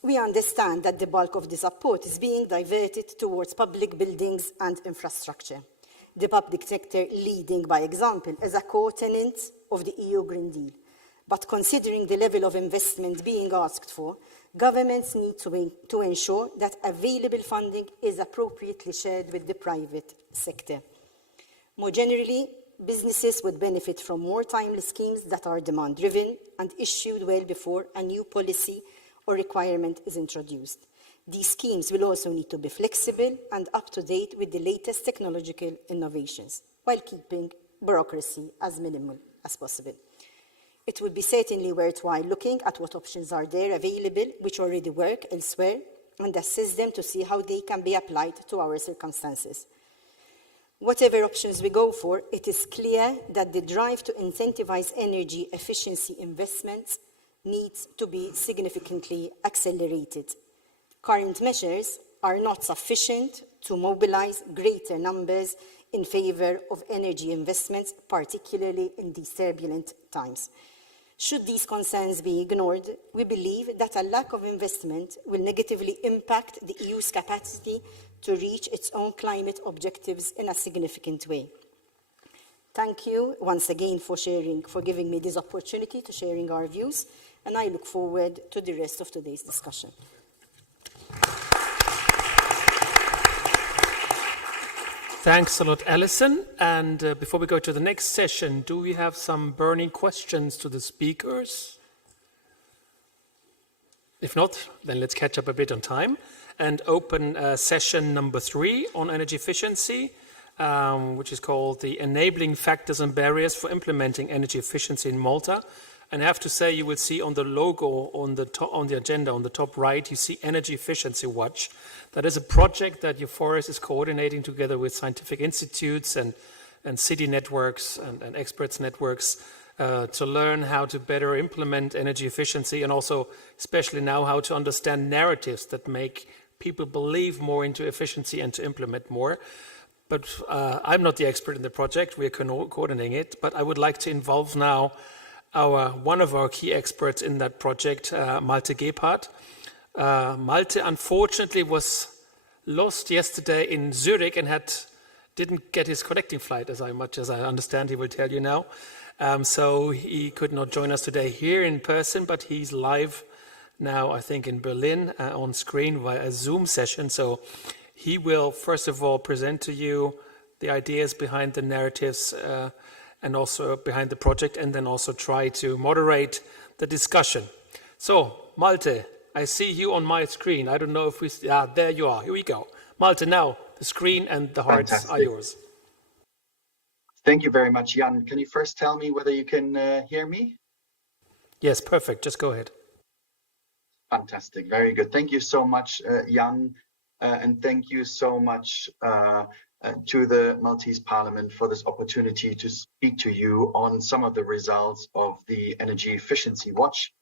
we understand that the bulk of the support is being diverted towards public buildings and infrastructure. The public sector leading by example as a co-tenant of the EU Green Deal. But considering the level of investment being asked for, governments need to ensure that available funding is appropriately shared with the private sector. More generally, businesses would benefit from more timely schemes that are demand-driven and issued well before a new policy or requirement is introduced. These schemes will also need to be flexible and up to date with the latest technological innovations, while keeping bureaucracy as minimal as possible. It would be certainly worthwhile looking at what options are there available which already work elsewhere and assess them to see how they can be applied to our circumstances. Whatever options we go for, it is clear that the drive to incentivize energy efficiency investments needs to be significantly accelerated. Current measures are not sufficient to mobilize greater numbers in favour of energy investments, particularly in these turbulent times. Should these concerns be ignored, we believe that a lack of investment will negatively impact the EU's capacity to reach its own climate objectives in a significant way. Thank you once again for giving me this opportunity to sharing our views, and I look forward to the rest of today's discussion. Thanks a lot, Alison. And before we go to the next session, do we have some burning questions to the speakers? If not, then let's catch up a bit on time and open session number 3 on energy efficiency, which is called the Enabling Factors and Barriers for Implementing Energy Efficiency in Malta. And I have to say, you will see on the logo on the agenda on the top right, you see Energy Efficiency Watch. That is a project that EUFORES is coordinating together with scientific institutes and city networks and experts networks to learn how to better implement energy efficiency, and also, especially now, how to understand narratives that make people believe more into efficiency and to implement more. But I'm not the expert in the project, we are coordinating it, but I would like to involve now one of our key experts in that project, Malte Gebhardt. Malte, unfortunately, was lost yesterday in Zurich and didn't get his connecting flight, as much as I understand. He will tell you now. So he could not join us today here in person, but he's live now, I think, in Berlin on screen via a Zoom session. So he will, first of all, present to you the ideas behind the narratives and also behind the project, and then also try to moderate the discussion. So, Malte, I see you on my screen. I don't know if there you are. Here we go. Malte, now the screen and the hearts Fantastic. are yours. Thank you very much, Jan. Can you first tell me whether you can hear me? Yes, perfect. Just go ahead. Fantastic. Very good. Thank you so much, Jan. And thank you so much to the Maltese Parliament for this opportunity to speak to you on some of the results of the Energy Efficiency Watch.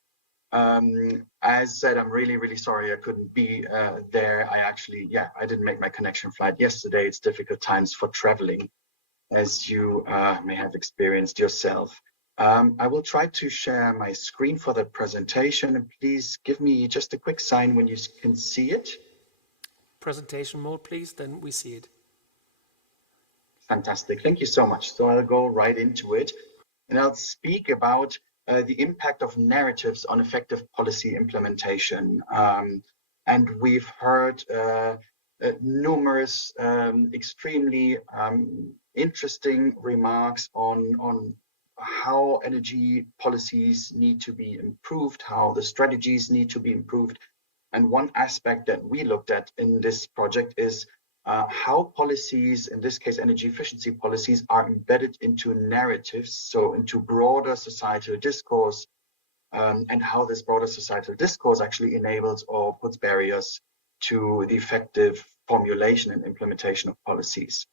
As said, I'm really, really sorry I couldn't be there. I didn't make my connection flight yesterday. It's difficult times for traveling, as you may have experienced yourself. I will try to share my screen for the presentation, and please give me just a quick sign when you can see it. presentation mode, please, then we see it. Fantastic. Thank you so much. So I'll go right into it, and I'll speak about the impact of narratives on effective policy implementation. And we've heard numerous extremely interesting remarks on how energy policies need to be improved, how the strategies need to be improved. And one aspect that we looked at in this project is how policies, in this case energy efficiency policies, are embedded into narratives, so into broader societal discourse, and how this broader societal discourse actually enables or puts barriers to the effective formulation and implementation of policies.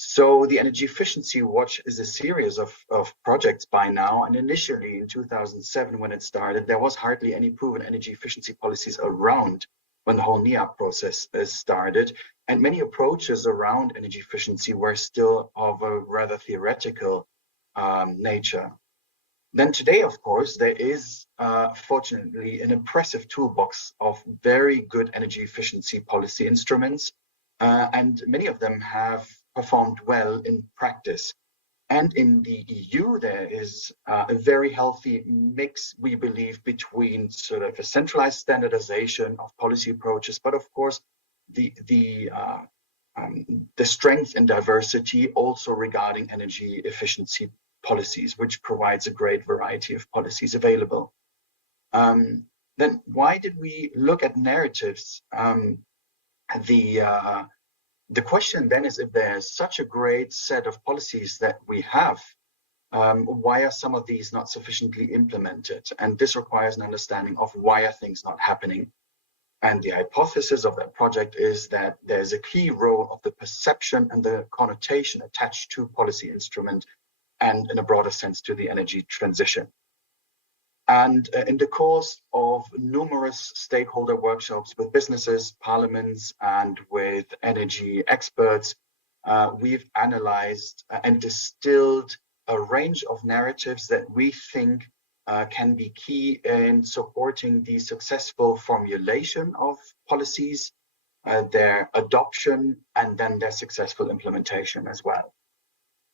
So the Energy Efficiency Watch is a series of projects by now, and initially in 2007 when it started, there was hardly any proven energy efficiency policies around when the whole NEAP process started, and many approaches around energy efficiency were still of a rather theoretical nature. Then today, of course, there is fortunately an impressive toolbox of very good energy efficiency policy instruments, and many of them have performed well in practice. And in the EU, there is a very healthy mix, we believe, between sort of a centralized standardization of policy approaches, but of course, the strength and diversity also regarding energy efficiency policies, which provides a great variety of policies available. Then why did we look at narratives? The question then is, if there's such a great set of policies that we have, why are some of these not sufficiently implemented? And this requires an understanding of why are things not happening. And the hypothesis of that project is that there's a key role of the perception and the connotation attached to policy instrument, and in a broader sense to the energy transition. And in the course of numerous stakeholder workshops with businesses, parliaments, and with energy experts, we've analyzed and distilled a range of narratives that we think can be key in supporting the successful formulation of policies, their adoption, and then their successful implementation as well.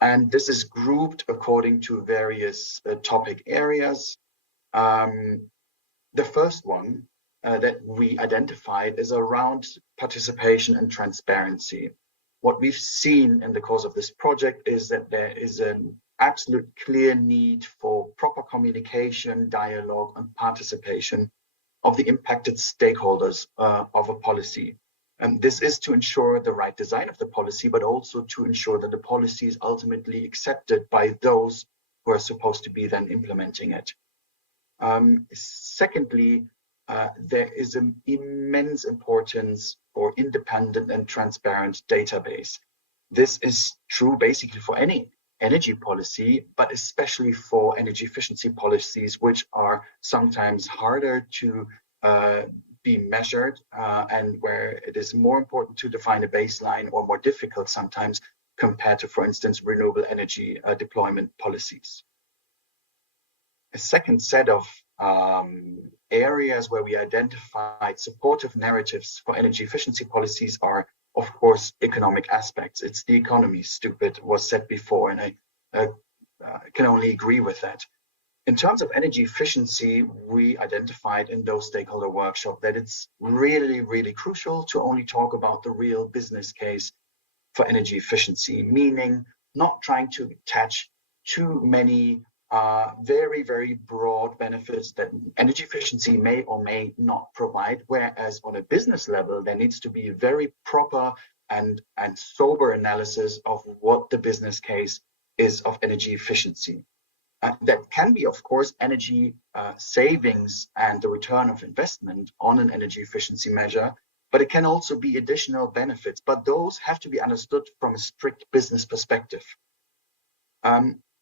And this is grouped according to various topic areas. The first one that we identified is around participation and transparency. What we've seen in the course of this project is that there is an absolute clear need for proper communication, dialogue, and participation of the impacted stakeholders of a policy. And this is to ensure the right design of the policy, but also to ensure that the policy is ultimately accepted by those who are supposed to be then implementing it. Secondly, there is an immense importance for independent and transparent database. This is true basically for any energy policy, but especially for energy efficiency policies, which are sometimes harder to be measured and where it is more important to define a baseline, or more difficult sometimes compared to, for instance, renewable energy deployment policies. A second set of areas where we identified supportive narratives for energy efficiency policies are, of course, economic aspects. It's the economy, stupid, was said before, and I can only agree with that. In terms of energy efficiency, we identified in those stakeholder workshops that it's really, really crucial to only talk about the real business case for energy efficiency, meaning not trying to attach too many very, very broad benefits that energy efficiency may or may not provide, whereas on a business level, there needs to be a very proper and sober analysis of what the business case is of energy efficiency. That can be, of course, energy savings and the return of investment on an energy efficiency measure, but it can also be additional benefits, but those have to be understood from a strict business perspective.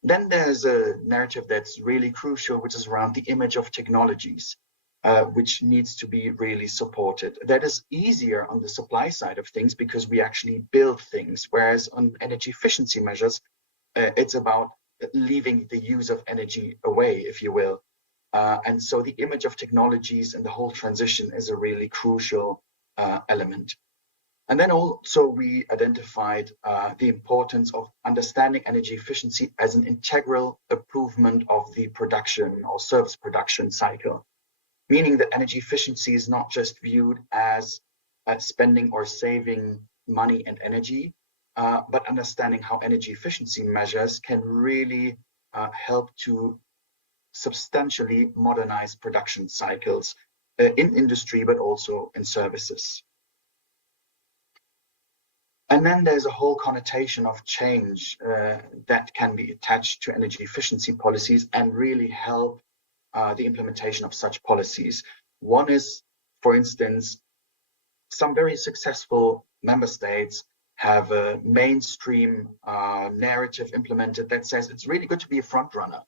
Then there's a narrative that's really crucial, which is around the image of technologies, which needs to be really supported. That is easier on the supply side of things because we actually build things, whereas on energy efficiency measures, it's about leaving the use of energy away, if you will. And so the image of technologies and the whole transition is a really crucial element. And then also we identified the importance of understanding energy efficiency as an integral improvement of the production or service production cycle, meaning that energy efficiency is not just viewed as spending or saving money and energy, but understanding how energy efficiency measures can really help to substantially modernize production cycles in industry, but also in services. And then there's a whole connotation of change that can be attached to energy efficiency policies and really help the implementation of such policies. One is, for instance, some very successful member states have a mainstream narrative implemented that says it's really good to be a front runner.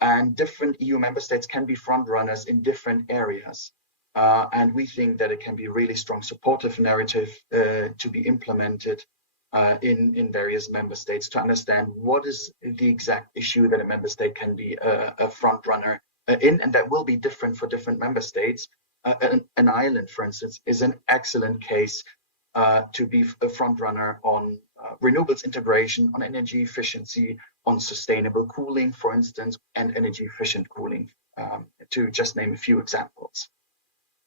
And different EU member states can be front runners in different areas. And we think that it can be a really strong supportive narrative to be implemented in various member states to understand what is the exact issue that a member state can be a front runner in, and that will be different for different member states. An Ireland, for instance, is an excellent case to be a front runner on renewables integration, on energy efficiency, on sustainable cooling, for instance, and energy efficient cooling, to just name a few examples.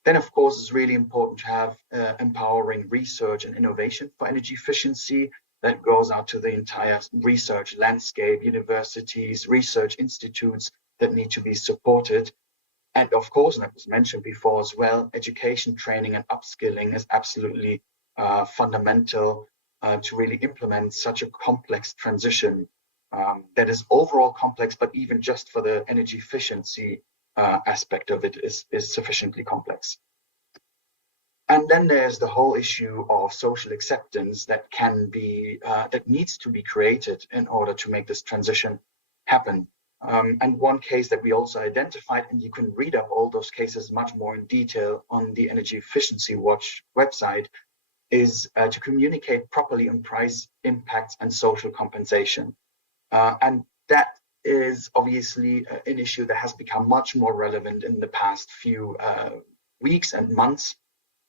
Then, of course, it's really important to have empowering research and innovation for energy efficiency that goes out to the entire research landscape, universities, research institutes that need to be supported. And of course, and that was mentioned before as well, education, training, and upskilling is absolutely fundamental to really implement such a complex transition that is overall complex, but even just for the energy efficiency aspect of it is sufficiently complex. And then there's the whole issue of social acceptance that can be that needs to be created in order to make this transition happen. And one case that we also identified, and you can read up all those cases much more in detail on the Energy Efficiency Watch website, is to communicate properly on price impacts and social compensation. And that is obviously an issue that has become much more relevant in the past few weeks and months,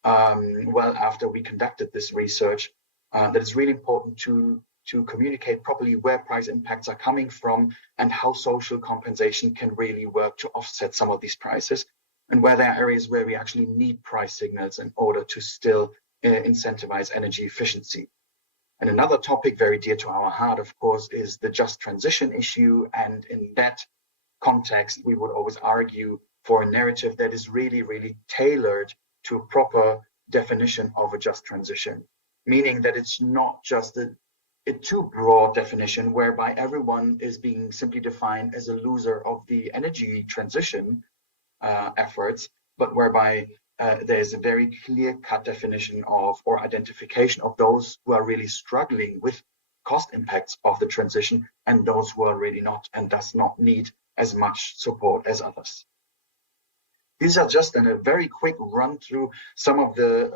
well after we conducted this research, that it's really important to communicate properly where price impacts are coming from and how social compensation can really work to offset some of these prices, and where there are areas where we actually need price signals in order to still incentivize energy efficiency. And another topic very dear to our heart, of course, is the just transition issue. And in that context, we would always argue for a narrative that is really, really tailored to a proper definition of a just transition, meaning that it's not just a too broad definition whereby everyone is being simply defined as a loser of the energy transition efforts, but whereby there's a very clear-cut definition of or identification of those who are really struggling with cost impacts of the transition and those who are really not and does not need as much support as others. These are just in a very quick run through some of the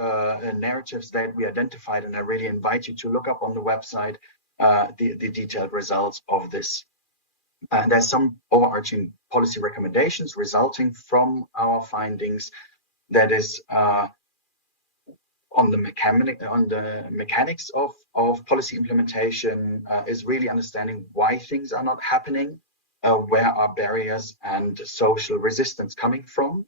narratives that we identified, and I really invite you to look up on the website the detailed results of this. And there's some overarching policy recommendations resulting from our findings. That is on the mechanics of policy implementation, is really understanding why things are not happening, where are barriers and social resistance coming from.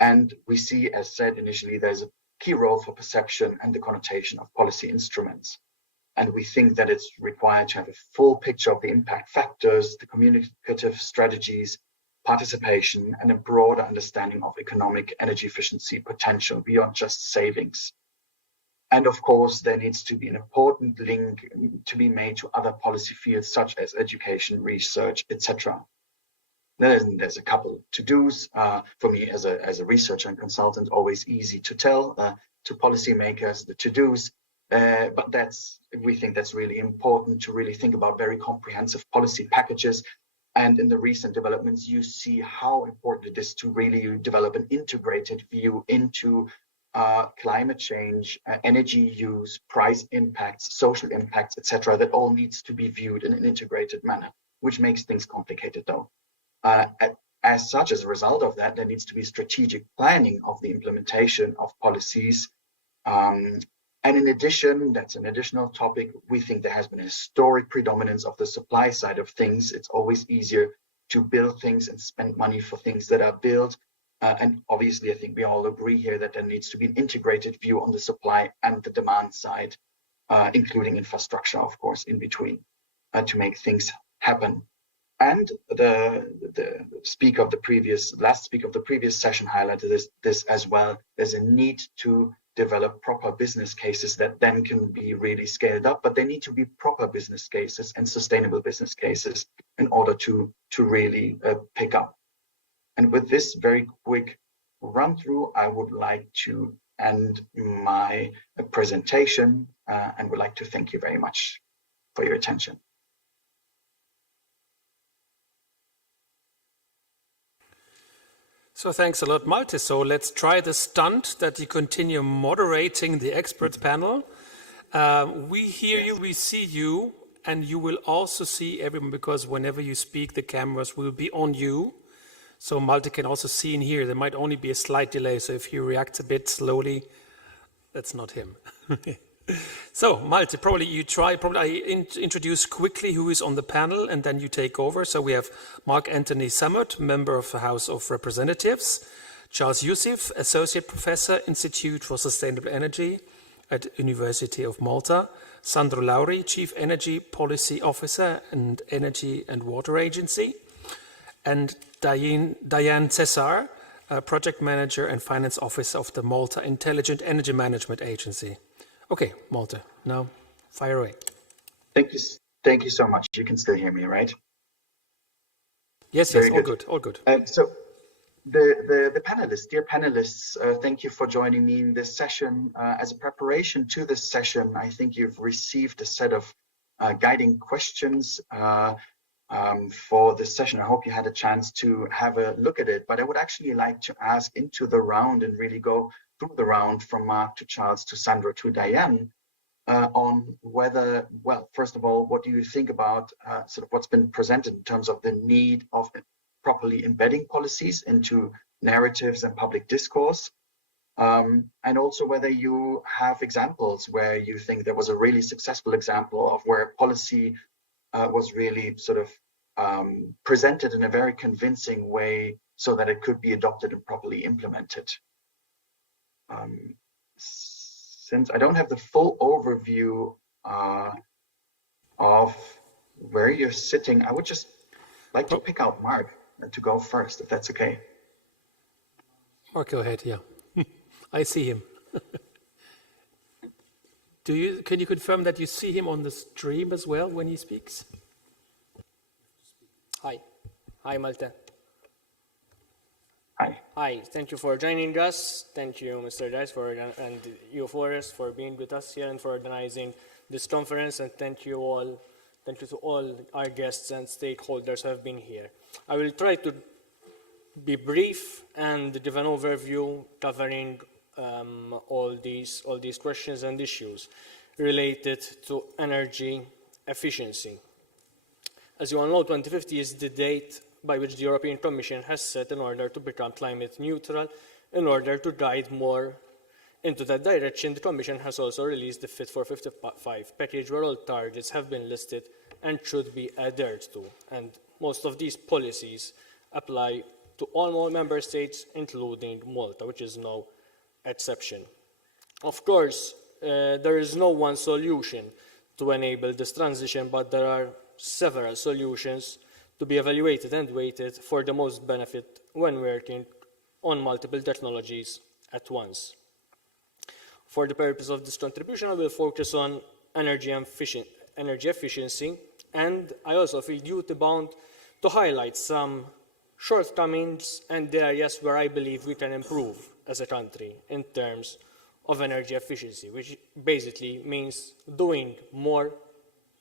And we see, as said initially, there's a key role for perception and the connotation of policy instruments. And we think that it's required to have a full picture of the impact factors, the communicative strategies, participation, and a broader understanding of economic energy efficiency potential beyond just savings. And of course, there needs to be an important link to be made to other policy fields such as education, research, etc. There's a couple to-dos. For me as a researcher and consultant, always easy to tell to policymakers the to-dos. But we think that's really important to really think about very comprehensive policy packages. And in the recent developments, you see how important it is to really develop an integrated view into climate change, energy use, price impacts, social impacts, etc. That all needs to be viewed in an integrated manner, which makes things complicated though. As such, as a result of that, there needs to be strategic planning of the implementation of policies And in addition, that's an additional topic, we think there has been a historic predominance of the supply side of things. It's always easier to build things and spend money for things that are built. And obviously, I think we all agree here that there needs to be an integrated view on the supply and the demand side, including infrastructure, of course, in between, to make things happen. And the last speaker of the previous session highlighted this as well. There's a need to develop proper business cases that then can be really scaled up, but they need to be proper business cases and sustainable business cases in order to really pick up. And with this very quick run through, I would like to end my presentation and would like to thank you very much for your attention. So thanks a lot, Malte. So let's try the stunt that you continue moderating the experts panel. We hear you, we see you, and you will also see everyone, because whenever you speak, the cameras will be on you. So Malte can also see and hear. There might only be a slight delay, so if he reacts a bit slowly, that's not him. So Malte, I introduce quickly who is on the panel, and then you take over. So we have Mark Anthony Samut, member of the House of Representatives, Charles Youssef, Associate Professor, Institute for Sustainable Energy at University of Malta, Sandro Lauri, Chief Energy Policy Officer and Energy and Water Agency, and Diane Cesar, Project Manager and Finance Officer of the Malta Intelligent Energy Management Agency. Okay, Malte, now fire away. Thank you so much. You can still hear me, right? Yes, all good. So the panelists, dear panelists, thank you for joining me in this session. As a preparation to this session, I think you've received a set of guiding questions for this session. I hope you had a chance to have a look at it, but I would actually like to ask into the round and really go through the round from Mark to Charles to Sandro to Diane on whether, well, first of all, what do you think about sort of what's been presented in terms of the need of properly embedding policies into narratives and public discourse, and also whether you have examples where you think there was a really successful example of where policy was really sort of presented in a very convincing way so that it could be adopted and properly implemented. Since I don't have the full overview of where you're sitting, I would just like to pick out Mark to go first, if that's okay. Mark, go ahead, yeah. I see him. Can you confirm that you see him on the stream as well when he speaks? Hi, Malte. Hi, thank you for joining us. Thank you, Mr. Dice, and EUFORES for being with us here and for organizing this conference. And thank you to all our guests and stakeholders who have been here. I will try to be brief and give an overview covering all these questions and issues related to energy efficiency. As you all know, 2050 is the date by which the European Commission has set in order to become climate neutral. In order to guide more into that direction, the Commission has also released the Fit for 55 package, where all targets have been listed and should be adhered to. And most of these policies apply to all member states, including Malta, which is no exception. Of course, there is no one solution to enable this transition, but there are several solutions to be evaluated and weighted for the most benefit when working on multiple technologies at once. For the purpose of this contribution, I will focus on energy efficiency, and I also feel duty-bound to highlight some shortcomings and the areas where I believe we can improve as a country in terms of energy efficiency, which basically means doing more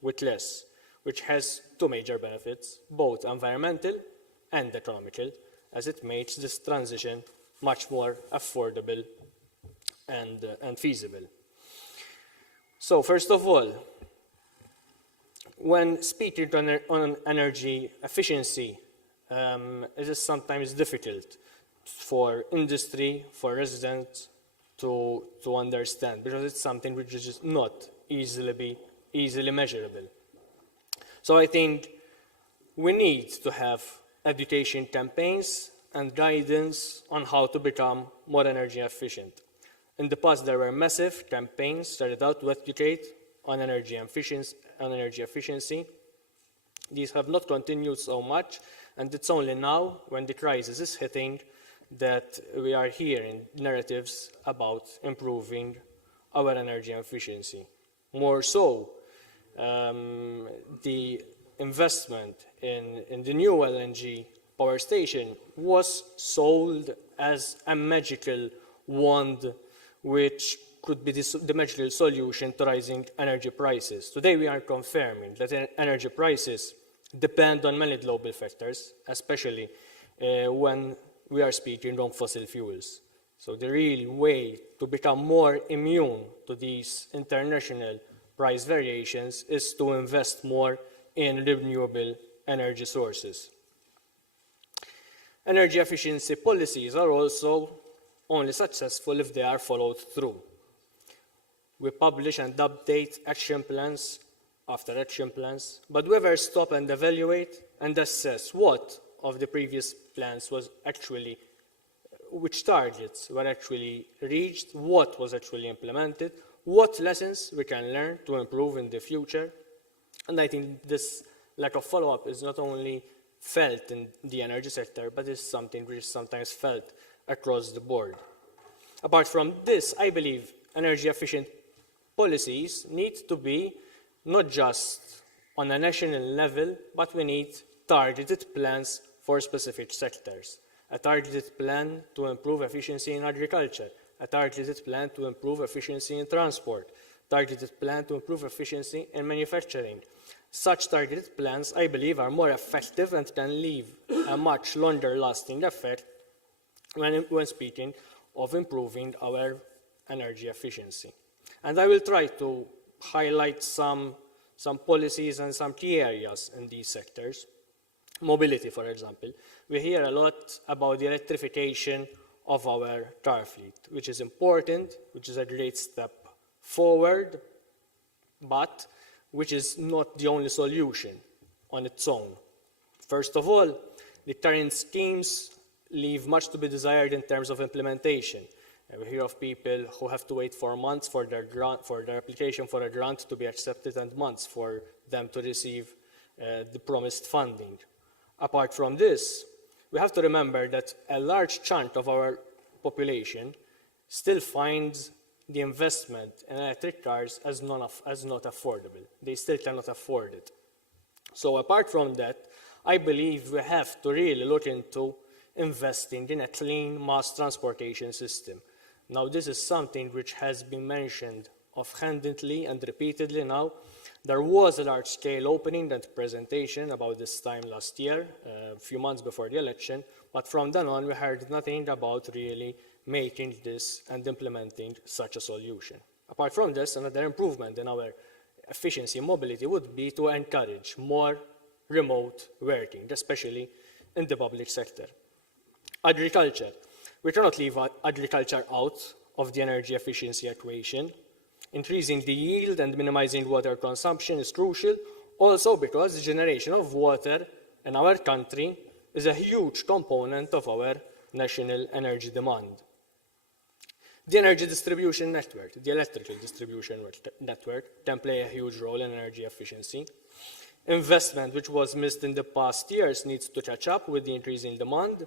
with less, which has two major benefits, both environmental and economical, as it makes this transition much more affordable and feasible. So first of all, when speaking on energy efficiency, it is sometimes difficult for industry, for residents, to understand, because it's something which is just not easily measurable. So I think we need to have education campaigns and guidance on how to become more energy efficient. In the past, there were massive campaigns started out to educate on energy efficiency. These have not continued so much, and it's only now, when the crisis is hitting, that we are hearing narratives about improving our energy efficiency. More so, the investment in the new LNG power station was sold as a magical wand which could be the magical solution to rising energy prices. Today we are confirming that energy prices depend on many global factors, especially when we are speaking on fossil fuels. So the real way to become more immune to these international price variations is to invest more in renewable energy sources. Energy efficiency policies are also only successful if they are followed through. We publish and update action plans after action plans, but we ever stop and evaluate and assess what of the previous plans was actually, which targets were actually reached, what was actually implemented, what lessons we can learn to improve in the future. And I think this lack of follow-up is not only felt in the energy sector, but is something which is sometimes felt across the board. Apart from this, I believe energy efficient policies need to be not just on a national level, but we need targeted plans for specific sectors. A targeted plan to improve efficiency in agriculture, a targeted plan to improve efficiency in transport, targeted plan to improve efficiency in manufacturing. Such targeted plans, I believe, are more effective and can leave a much longer lasting effect when speaking of improving our energy efficiency. And I will try to highlight some policies and some key areas in these sectors. Mobility, for example. We hear a lot about the electrification of our car fleet, which is important, which is a great step forward, but which is not the only solution on its own. First of all, the current schemes leave much to be desired in terms of implementation. We hear of people who have to wait for months for their application for a grant to be accepted and months for them to receive the promised funding. Apart from this, we have to remember that a large chunk of our population still finds the investment in electric cars as not affordable. They still cannot afford it. So apart from that, I believe we have to really look into investing in a clean mass transportation system. Now, this is something which has been mentioned offhandedly and repeatedly now. There was a large-scale opening and presentation about this time last year, a few months before the election, but from then on we heard nothing about really making this and implementing such a solution. Apart from this, another improvement in our efficiency and mobility would be to encourage more remote working, especially in the public sector. Agriculture. We cannot leave agriculture out of the energy efficiency equation. Increasing the yield and minimizing water consumption is crucial, also because the generation of water in our country is a huge component of our national energy demand. The energy distribution network, the electrical distribution network, can play a huge role in energy efficiency. Investment, which was missed in the past years, needs to catch up with the increase in demand,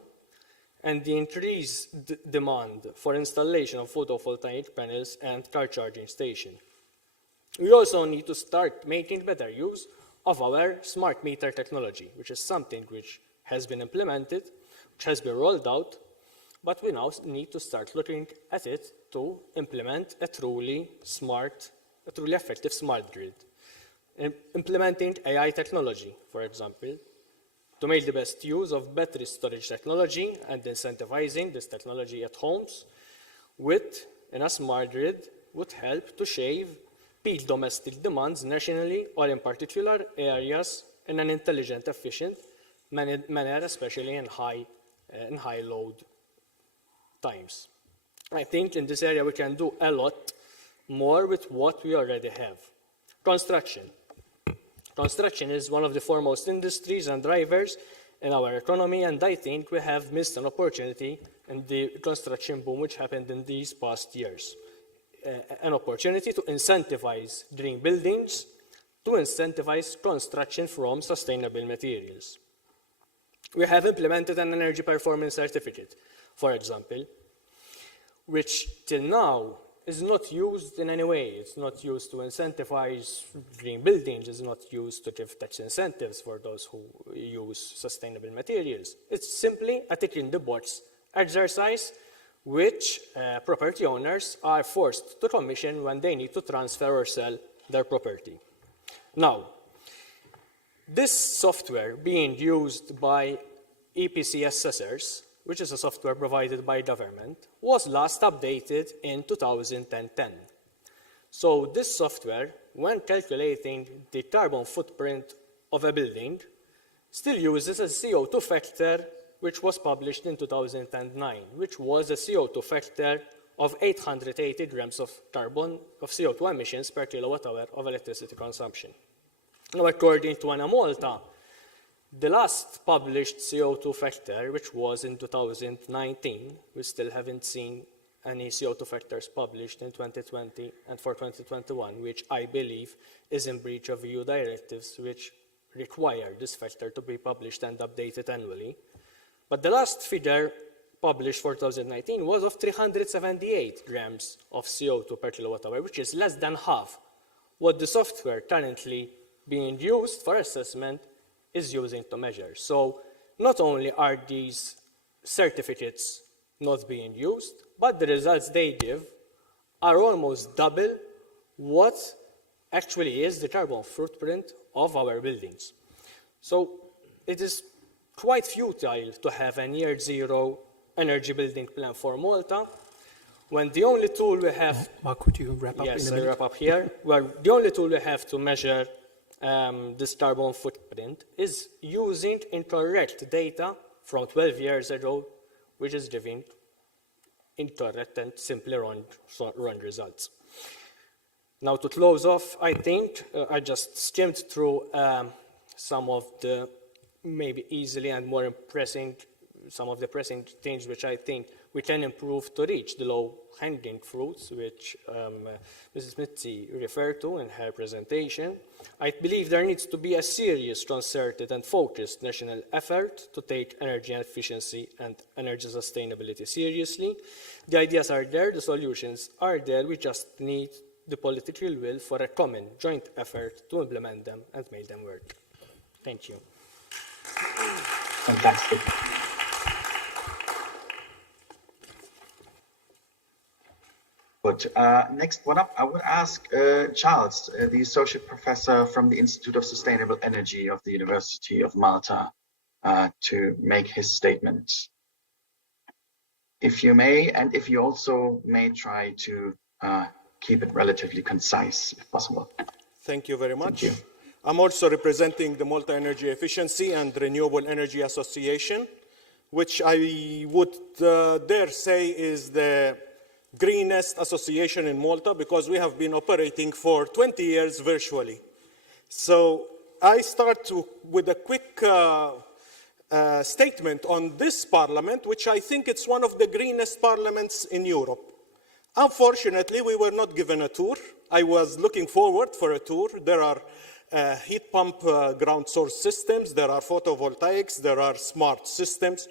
and the increased demand for installation of photovoltaic panels and car charging stations. We also need to start making better use of our smart meter technology, which is something which has been implemented, which has been rolled out, but we now need to start looking at it to implement a truly effective smart grid. Implementing AI technology, for example, to make the best use of battery storage technology and incentivizing this technology at homes in a smart grid would help to shave peak domestic demands nationally or in particular areas in an intelligent, efficient manner, especially in high load times. I think in this area we can do a lot more with what we already have. Construction. Construction is one of the foremost industries and drivers in our economy, and I think we have missed an opportunity in the construction boom which happened in these past years. An opportunity to incentivize green buildings, to incentivize construction from sustainable materials. We have implemented an energy performance certificate, for example, which till now is not used in any way. It's not used to incentivize green buildings. It's not used to give tax incentives for those who use sustainable materials. It's simply a tick in the box exercise which property owners are forced to commission when they need to transfer or sell their property. Now, this software being used by EPC assessors, which is a software provided by government, was last updated in 2010. So this software, when calculating the carbon footprint of a building, still uses a CO2 factor which was published in 2009, which was a CO2 factor of 880 grams of carbon of CO2 emissions per kilowatt hour of electricity consumption. Now, according to Malta, the last published CO2 factor, which was in 2019, we still haven't seen any CO2 factors published in 2020 and for 2021, which I believe is in breach of EU directives which require this factor to be published and updated annually. But the last figure published for 2019 was of 378 grams of CO2 per kilowatt hour, which is less than half what the software currently being used for assessment is using to measure. So not only are these certificates not being used, but the results they give are almost double what actually is the carbon footprint of our buildings. So it is quite futile to have a near zero energy building plan for Malta when the only tool we have... Mark, could you wrap up in a minute? Yes, I'll wrap up here. Well, the only tool we have to measure this carbon footprint is using incorrect data from 12 years ago, which is giving incorrect and simply wrong results. Now, to close off, I think I just skimmed through some of the maybe easily and more impressing, some of the pressing things which I think we can improve to reach the low-hanging fruits, which Mrs. Mitzi referred to in her presentation. I believe there needs to be a serious, concerted and focused national effort to take energy efficiency and energy sustainability seriously. The ideas are there, the solutions are there, we just need the political will for a common joint effort to implement them and make them work. Thank you. Fantastic. Good. Next one up, I would ask Charles, the Associate Professor from the Institute of Sustainable Energy of the University of Malta, to make his statement. If you may, and if you also may try to keep it relatively concise, if possible. Thank you very much. Thank you. I'm also representing the Malta Energy Efficiency and Renewable Energy Association, which I would dare say is the greenest association in Malta because we have been operating for 20 years virtually. So I start with a quick statement on this parliament, which I think it's one of the greenest parliaments in Europe. Unfortunately, we were not given a tour. I was looking forward for a tour. There are heat pump ground source systems, there are photovoltaics, there are smart systems.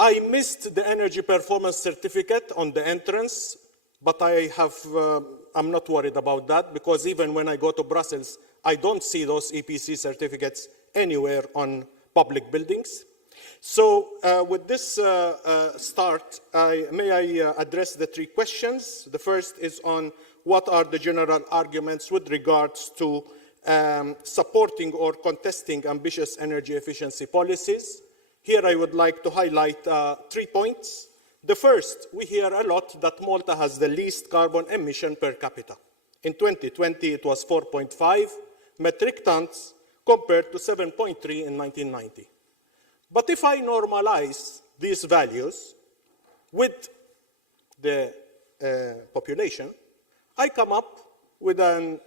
I missed the energy performance certificate on the entrance, but I'm not worried about that because even when I go to Brussels, I don't see those EPC certificates anywhere on public buildings. So with this start, may I address the three questions? The first is on what are the general arguments with regards to supporting or contesting ambitious energy efficiency policies. Here I would like to highlight 3 points. The first, we hear a lot that Malta has the least carbon emission per capita. In 2020, it was 4.5 metric tons compared to 7.3 in 1990. But if I normalize these values with the population, I come up with a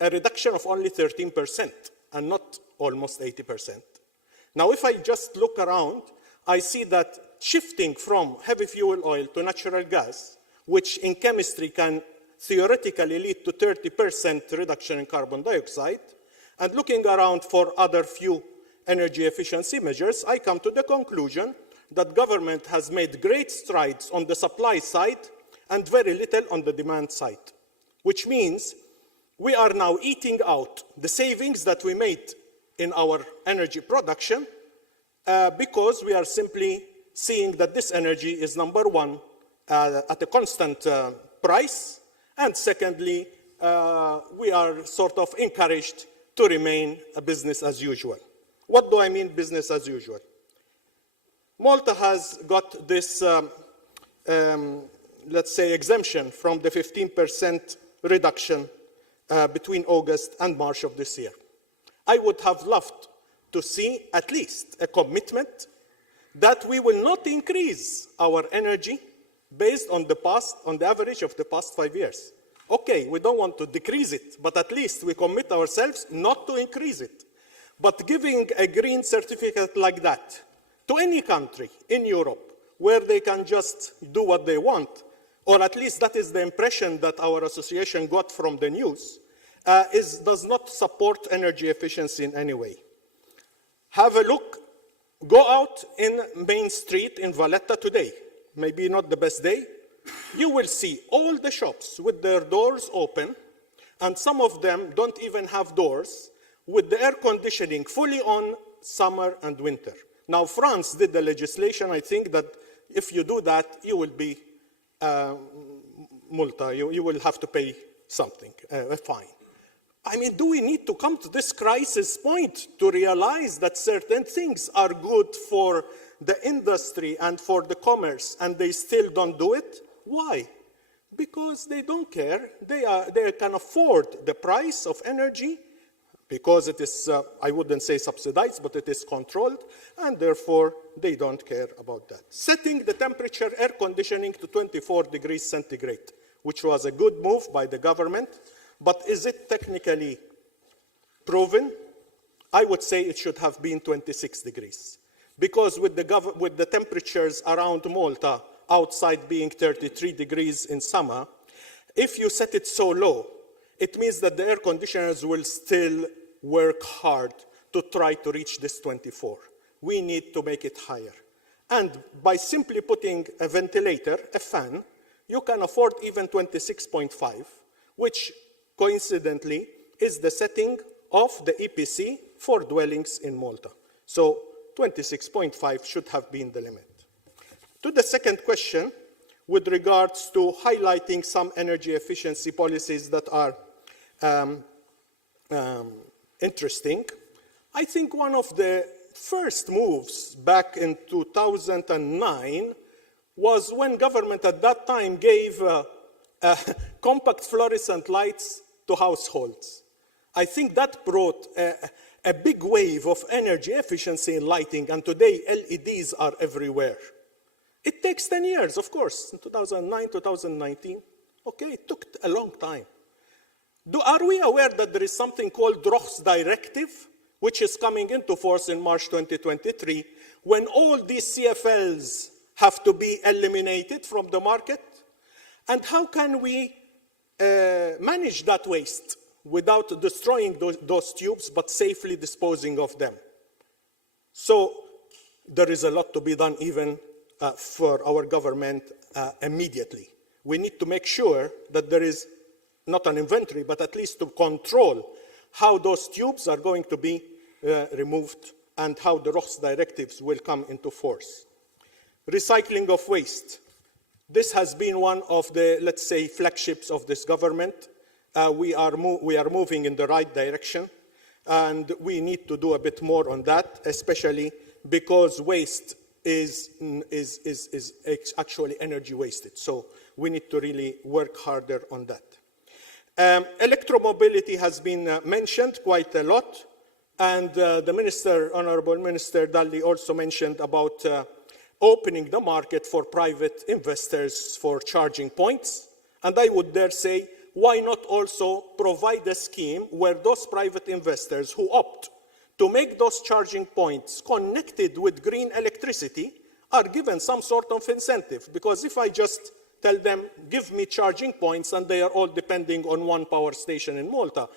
reduction of only 13% and not almost 80%. Now, if I just look around, I see that shifting from heavy fuel oil to natural gas, which in chemistry can theoretically lead to 30% reduction in carbon dioxide, and looking around for other few energy efficiency measures, I come to the conclusion that government has made great strides on the supply side and very little on the demand side, which means we are now eating out the savings that we made in our energy production because we are simply seeing that this energy is, number one, at a constant price, and secondly, we are sort of encouraged to remain a business as usual. What do I mean business as usual? Malta has got this, let's say, exemption from the 15% reduction between August and March of this year. I would have loved to see at least a commitment that we will not increase our energy based on the average of the past 5 years. Okay, we don't want to decrease it, but at least we commit ourselves not to increase it. But giving a green certificate like that to any country in Europe where they can just do what they want, or at least that is the impression that our association got from the news, does not support energy efficiency in any way. Have a look, go out in Main Street in Valletta today, maybe not the best day. You will see all the shops with their doors open, and some of them don't even have doors, with the air conditioning fully on summer and winter. Now, France did the legislation. I think that if you do that, you will be multa. You will have to pay something, a fine. I mean, do we need to come to this crisis point to realize that certain things are good for the industry and for the commerce, and they still don't do it? Why? Because they don't care. They can afford the price of energy because it is, I wouldn't say subsidized, but it is controlled, and therefore they don't care about that. Setting the temperature air conditioning to 24 degrees centigrade, which was a good move by the government, but is it technically proven? I would say it should have been 26 degrees. Because with the temperatures around Malta, outside being 33 degrees in summer, if you set it so low, it means that the air conditioners will still work hard to try to reach this 24. We need to make it higher. And by simply putting a ventilator, a fan, you can afford even 26.5, which coincidentally is the setting of the EPC for dwellings in Malta. So 26.5 should have been the limit. To the second question, with regards to highlighting some energy efficiency policies that are interesting, I think one of the first moves back in 2009 was when government at that time gave compact fluorescent lights to households. I think that brought a big wave of energy efficiency in lighting, and today LEDs are everywhere. It takes 10 years, of course, in 2009, 2019. Okay, it took a long time. Are we aware that there is something called ROHS Directive, which is coming into force in March 2023, when all these CFLs have to be eliminated from the market? And how can we manage that waste without destroying those tubes, but safely disposing of them? So there is a lot to be done even for our government immediately. We need to make sure that there is not an inventory, but at least to control how those tubes are going to be removed and how the ROHS directives will come into force. Recycling of waste. This has been one of the, let's say, flagships of this government. We are moving in the right direction, and we need to do a bit more on that, especially because waste is actually energy wasted. So we need to really work harder on that. Electromobility has been mentioned quite a lot, and the Minister, Honourable Minister Dalli, also mentioned about opening the market for private investors for charging points. And I would dare say, why not also provide a scheme where those private investors who opt to make those charging points connected with green electricity are given some sort of incentive? Because if I just tell them, give me charging points, and they are all depending on one power station in Malta,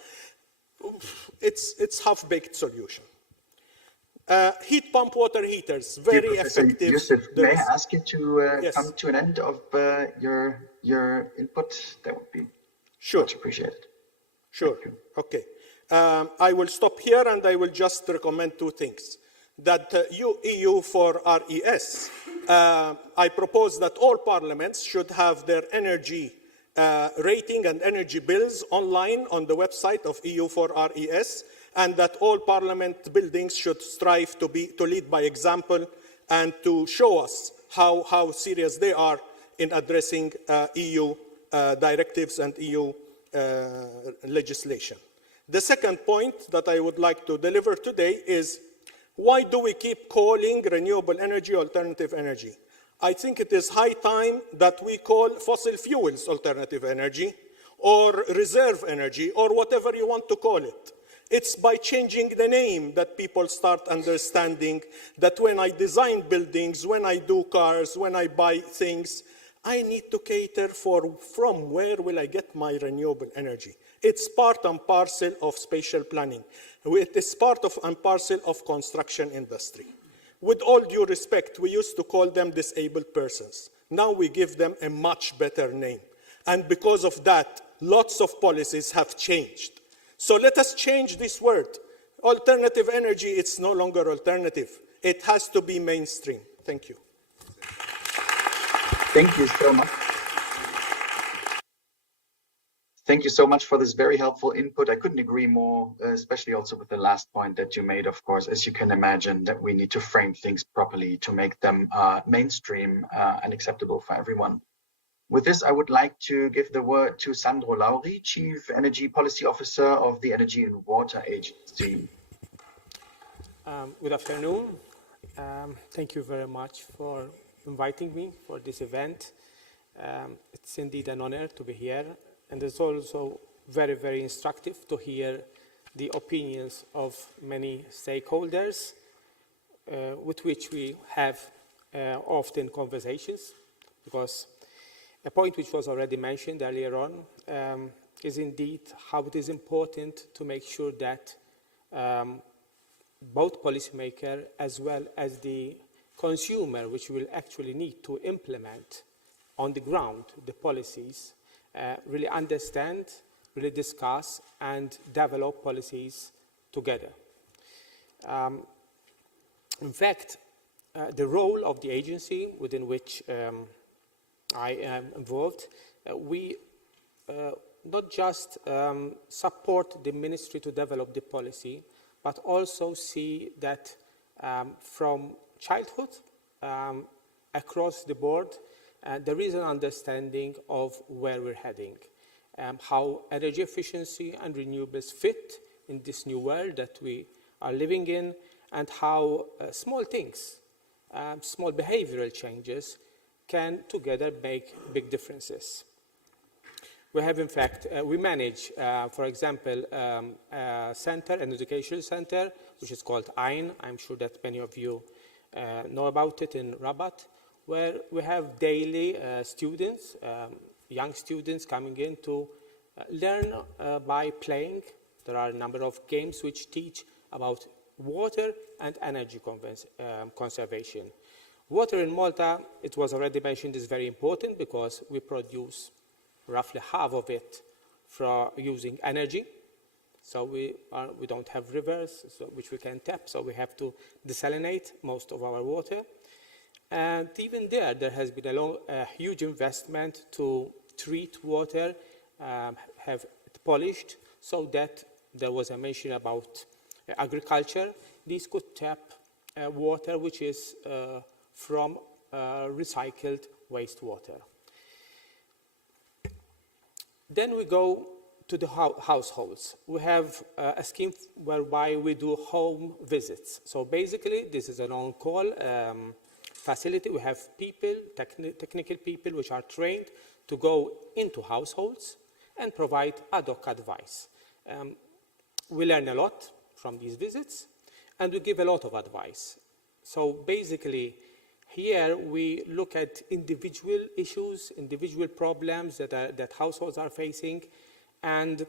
it's half-baked solution. Heat pump water heaters, very effective. Yusuf, may I ask you to Yes. come to an end of your input? That would be much appreciated. Sure. Okay. I will stop here and I will just recommend two things. That EUFORES, I propose that all parliaments should have their energy rating and energy bills online on the website of EUFORES, and that all parliament buildings should strive to lead by example and to show us how serious they are in addressing EU directives and EU legislation. The second point that I would like to deliver today is, why do we keep calling renewable energy alternative energy? I think it is high time that we call fossil fuels alternative energy, or reserve energy, or whatever you want to call it. It's by changing the name that people start understanding that when I design buildings, when I do cars, when I buy things, I need to cater from where will I get my renewable energy. It's part and parcel of spatial planning. It is part and parcel of construction industry. With all due respect, we used to call them disabled persons. Now we give them a much better name. And because of that, lots of policies have changed. So let us change this word. Alternative energy, it's no longer alternative. It has to be mainstream. Thank you. Thank you so much. Thank you so much for this very helpful input. I couldn't agree more, especially also with the last point that you made, of course, as you can imagine, that we need to frame things properly to make them mainstream and acceptable for everyone. With this, I would like to give the word to Sandro Lauri, Chief Energy Policy Officer of the Energy and Water Agency. Good afternoon. Thank you very much for inviting me for this event. It's indeed an honor to be here. And it's also very, very instructive to hear the opinions of many stakeholders with which we have often conversations, because a point which was already mentioned earlier on is indeed how it is important to make sure that both policymaker as well as the consumer, which will actually need to implement on the ground the policies, really understand, really discuss, and develop policies together. In fact, the role of the agency within which I am involved, we not just support the ministry to develop the policy, but also see that from childhood across the board, there is an understanding of where we're heading, how energy efficiency and renewables fit in this new world that we are living in, and how small things, small behavioral changes can together make big differences. We have, in fact, we manage, for example, a center, an educational center, which is called AIN. I'm sure that many of you know about it in Rabat, where we have daily students, young students coming in to learn by playing. There are a number of games which teach about water and energy conservation. Water in Malta, it was already mentioned, is very important because we produce roughly half of it from using energy. So we don't have rivers which we can tap, so we have to desalinate most of our water. And even there has been a huge investment to treat water, have it polished, so that there was a mention about agriculture. These could tap water which is from recycled wastewater. Then we go to the households. We have a scheme whereby we do home visits. So basically, this is an on-call facility. We have people, technical people, which are trained to go into households and provide ad hoc advice. We learn a lot from these visits, and we give a lot of advice. So basically, here we look at individual issues, individual problems that households are facing, and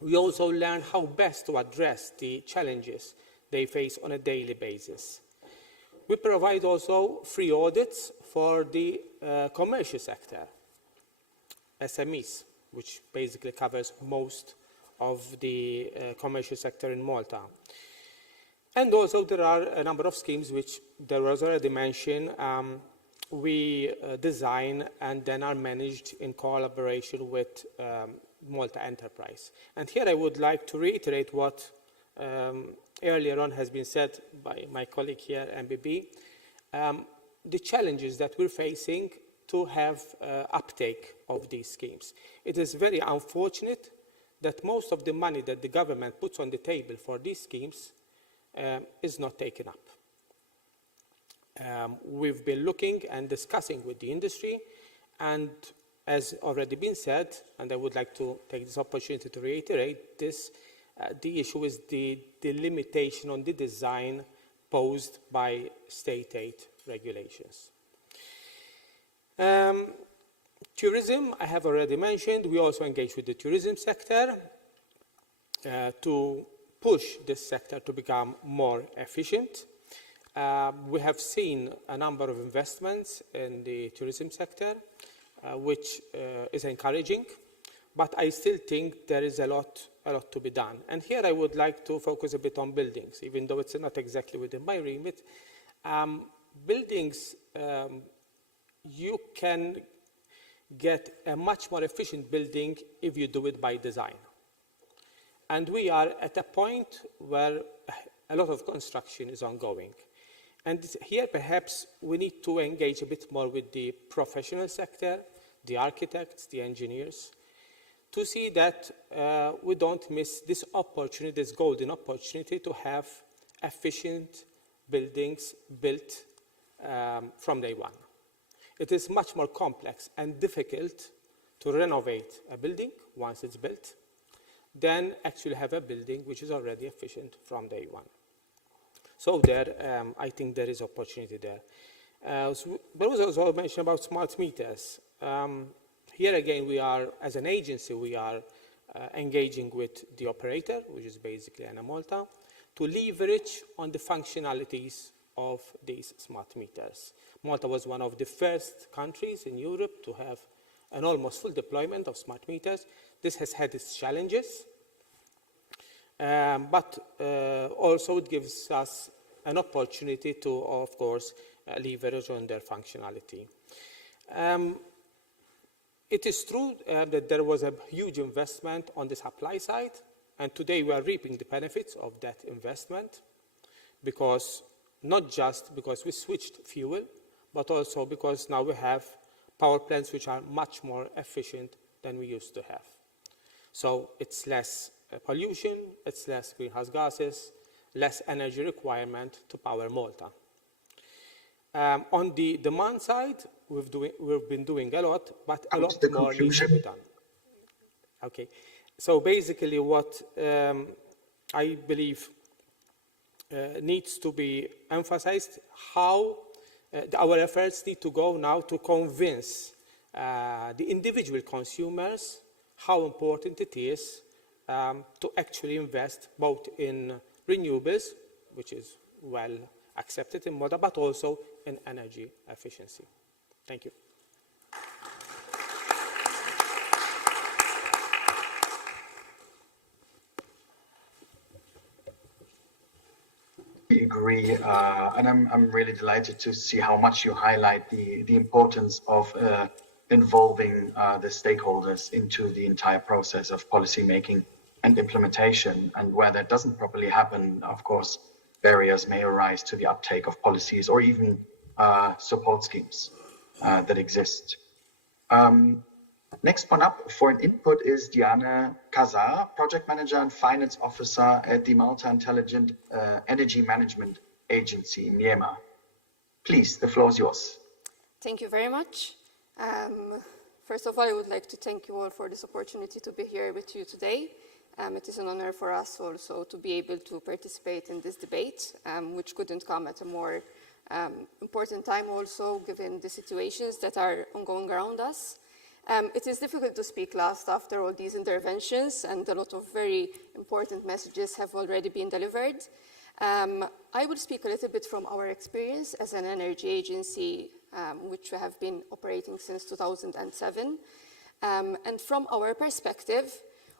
we also learn how best to address the challenges they face on a daily basis. We provide also free audits for the commercial sector, SMEs, which basically covers most of the commercial sector in Malta. And also there are a number of schemes which there was already mentioned. We design and then are managed in collaboration with Malta Enterprise. And here I would like to reiterate what earlier on has been said by my colleague here, MBB, the challenges that we're facing to have uptake of these schemes. It is very unfortunate that most of the money that the government puts on the table for these schemes is not taken up. We've been looking and discussing with the industry, and as already been said, and I would like to take this opportunity to reiterate this, the issue is the limitation on the design posed by state aid regulations. Tourism, I have already mentioned. We also engage with the tourism sector to push this sector to become more efficient. We have seen a number of investments in the tourism sector, which is encouraging, but I still think there is a lot to be done. And here I would like to focus a bit on buildings, even though it's not exactly within my remit. Buildings, you can get a much more efficient building if you do it by design. And we are at a point where a lot of construction is ongoing. And here perhaps we need to engage a bit more with the professional sector, the architects, the engineers, to see that we don't miss this opportunity, this golden opportunity to have efficient buildings built from day one. It is much more complex and difficult to renovate a building once it's built than actually have a building which is already efficient from day one. So there, I think there is opportunity there. There was also mention about smart meters. Here again, we are, as an agency, we are engaging with the operator, which is basically Enel Malta, to leverage on the functionalities of these smart meters. Malta was one of the first countries in Europe to have an almost full deployment of smart meters. This has had its challenges, but also it gives us an opportunity to, of course, leverage on their functionality. It is true that there was a huge investment on the supply side, and today we are reaping the benefits of that investment, because not just because we switched fuel, but also because now we have power plants which are much more efficient than we used to have. So it's less pollution, it's less greenhouse gases, less energy requirement to power Malta. On the demand side, we've been doing a lot, but a lot more needs to be done. Okay, so basically what I believe needs to be emphasized, how our efforts need to go now to convince the individual consumers how important it is to actually invest both in renewables, which is well accepted in Malta, but also in energy efficiency. Thank you. I agree, and I'm really delighted to see how much you highlight the importance of involving the stakeholders into the entire process of policy making and implementation. And where that doesn't properly happen, of course, barriers may arise to the uptake of policies or even support schemes that exist. Next one up for an input is Diana Kazar, Project Manager and Finance Officer at the Malta Intelligent Energy Management Agency, MEMA. Please, the floor is yours. Thank you very much. First of all, I would like to thank you all for this opportunity to be here with you today. It is an honor for us also to be able to participate in this debate, which couldn't come at a more important time also, given the situations that are ongoing around us. It is difficult to speak last after all these interventions, and a lot of very important messages have already been delivered. I will speak a little bit from our experience as an energy agency, which we have been operating since 2007. And from our perspective,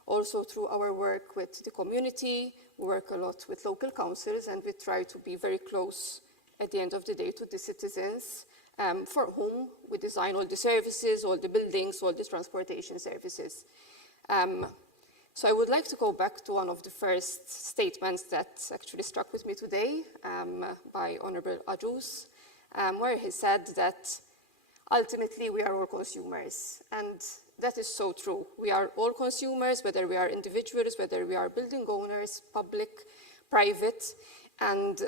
also through our work with the community, we work a lot with local councils, and we try to be very close at the end of the day to the citizens, for whom we design all the services, all the buildings, all the transportation services. So I would like to go back to one of the first statements that actually struck with me today by Honorable Ajus, where he said that ultimately we are all consumers. And that is so true. We are all consumers, whether we are individuals, whether we are building owners, public, private, and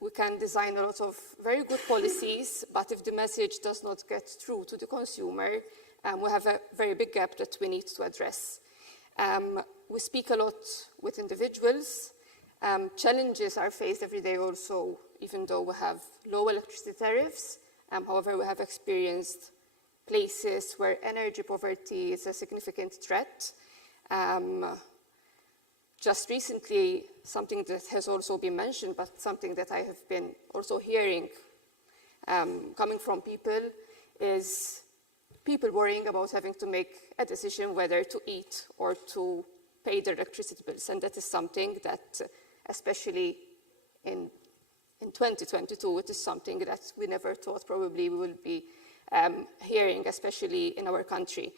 we can design a lot of very good policies, but if the message does not get through to the consumer, we have a very big gap that we need to address. We speak a lot with individuals. Challenges are faced every day also, even though we have low electricity tariffs. However, we have experienced places where energy poverty is a significant threat. Just recently, something that has also been mentioned, but something that I have been also hearing coming from people, is people worrying about having to make a decision whether to eat or to pay their electricity bills. And that is something that, especially in 2022, it is something that we never thought probably we will be hearing, especially in our country.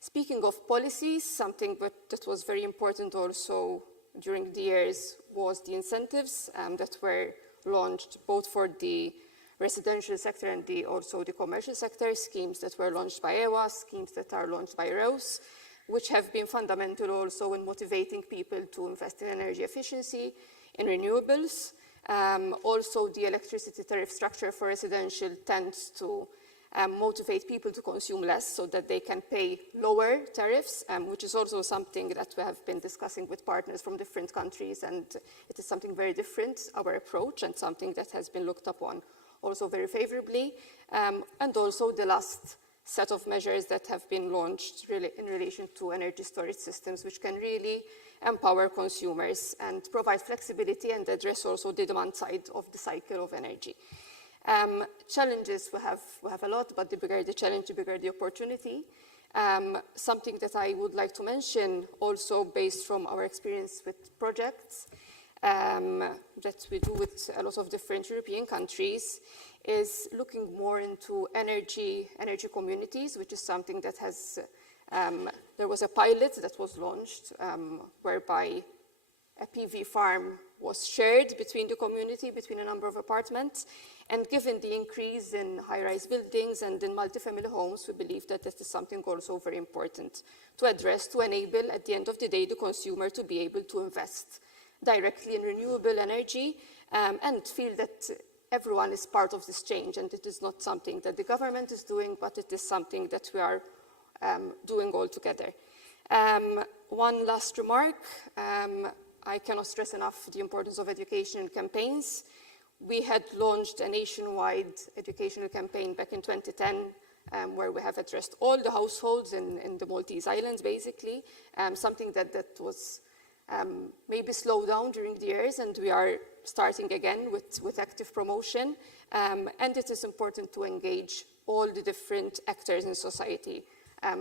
Speaking of policies, something that was very important also during the years was the incentives that were launched both for the residential sector and also the commercial sector, schemes that were launched by EWA, schemes that are launched by ROSE, which have been fundamental also in motivating people to invest in energy efficiency, in renewables. Also, the electricity tariff structure for residential tends to motivate people to consume less so that they can pay lower tariffs, which is also something that we have been discussing with partners from different countries, and it is something very different, our approach, and something that has been looked upon also very favorably. And also the last set of measures that have been launched in relation to energy storage systems, which can really empower consumers and provide flexibility and address also the demand side of the cycle of energy. Challenges, we have a lot, but the bigger the challenge, the bigger the opportunity. Something that I would like to mention also based from our experience with projects that we do with a lot of different European countries is looking more into energy communities, which is something that has, there was a pilot that was launched whereby a PV farm was shared between the community, between a number of apartments. And given the increase in high-rise buildings and in multifamily homes, we believe that this is something also very important to address, to enable, at the end of the day, the consumer to be able to invest directly in renewable energy and feel that everyone is part of this change. And it is not something that the government is doing, but it is something that we are doing all together. One last remark. I cannot stress enough the importance of education campaigns. We had launched a nationwide educational campaign back in 2010 where we have addressed all the households in the Maltese Islands, basically, something that was maybe slowed down during the years, and we are starting again with active promotion. And it is important to engage all the different actors in society,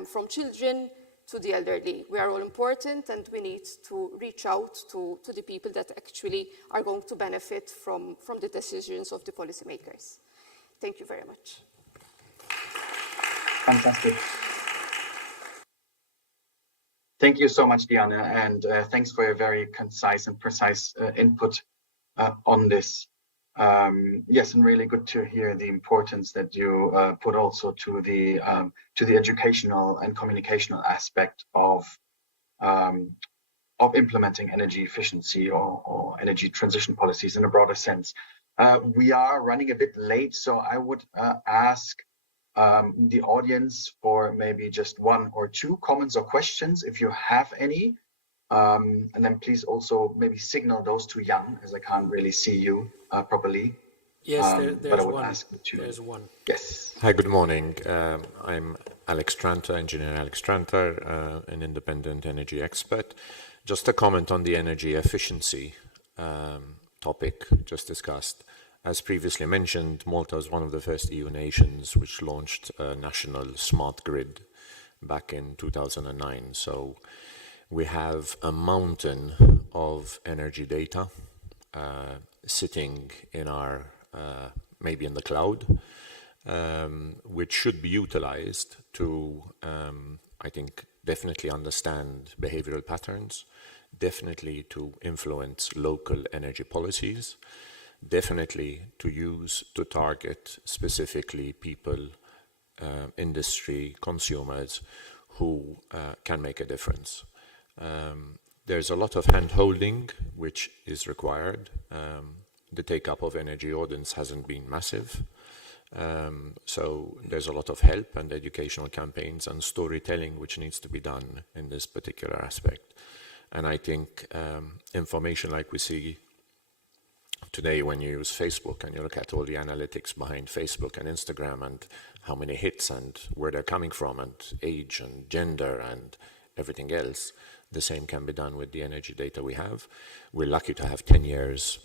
from children to the elderly. We are all important, and we need to reach out to the people that actually are going to benefit from the decisions of the policymakers. Thank you very much. Fantastic. Thank you so much, Diana, and thanks for your very concise and precise input on this. Yes, and really good to hear the importance that you put also to the educational and communicational aspect of of implementing energy efficiency or energy transition policies in a broader sense. We are running a bit late, so I would ask the audience for maybe just one or two comments or questions if you have any. And then please also maybe signal those to Jan, as I can't really see you properly. Yes, But I would ask the two. There's one. Yes. Hi, good morning. I'm Alex Tranter, engineer Alex Tranter, an independent energy expert. Just a comment on the energy efficiency topic just discussed. As previously mentioned, Malta is one of the first EU nations which launched a national smart grid back in 2009. So we have a mountain of energy data sitting in our, maybe in the cloud, which should be utilized to, I think, definitely understand behavioral patterns, definitely to influence local energy policies, definitely to target specifically people, industry, consumers who can make a difference. There's a lot of hand-holding which is required. The take-up of energy audits hasn't been massive. So there's a lot of help and educational campaigns and storytelling which needs to be done in this particular aspect. And I think information like we see today when you use Facebook and you look at all the analytics behind Facebook and Instagram and how many hits and where they're coming from and age and gender and everything else, the same can be done with the energy data we have. We're lucky to have 10 years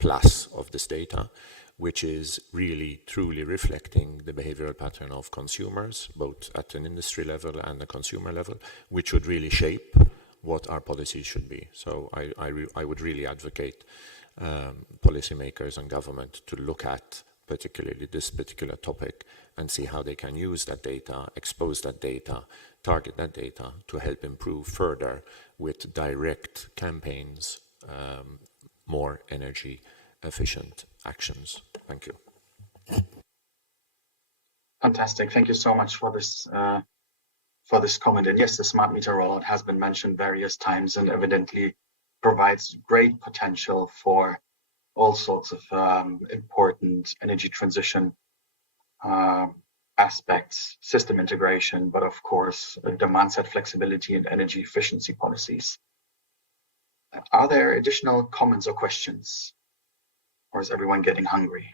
plus of this data, which is really truly reflecting the behavioral pattern of consumers, both at an industry level and a consumer level, which would really shape what our policies should be. So I would really advocate policymakers and government to look at particularly this particular topic and see how they can use that data, expose that data, target that data to help improve further with direct campaigns, more energy efficient actions. Thank you. Fantastic. Thank you so much for this comment. And yes, the smart meter rollout has been mentioned various times and evidently provides great potential for all sorts of important energy transition aspects, system integration, but of course, demand side flexibility and energy efficiency policies. Are there additional comments or questions? Or is everyone getting hungry?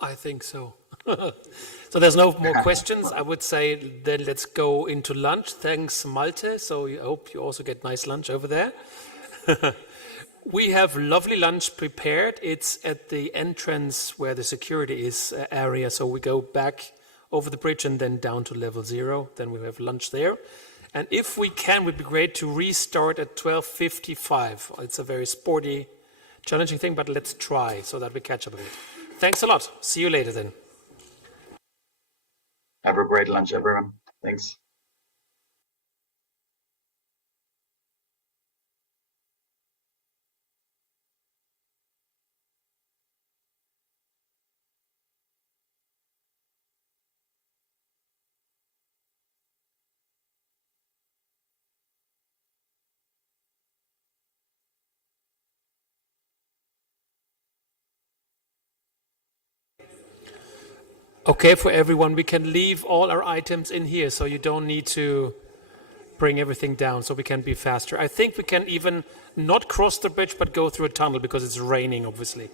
I think so. So there's no more questions. I would say then let's go into lunch. Thanks, Malta. So I hope you also get nice lunch over there. We have lovely lunch prepared. It's at the entrance where the security is area. So we go back over the bridge and then down to level 0. Then we have lunch there. And if we can, it would be great to restart at 12:55. It's a very sporty, challenging thing, but let's try so that we catch up a bit. Thanks a lot. See you later then. Have a great lunch, everyone. Thanks. Okay, for everyone, we can leave all our items in here, so you don't need to bring everything down, so we can be faster. I think we can even not cross the bridge, but go through a tunnel because it's raining, obviously.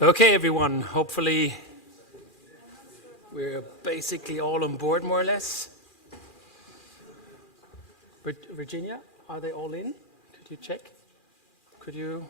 Okay, everyone, hopefully we're basically all on board, more or less. Virginia, are they all in? Could you check? Could you?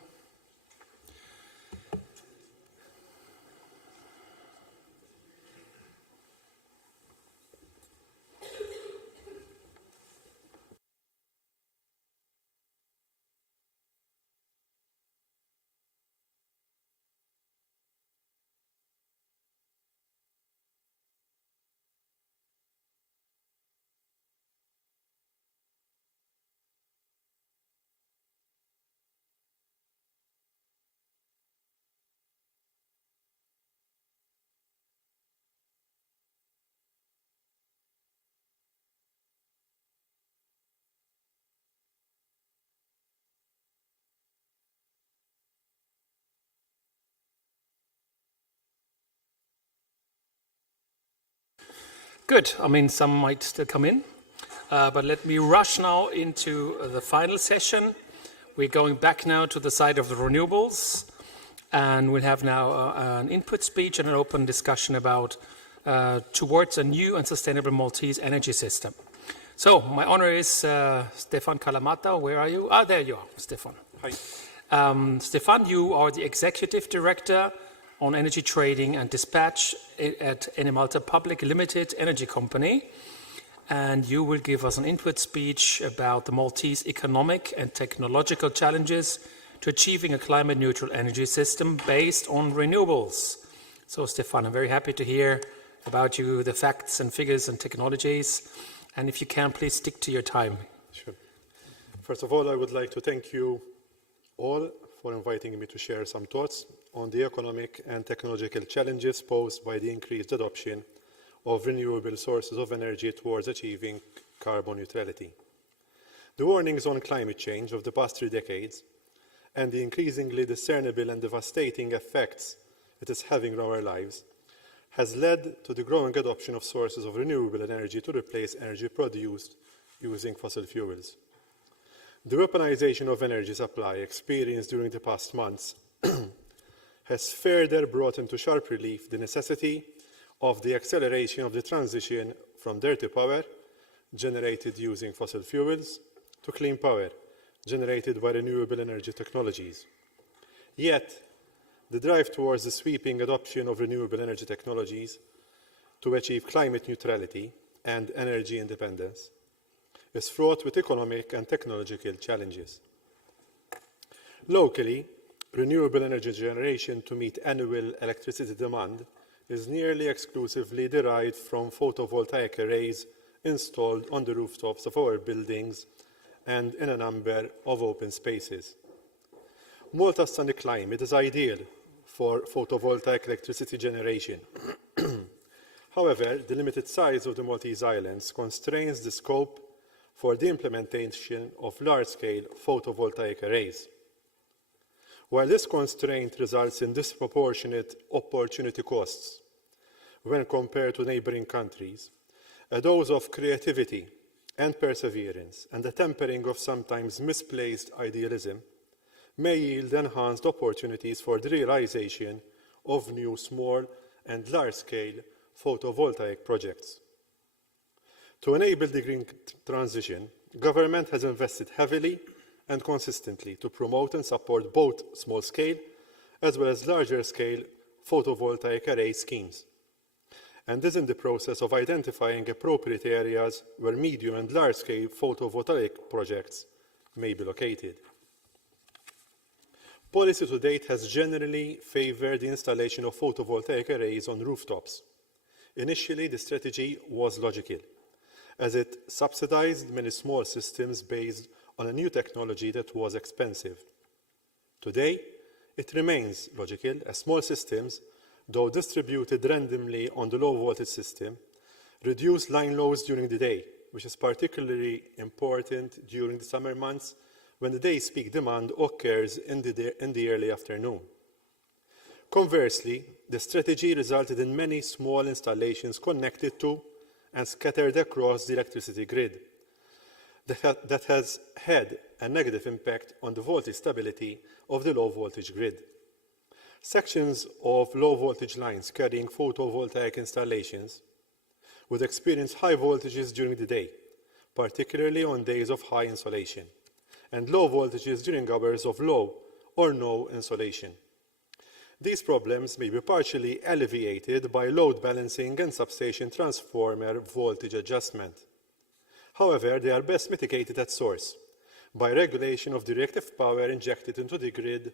Good. I mean, some might still come in, but let me rush now into the final session. We're going back now to the side of the renewables, and we'll have now an input speech and an open discussion about towards a new and sustainable Maltese energy system. So, my honor is Stefan Kalamata. Where are you? Ah, there you are, Stefan. Hi. Stefan, you are the Executive Director on Energy Trading and Dispatch at Malta Public Limited Energy Company. And you will give us an input speech about the Maltese economic and technological challenges to achieving a climate-neutral energy system based on renewables. So, Stefan, I'm very happy to hear about you, the facts and figures and technologies. And if you can, please stick to your time. Sure. First of all, I would like to thank you all for inviting me to share some thoughts on the economic and technological challenges posed by the increased adoption of renewable sources of energy towards achieving carbon neutrality. The warnings on climate change of the past 3 decades and the increasingly discernible and devastating effects it is having on our lives has led to the growing adoption of sources of renewable energy to replace energy produced using fossil fuels. The weaponization of energy supply experienced during the past months has further brought into sharp relief the necessity of the acceleration of the transition from dirty power, generated using fossil fuels, to clean power, generated by renewable energy technologies. Yet, the drive towards the sweeping adoption of renewable energy technologies to achieve climate neutrality and energy independence is fraught with economic and technological challenges. Locally, renewable energy generation to meet annual electricity demand is nearly exclusively derived from photovoltaic arrays installed on the rooftops of our buildings and in a number of open spaces. Malta's sunny climate is ideal for photovoltaic electricity generation. However, the limited size of the Maltese Islands constrains the scope for the implementation of large-scale photovoltaic arrays. While this constraint results in disproportionate opportunity costs when compared to neighboring countries, a dose of creativity and perseverance and a tempering of sometimes misplaced idealism may yield enhanced opportunities for the realization of new small and large-scale photovoltaic projects. To enable the green transition, government has invested heavily and consistently to promote and support both small-scale as well as larger-scale photovoltaic array schemes, and is in the process of identifying appropriate areas where medium and large-scale photovoltaic projects may be located. Policy to date has generally favored the installation of photovoltaic arrays on rooftops. Initially, the strategy was logical, as it subsidized many small systems based on a new technology that was expensive. Today, it remains logical as small systems, though distributed randomly on the low-voltage system, reduce line loads during the day, which is particularly important during the summer months when the day's peak demand occurs in the early afternoon. Conversely, the strategy resulted in many small installations connected to and scattered across the electricity grid. That has had a negative impact on the voltage stability of the low-voltage grid. Sections of low voltage lines carrying photovoltaic installations would experience high voltages during the day, particularly on days of high insolation, and low voltages during hours of low or no insolation. These problems may be partially alleviated by load balancing and substation transformer voltage adjustment. However, they are best mitigated at source by regulation of the reactive power injected into the grid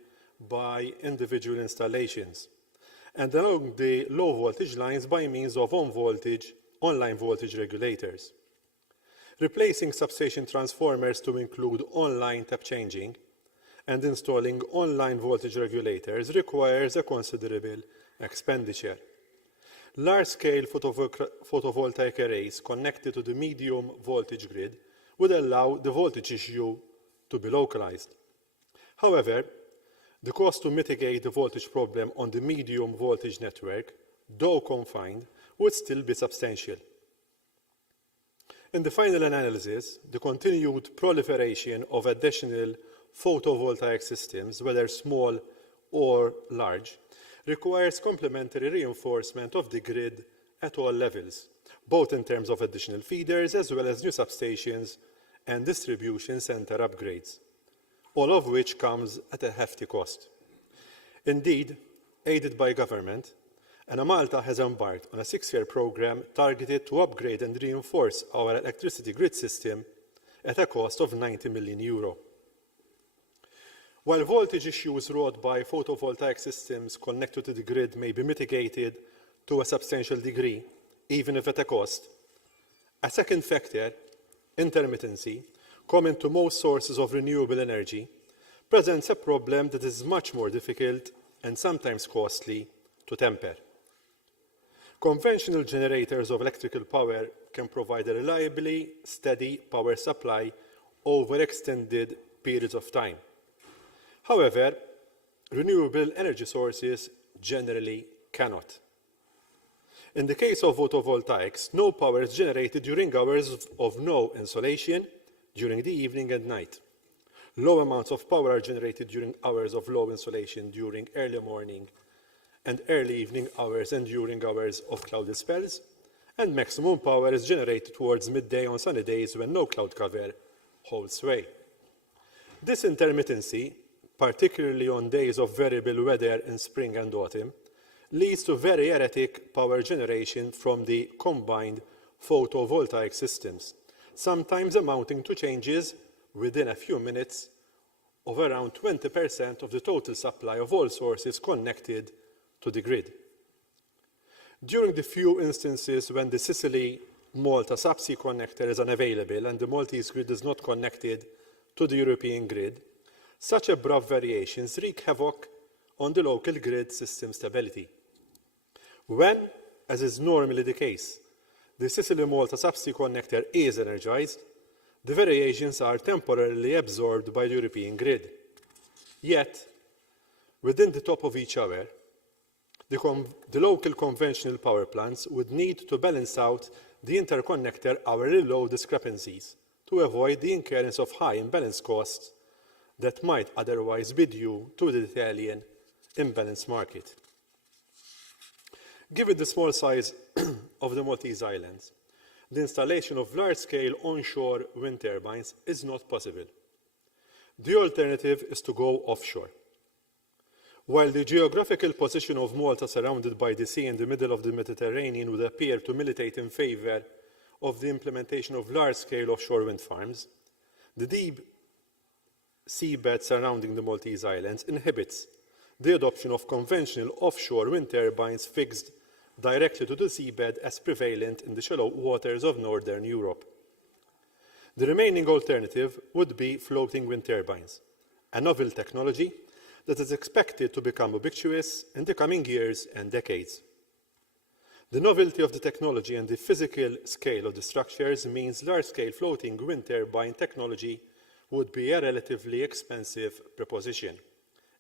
by individual installations, and along the low voltage lines by means of online voltage regulators. Replacing substation transformers to include online tap changing and installing online voltage regulators requires a considerable expenditure. Large-scale photovoltaic arrays connected to the medium voltage grid would allow the voltage issue to be localized. However, the cost to mitigate the voltage problem on the medium voltage network, though confined, would still be substantial. In the final analysis, the continued proliferation of additional photovoltaic systems, whether small or large, requires complementary reinforcement of the grid at all levels, both in terms of additional feeders as well as new substations and distribution center upgrades, all of which comes at a hefty cost. Indeed, aided by government, Malta has embarked on a 6-year program targeted to upgrade and reinforce our electricity grid system at a cost of €90 million. While voltage issues wrought by photovoltaic systems connected to the grid may be mitigated to a substantial degree, even if at a cost, a second factor, intermittency, common to most sources of renewable energy, presents a problem that is much more difficult and sometimes costly to temper. Conventional generators of electrical power can provide a reliably steady power supply over extended periods of time. However, renewable energy sources generally cannot. In the case of photovoltaics, no power is generated during hours of no insolation during the evening and night. Low amounts of power are generated during hours of low insolation during early morning and early evening hours and during hours of cloudy spells, and maximum power is generated towards midday on sunny days when no cloud cover holds sway. This intermittency, particularly on days of variable weather in spring and autumn, leads to very erratic power generation from the combined photovoltaic systems, sometimes amounting to changes within a few minutes of around 20% of the total supply of all sources connected to the grid. During the few instances when the Sicily-Malta subsea connector is unavailable and the Maltese grid is not connected to the European grid, such abrupt variations wreak havoc on the local grid system stability. When, as is normally the case, the Sicily-Malta subsea connector is energized, the variations are temporarily absorbed by the European grid. Yet, within the top of each hour, the local conventional power plants would need to balance out the interconnector hourly load discrepancies to avoid the incurrence of high imbalance costs that might otherwise be due to the Italian imbalance market. Given the small size of the Maltese islands, the installation of large-scale onshore wind turbines is not possible. The alternative is to go offshore. While the geographical position of Malta surrounded by the sea in the middle of the Mediterranean would appear to militate in favour of the implementation of large-scale offshore wind farms, the deep seabed surrounding the Maltese islands inhibits the adoption of conventional offshore wind turbines fixed directly to the seabed as prevalent in the shallow waters of northern Europe. The remaining alternative would be floating wind turbines, a novel technology that is expected to become ubiquitous in the coming years and decades. The novelty of the technology and the physical scale of the structures means large-scale floating wind turbine technology would be a relatively expensive proposition,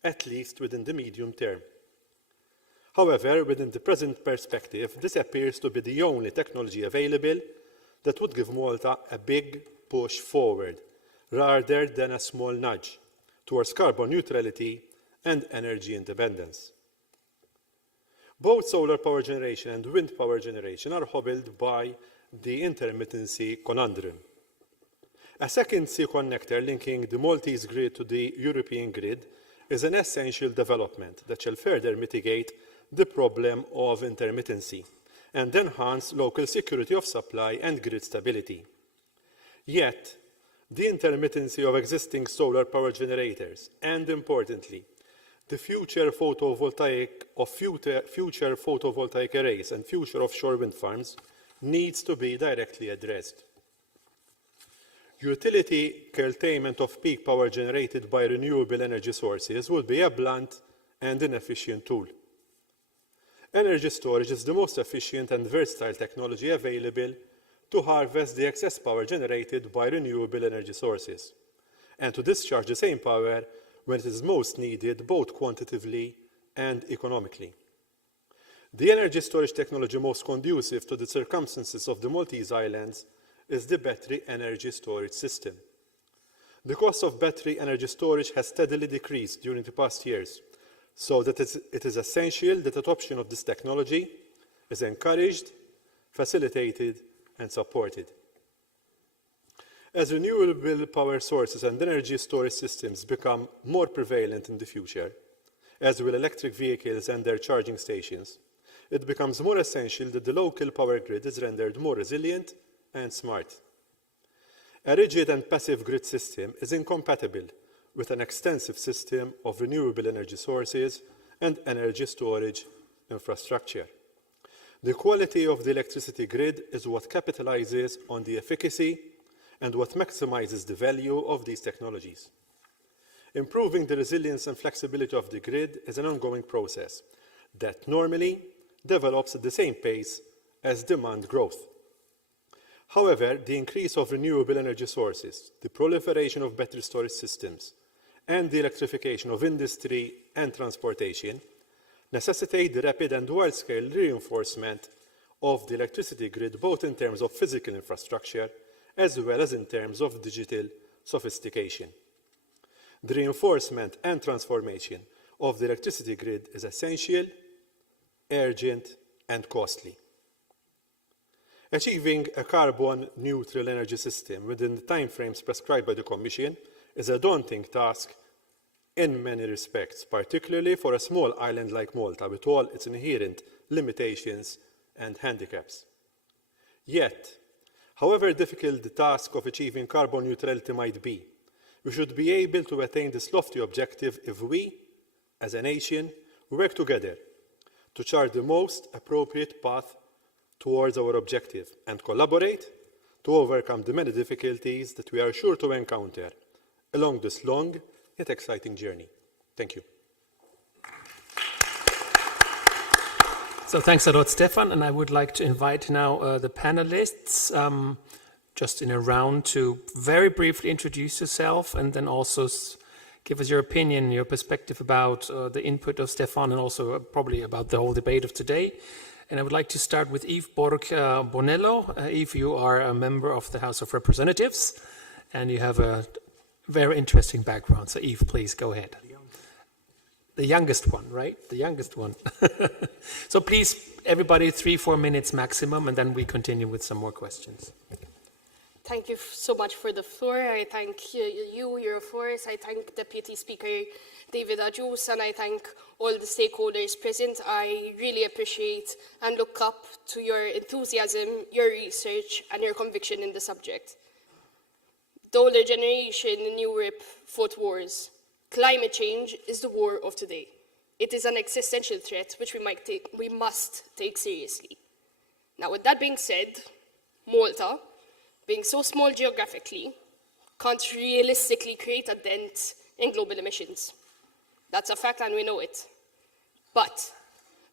at least within the medium term. However, within the present perspective, this appears to be the only technology available that would give Malta a big push forward, rather than a small nudge, towards carbon neutrality and energy independence. Both solar power generation and wind power generation are hobbled by the intermittency conundrum. A second sea connector linking the Maltese grid to the European grid is an essential development that shall further mitigate the problem of intermittency and enhance local security of supply and grid stability. Yet, the intermittency of existing solar power generators and, importantly, the future photovoltaic arrays and future offshore wind farms needs to be directly addressed. Utility curtailment of peak power generated by renewable energy sources would be a blunt and inefficient tool. Energy storage is the most efficient and versatile technology available to harvest the excess power generated by renewable energy sources, and to discharge the same power when it is most needed, both quantitatively and economically. The energy storage technology most conducive to the circumstances of the Maltese Islands is the battery energy storage system. The cost of battery energy storage has steadily decreased during the past years, so that it is essential that adoption of this technology is encouraged, facilitated, and supported. As renewable power sources and energy storage systems become more prevalent in the future, as will electric vehicles and their charging stations, it becomes more essential that the local power grid is rendered more resilient and smart. A rigid and passive grid system is incompatible with an extensive system of renewable energy sources and energy storage infrastructure. The quality of the electricity grid is what capitalizes on the efficacy and what maximizes the value of these technologies. Improving the resilience and flexibility of the grid is an ongoing process that normally develops at the same pace as demand growth. However, the increase of renewable energy sources, the proliferation of battery storage systems, and the electrification of industry and transportation necessitate the rapid and wide-scale reinforcement of the electricity grid, both in terms of physical infrastructure as well as in terms of digital sophistication. The reinforcement and transformation of the electricity grid is essential, urgent, and costly. Achieving a carbon-neutral energy system within the timeframes prescribed by the Commission is a daunting task in many respects, particularly for a small island like Malta with all its inherent limitations and handicaps. Yet, however difficult the task of achieving carbon neutrality might be, we should be able to attain this lofty objective if we, as a nation, work together to chart the most appropriate path towards our objective and collaborate to overcome the many difficulties that we are sure to encounter along this long yet exciting journey. Thank you. So thanks a lot, Stefan, and I would like to invite now the panelists just in a round to very briefly introduce yourself and then also give us your opinion, your perspective about the input of Stefan and also probably about the whole debate of today. And I would like to start with Yves Bonello. Yves, you are a member of the House of Representatives and you have a very interesting background. So Yves, please go ahead. The youngest one, right? The youngest one. So please, everybody, 3-4 minutes maximum, and then we continue with some more questions. Thank you so much for the floor. I thank you, EUFORES. I thank Deputy Speaker David Ajus, and I thank all the stakeholders present. I really appreciate and look up to your enthusiasm, your research, and your conviction in the subject. The older generation in Europe fought wars. Climate change is the war of today. It is an existential threat which we must take seriously. Now, with that being said, Malta, being so small geographically, can't realistically create a dent in global emissions. That's a fact and we know it. But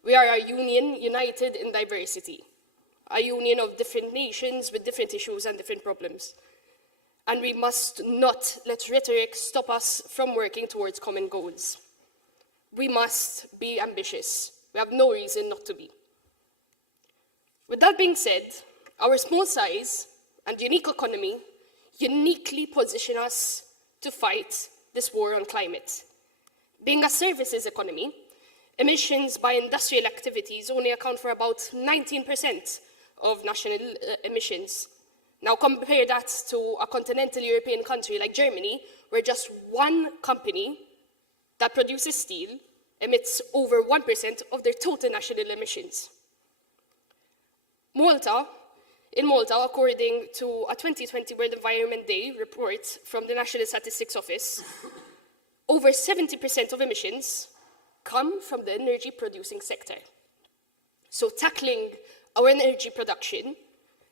we are a union united in diversity, a union of different nations with different issues and different problems. And we must not let rhetoric stop us from working towards common goals. We must be ambitious. We have no reason not to be. With that being said, our small size and unique economy uniquely position us to fight this war on climate. Being a services economy, Emissions by industrial activities only account for about 19% of national emissions. Now compare that to a continental European country like Germany, where just one company that produces steel emits over 1% of their total national emissions. In Malta, according to a 2020 World Environment Day report from the National Statistics Office, over 70% of emissions come from the energy producing sector. So tackling our energy production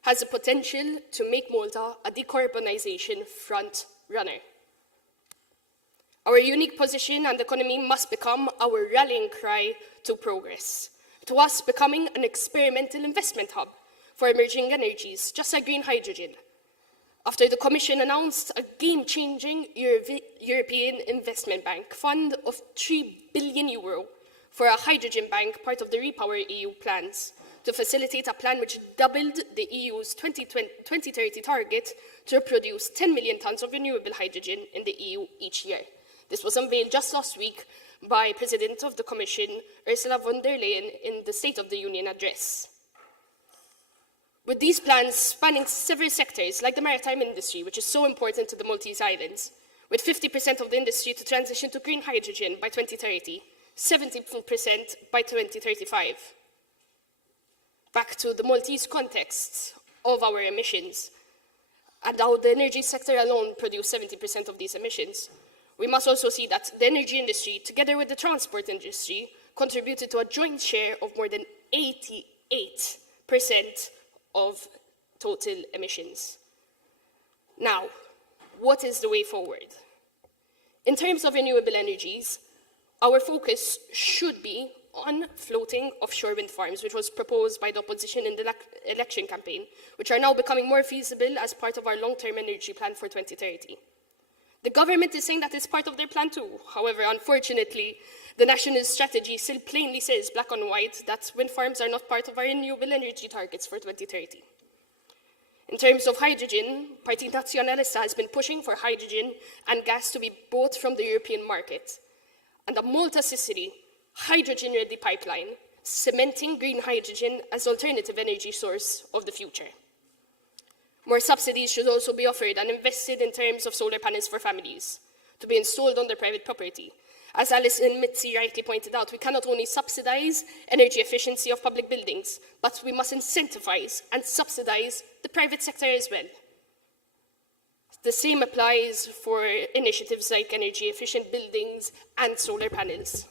has the potential to make Malta a decarbonization front runner. Our unique position and economy must become our rallying cry to progress, to us becoming an experimental investment hub for emerging energies, just like green hydrogen. After the Commission announced a game-changing European Investment Bank fund of €3 billion for a hydrogen bank, part of the Repower EU plans, to facilitate a plan which doubled the EU's 2030 target to produce 10 million tons of renewable hydrogen in the EU each year. This was unveiled just last week by President of the Commission, Ursula von der Leyen, in the State of the Union address. With these plans spanning several sectors, like the maritime industry, which is so important to the Maltese Islands, with 50% of the industry to transition to green hydrogen by 2030, 70% by 2035. Back to the Maltese context of our emissions, and how the energy sector alone produced 70% of these emissions. We must also see that the energy industry, together with the transport industry, contributed to a joint share of more than 88% of total emissions. Now, what is the way forward? In terms of renewable energies, our focus should be on floating offshore wind farms, which was proposed by the opposition in the election campaign, which are now becoming more feasible as part of our long-term energy plan for 2030. The government is saying that it's part of their plan too. However, unfortunately, the national strategy still plainly says black on white that wind farms are not part of our renewable energy targets for 2030. In terms of hydrogen, Partito Nazionalista has been pushing for hydrogen and gas to be bought from the European market, and a Malta-Sicily hydrogen-ready pipeline, cementing green hydrogen as alternative energy source of the future. More subsidies should also be offered and invested in terms of solar panels for families, to be installed on their private property. As Alison Mitzi rightly pointed out, we cannot only subsidize energy efficiency of public buildings, but we must incentivize and subsidize the private sector as well. The same applies for initiatives like energy efficient buildings and solar panels.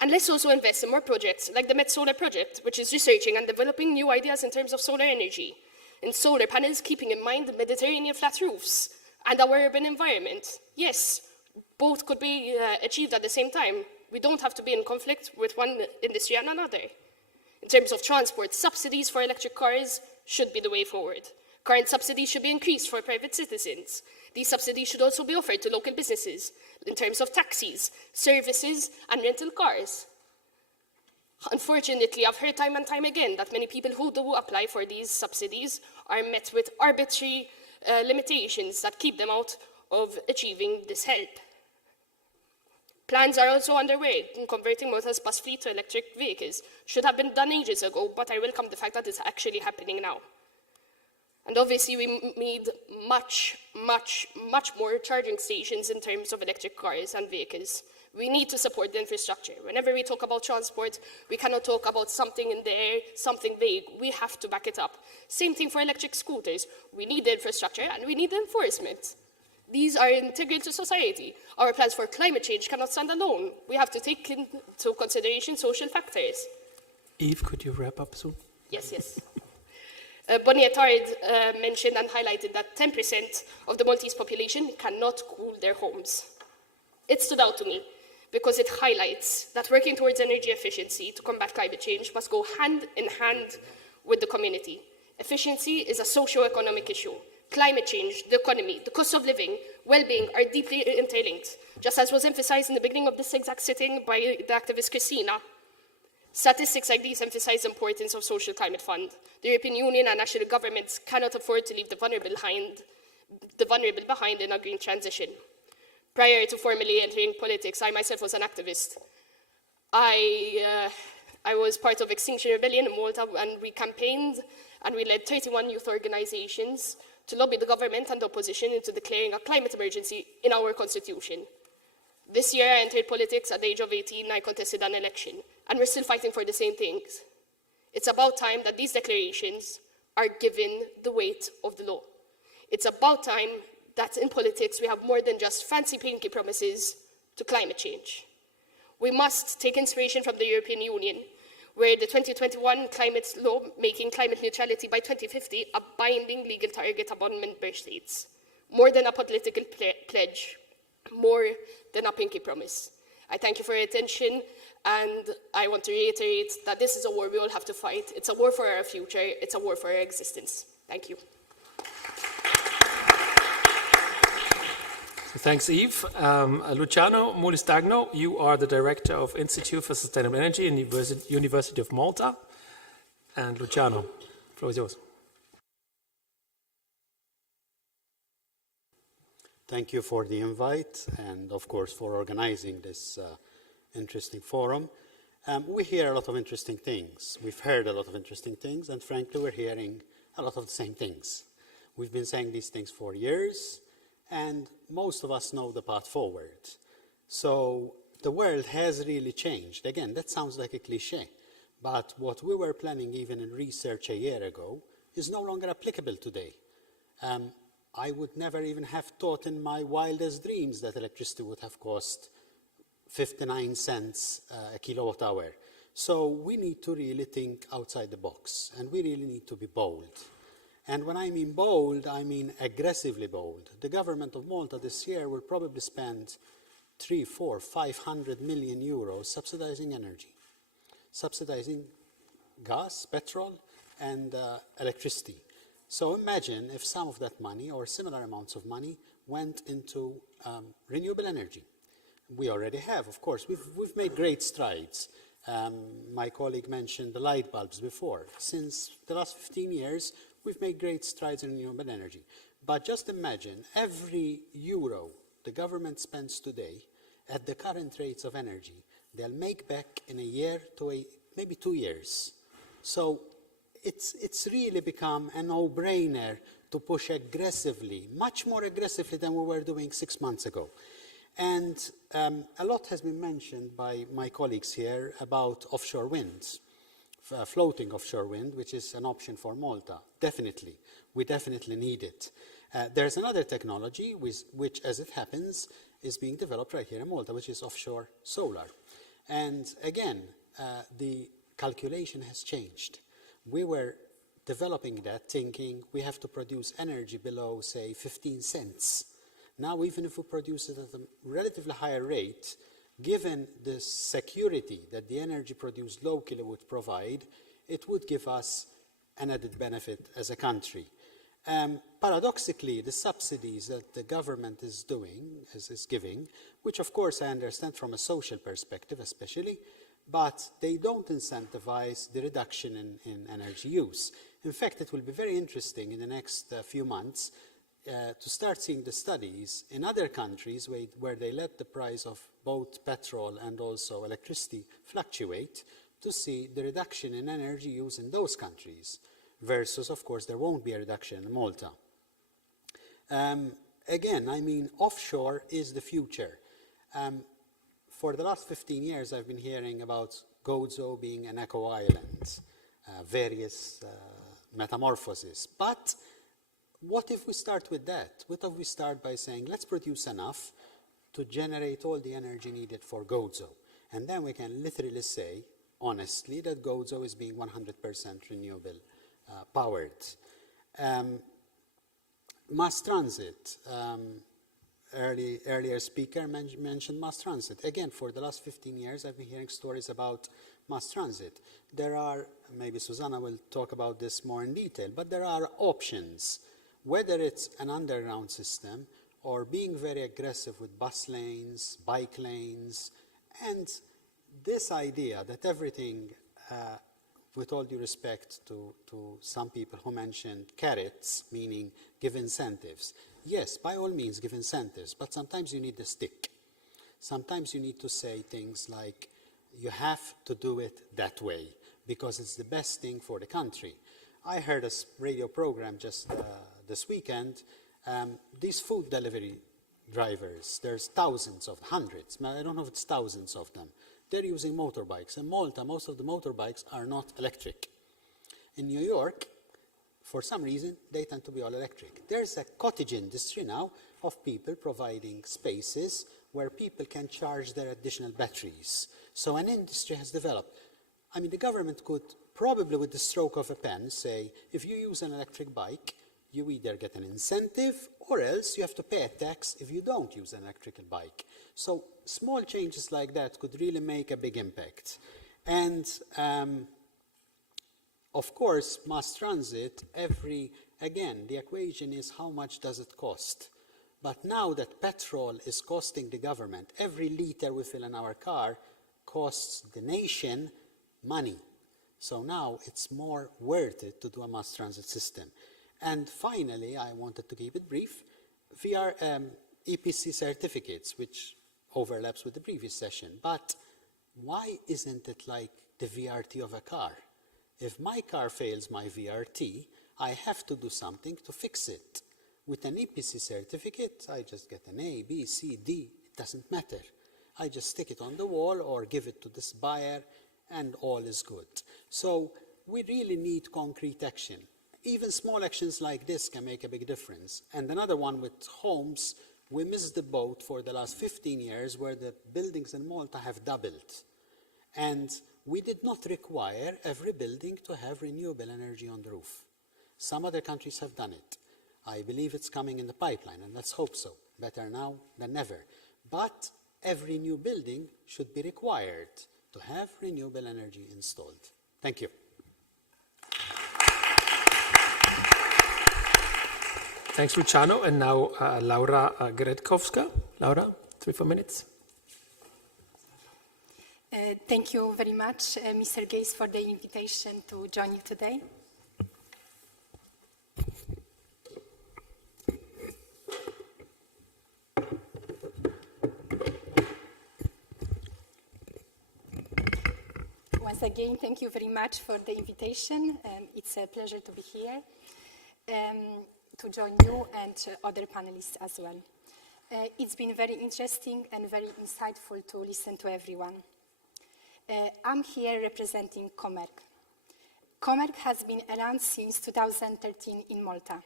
And let's also invest in more projects like the Met Solar project, which is researching and developing new ideas in terms of solar energy, in solar panels keeping in mind the Mediterranean flat roofs and our urban environment. Yes, both could be achieved at the same time. We don't have to be in conflict with one industry and another. In terms of transport, subsidies for electric cars should be the way forward. Current subsidies should be increased for private citizens. These subsidies should also be offered to local businesses in terms of taxis, services, and rental cars. Unfortunately, I've heard time and time again that many people who do apply for these subsidies are met with arbitrary limitations that keep them out of achieving this help. Plans are also underway in converting Malta's bus fleet to electric vehicles. Should have been done ages ago, but I welcome the fact that it's actually happening now. And obviously, we need much more charging stations in terms of electric cars and vehicles. We need to support the infrastructure. Whenever we talk about transport, we cannot talk about something in the air, something vague. We have to back it up. Same thing for electric scooters. We need the infrastructure and we need the enforcement. These are integral to society. Our plans for climate change cannot stand alone. We have to take into consideration social factors. Eve, could you wrap up soon? Yes. Bonnie Attard mentioned and highlighted that 10% of the Maltese population cannot cool their homes. It stood out to me because it highlights that working towards energy efficiency to combat climate change must go hand in hand with the community. Efficiency is a socio-economic issue. Climate change, the economy, the cost of living, well-being are deeply interlinked, just as was emphasized in the beginning of this exact sitting by the activist Christina. Statistics like these emphasize the importance of social climate fund. The European Union and national governments cannot afford to leave the vulnerable behind in a green transition. Prior to formally entering politics, I myself was an activist. I was part of Extinction Rebellion in Malta, and we campaigned and we led 31 youth organizations to lobby the government and the opposition into declaring a climate emergency in our constitution. This year I entered politics at the age of 18, I contested an election, and we're still fighting for the same things. It's about time that these declarations are given the weight of the law. It's about time that in politics we have more than just fancy pinky promises to climate change. We must take inspiration from the European Union, where the 2021 climate law making climate neutrality by 2050 a binding legal target among member states. More than a political pledge, more than a pinky promise. I thank you for your attention, and I want to reiterate that this is a war we all have to fight. It's a war for our future. It's a war for our existence. Thank you. So thanks, Eve. Luciano Mulistagno, you are the Director of Institute for Sustainable Energy in University of Malta. And Luciano, the floor is yours. Thank you for the invite and, of course, for organizing this interesting forum. We hear a lot of interesting things. We've heard a lot of interesting things, and frankly, we're hearing a lot of the same things. We've been saying these things for years, and most of us know the path forward. So the world has really changed. Again, that sounds like a cliche, but what we were planning even in research a year ago is no longer applicable today. I would never even have thought in my wildest dreams that electricity would have cost 59 cents a kilowatt hour. So we need to really think outside the box, and we really need to be bold. And when I mean bold, I mean aggressively bold. The government of Malta this year will probably spend 300, 400, 500 million euros subsidizing energy, subsidizing gas, petrol, and electricity. So imagine if some of that money, or similar amounts of money, went into renewable energy. We already have, of course. We've made great strides. My colleague mentioned the light bulbs before. Since the last 15 years, we've made great strides in renewable energy. But just imagine, every euro the government spends today, at the current rates of energy, they'll make back in a year to maybe 2 years. So it's really become a no-brainer to push aggressively, much more aggressively than we were doing 6 months ago. And a lot has been mentioned by my colleagues here about offshore winds, floating offshore wind, which is an option for Malta. Definitely. We definitely need it. There's another technology which, as it happens, is being developed right here in Malta, which is offshore solar. And again, the calculation has changed. We were developing that thinking we have to produce energy below, say, 15 cents. Now, even if we produce it at a relatively higher rate, given the security that the energy produced locally would provide, it would give us an added benefit as a country. Paradoxically, the subsidies that the government is giving, which of course I understand from a social perspective especially, but they don't incentivize the reduction in energy use. In fact, it will be very interesting in the next few months to start seeing the studies in other countries where they let the price of both petrol and also electricity fluctuate, to see the reduction in energy use in those countries, versus, of course, there won't be a reduction in Malta. Again, I mean, offshore is the future. For the last 15 years, I've been hearing about Gozo being an eco-island, various metamorphoses. But what if we start with that? What if we start by saying, let's produce enough to generate all the energy needed for Gozo? And then we can literally say, honestly, that Gozo is being 100% renewable powered. Mass transit. Earlier speaker mentioned mass transit. Again, for the last 15 years, I've been hearing stories about mass transit. There are, maybe Susanna will talk about this more in detail, but there are options, whether it's an underground system or being very aggressive with bus lanes, bike lanes, and this idea that everything, with all due respect to some people who mentioned carrots, meaning give incentives. Yes, by all means, give incentives, but sometimes you need the stick. Sometimes you need to say things like, you have to do it that way because it's the best thing for the country. I heard a radio program just this weekend. These food delivery drivers, there's thousands of hundreds, I don't know if it's thousands of them. They're using motorbikes. In Malta, most of the motorbikes are not electric. In New York, for some reason, they tend to be all electric. There's a cottage industry now of people providing spaces where people can charge their additional batteries. So an industry has developed. I mean, the government could probably with the stroke of a pen say, if you use an electric bike, you either get an incentive or else you have to pay a tax if you don't use an electrical bike. So small changes like that could really make a big impact. And of course, mass transit, again, the equation is how much does it cost? But now that petrol is costing the government, every liter we fill in our car costs the nation money. So now it's more worth it to do a mass transit system. And finally, I wanted to keep it brief, VR EPC certificates, which overlaps with the previous session. But why isn't it like the VRT of a car? If my car fails my VRT, I have to do something to fix it. With an EPC certificate, I just get an A, B, C, D, it doesn't matter. I just stick it on the wall or give it to this buyer and all is good. So we really need concrete action. Even small actions like this can make a big difference. And another one with homes, we missed the boat for the last 15 years where the buildings in Malta have doubled. And we did not require every building to have renewable energy on the roof. Some other countries have done it. I believe it's coming in the pipeline, and let's hope so. Better now than never. But every new building should be required to have renewable energy installed. Thank you. Thanks, Luciano. And now Laura Gretkowska. Laura, 3-4 minutes. Thank you very much, Mr. Gaze, for the invitation to join you today. Once again, thank you very much for the invitation. It's a pleasure to be here, to join you and other panelists as well. It's been very interesting and very insightful to listen to everyone. I'm here representing Comerc. Comerc has been around since 2013 in Malta.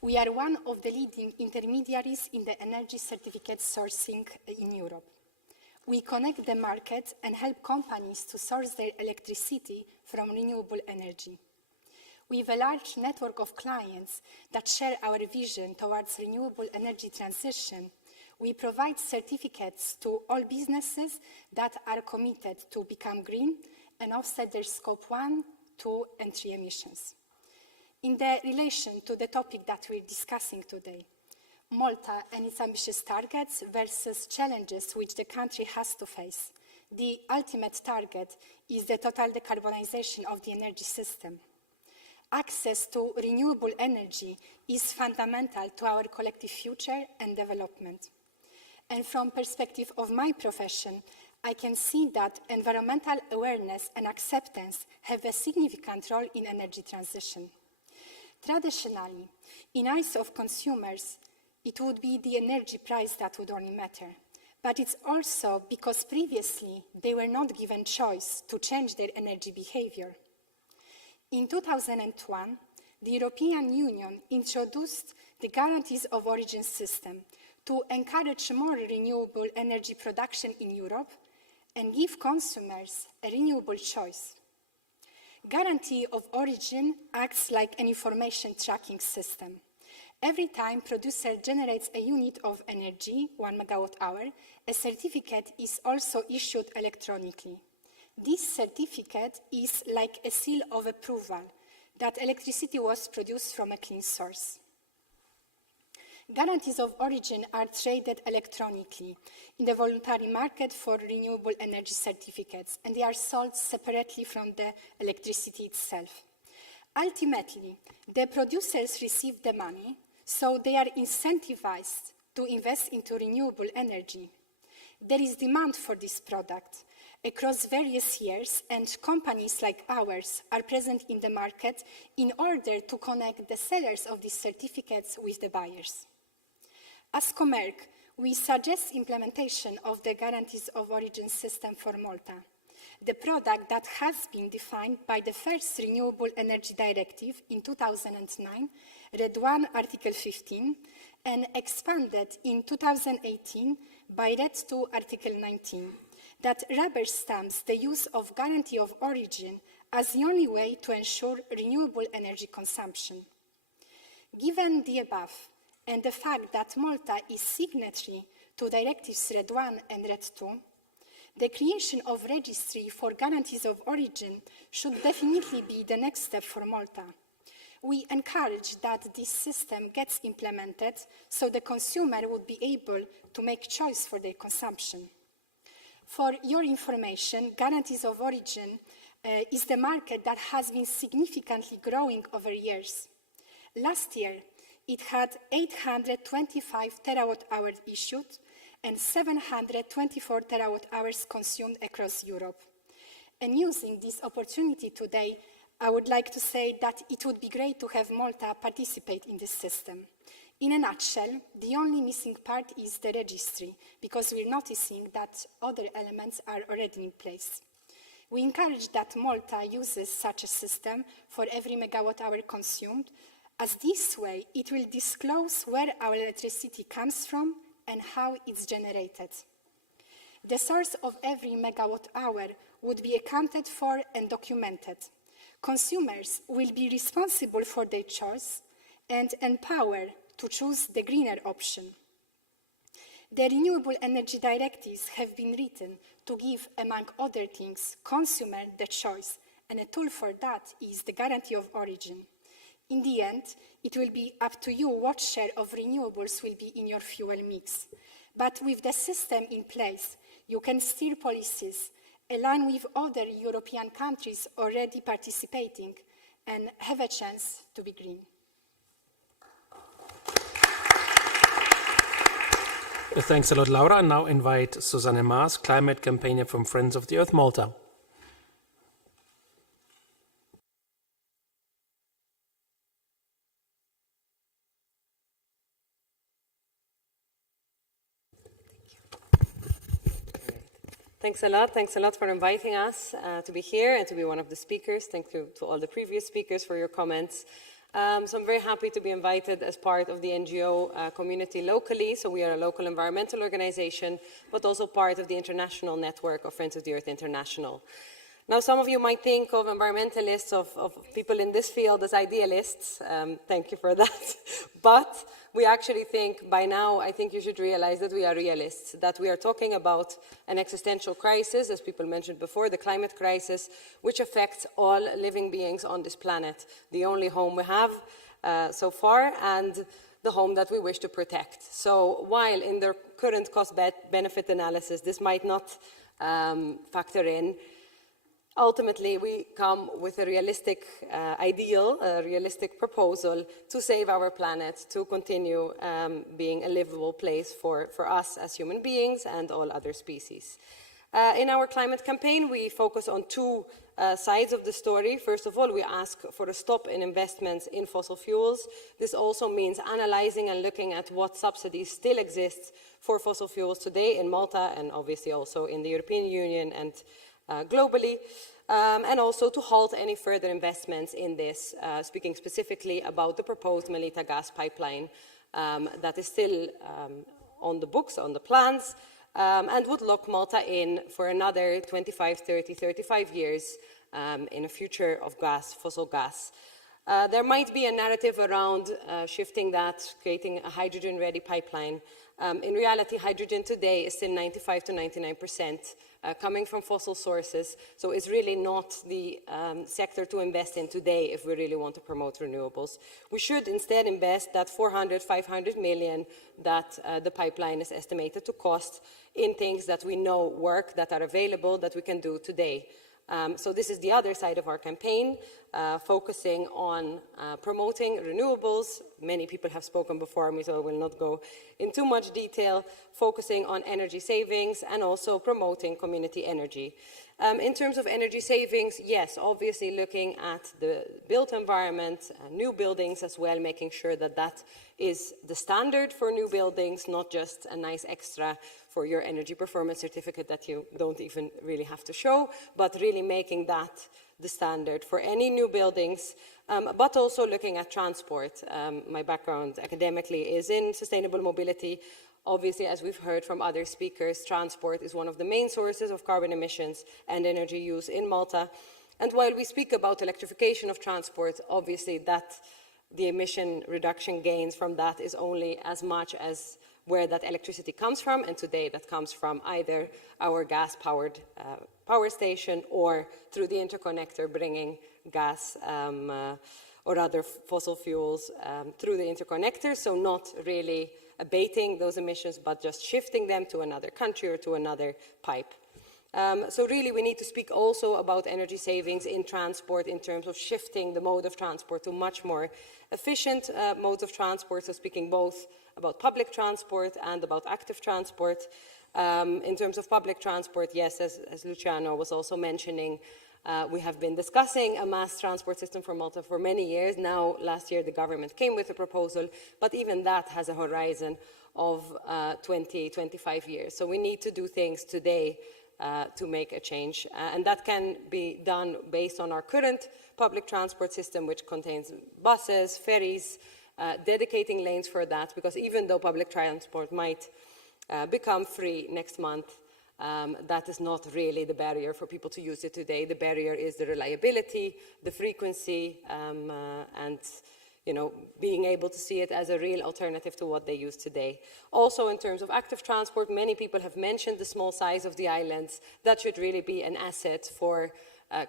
We are one of the leading intermediaries in the energy certificate sourcing in Europe. We connect the market and help companies to source their electricity from renewable energy. We have a large network of clients that share our vision towards renewable energy transition. We provide certificates to all businesses that are committed to become green and offset their Scope 1, 2, and 3 emissions. In the relation to the topic that we're discussing today, Malta and its ambitious targets versus challenges which the country has to face. The ultimate target is the total decarbonization of the energy system. Access to renewable energy is fundamental to our collective future and development. And from perspective of my profession, I can see that environmental awareness and acceptance have a significant role in energy transition. Traditionally, in eyes of consumers, it would be the energy price that would only matter. But it's also because previously they were not given choice to change their energy behavior. In 2001, the European Union introduced the Guarantees of Origin system to encourage more renewable energy production in Europe and give consumers a renewable choice. Guarantee of Origin acts like an information tracking system. Every time producer generates a unit of energy, 1 megawatt hour, a certificate is also issued electronically. This certificate is like a seal of approval that electricity was produced from a clean source. Guarantees of origin are traded electronically in the voluntary market for renewable energy certificates, and they are sold separately from the electricity itself. Ultimately, the producers receive the money, so they are incentivized to invest into renewable energy. There is demand for this product, across various years, and companies like ours are present in the market in order to connect the sellers of these certificates with the buyers. As Comerc, we suggest implementation of the Guarantees of Origin system for Malta, the product that has been defined by the first Renewable Energy Directive in 2009, RED I Article 15, and expanded in 2018 by RED II Article 19, that rubber stamps the use of Guarantee of Origin as the only way to ensure renewable energy consumption. Given the above, and the fact that Malta is signatory to Directives RED I and RED II, the creation of registry for guarantees of origin should definitely be the next step for Malta. We encourage that this system gets implemented so the consumer would be able to make choice for their consumption. For your information, guarantees of origin is the market that has been significantly growing over years. Last year, it had 825 terawatt-hours issued and 724 terawatt-hours consumed across Europe. And using this opportunity today, I would like to say that it would be great to have Malta participate in this system. In a nutshell, the only missing part is the registry, because we're noticing that other elements are already in place. We encourage that Malta uses such a system for every megawatt-hour consumed, as this way it will disclose where our electricity comes from and how it's generated. The source of every megawatt-hour would be accounted for and documented. Consumers will be responsible for their choice and empowered to choose the greener option. The Renewable Energy Directives have been written to give, among other things, consumers the choice, and a tool for that is the Guarantee of Origin. In the end, it will be up to you what share of renewables will be in your fuel mix. But with the system in place, you can steer policies, align with other European countries already participating, and have a chance to be green. Thanks a lot, Laura. And now invite Susanne Maas, climate campaigner from Friends of the Earth Malta. Thanks a lot for inviting us to be here and to be one of the speakers. Thank you to all the previous speakers for your comments. So I'm very happy to be invited as part of the NGO community locally. So we are a local environmental organization, but also part of the international network of Friends of the Earth International. Now, some of you might think of environmentalists, of people in this field as idealists. Thank you for that. But we actually think by now, I think you should realize that we are realists, that we are talking about an existential crisis, as people mentioned before, the climate crisis, which affects all living beings on this planet, the only home we have so far, and the home that we wish to protect. So while in the current cost-benefit analysis, this might not factor in, ultimately, we come with a realistic ideal, a realistic proposal to save our planet, to continue being a livable place for us as human beings and all other species. In our climate campaign, we focus on two sides of the story. First of all, we ask for a stop in investments in fossil fuels. This also means analyzing and looking at what subsidies still exist for fossil fuels today in Malta and obviously also in the European Union and globally, and also to halt any further investments in this, speaking specifically about the proposed Melita gas pipeline that is still on the books, on the plans, and would lock Malta in for another 25, 30, 35 years in a future of gas, fossil gas. There might be a narrative around shifting that, creating a hydrogen-ready pipeline. In reality, hydrogen today is still 95 to 99% coming from fossil sources, so it's really not the sector to invest in today if we really want to promote renewables. We should instead invest that 400, 500 million that the pipeline is estimated to cost in things that we know work, that are available, that we can do today. So this is the other side of our campaign. focusing on promoting renewables. Many people have spoken before me, so I will not go in too much detail, focusing on energy savings and also promoting community energy. In terms of energy savings, yes, obviously looking at the built environment, new buildings as well, making sure that that is the standard for new buildings, not just a nice extra for your energy performance certificate that you don't even really have to show, but really making that the standard for any new buildings, but also looking at transport. My background academically is in sustainable mobility. Obviously, as we've heard from other speakers, transport is one of the main sources of carbon emissions and energy use in Malta. And while we speak about electrification of transport, obviously that the emission reduction gains from that is only as much as where that electricity comes from, and today that comes from either our gas-powered power station or through the interconnector bringing gas or other fossil fuels through the interconnector, so not really abating those emissions, but just shifting them to another country or to another pipe. So really we need to speak also about energy savings in transport in terms of shifting the mode of transport to much more efficient modes of transport, so speaking both about public transport and about active transport. In terms of public transport, yes, as Luciano was also mentioning, we have been discussing a mass transport system for Malta for many years. Now, last year, the government came with a proposal, but even that has a horizon of 20, 25 years. So we need to do things today to make a change. And that can be done based on our current public transport system, which contains buses, ferries, dedicating lanes for that, because even though public transport might become free next month, that is not really the barrier for people to use it today. The barrier is the reliability, the frequency, and being able to see it as a real alternative to what they use today. Also, in terms of active transport, many people have mentioned the small size of the islands. That should really be an asset for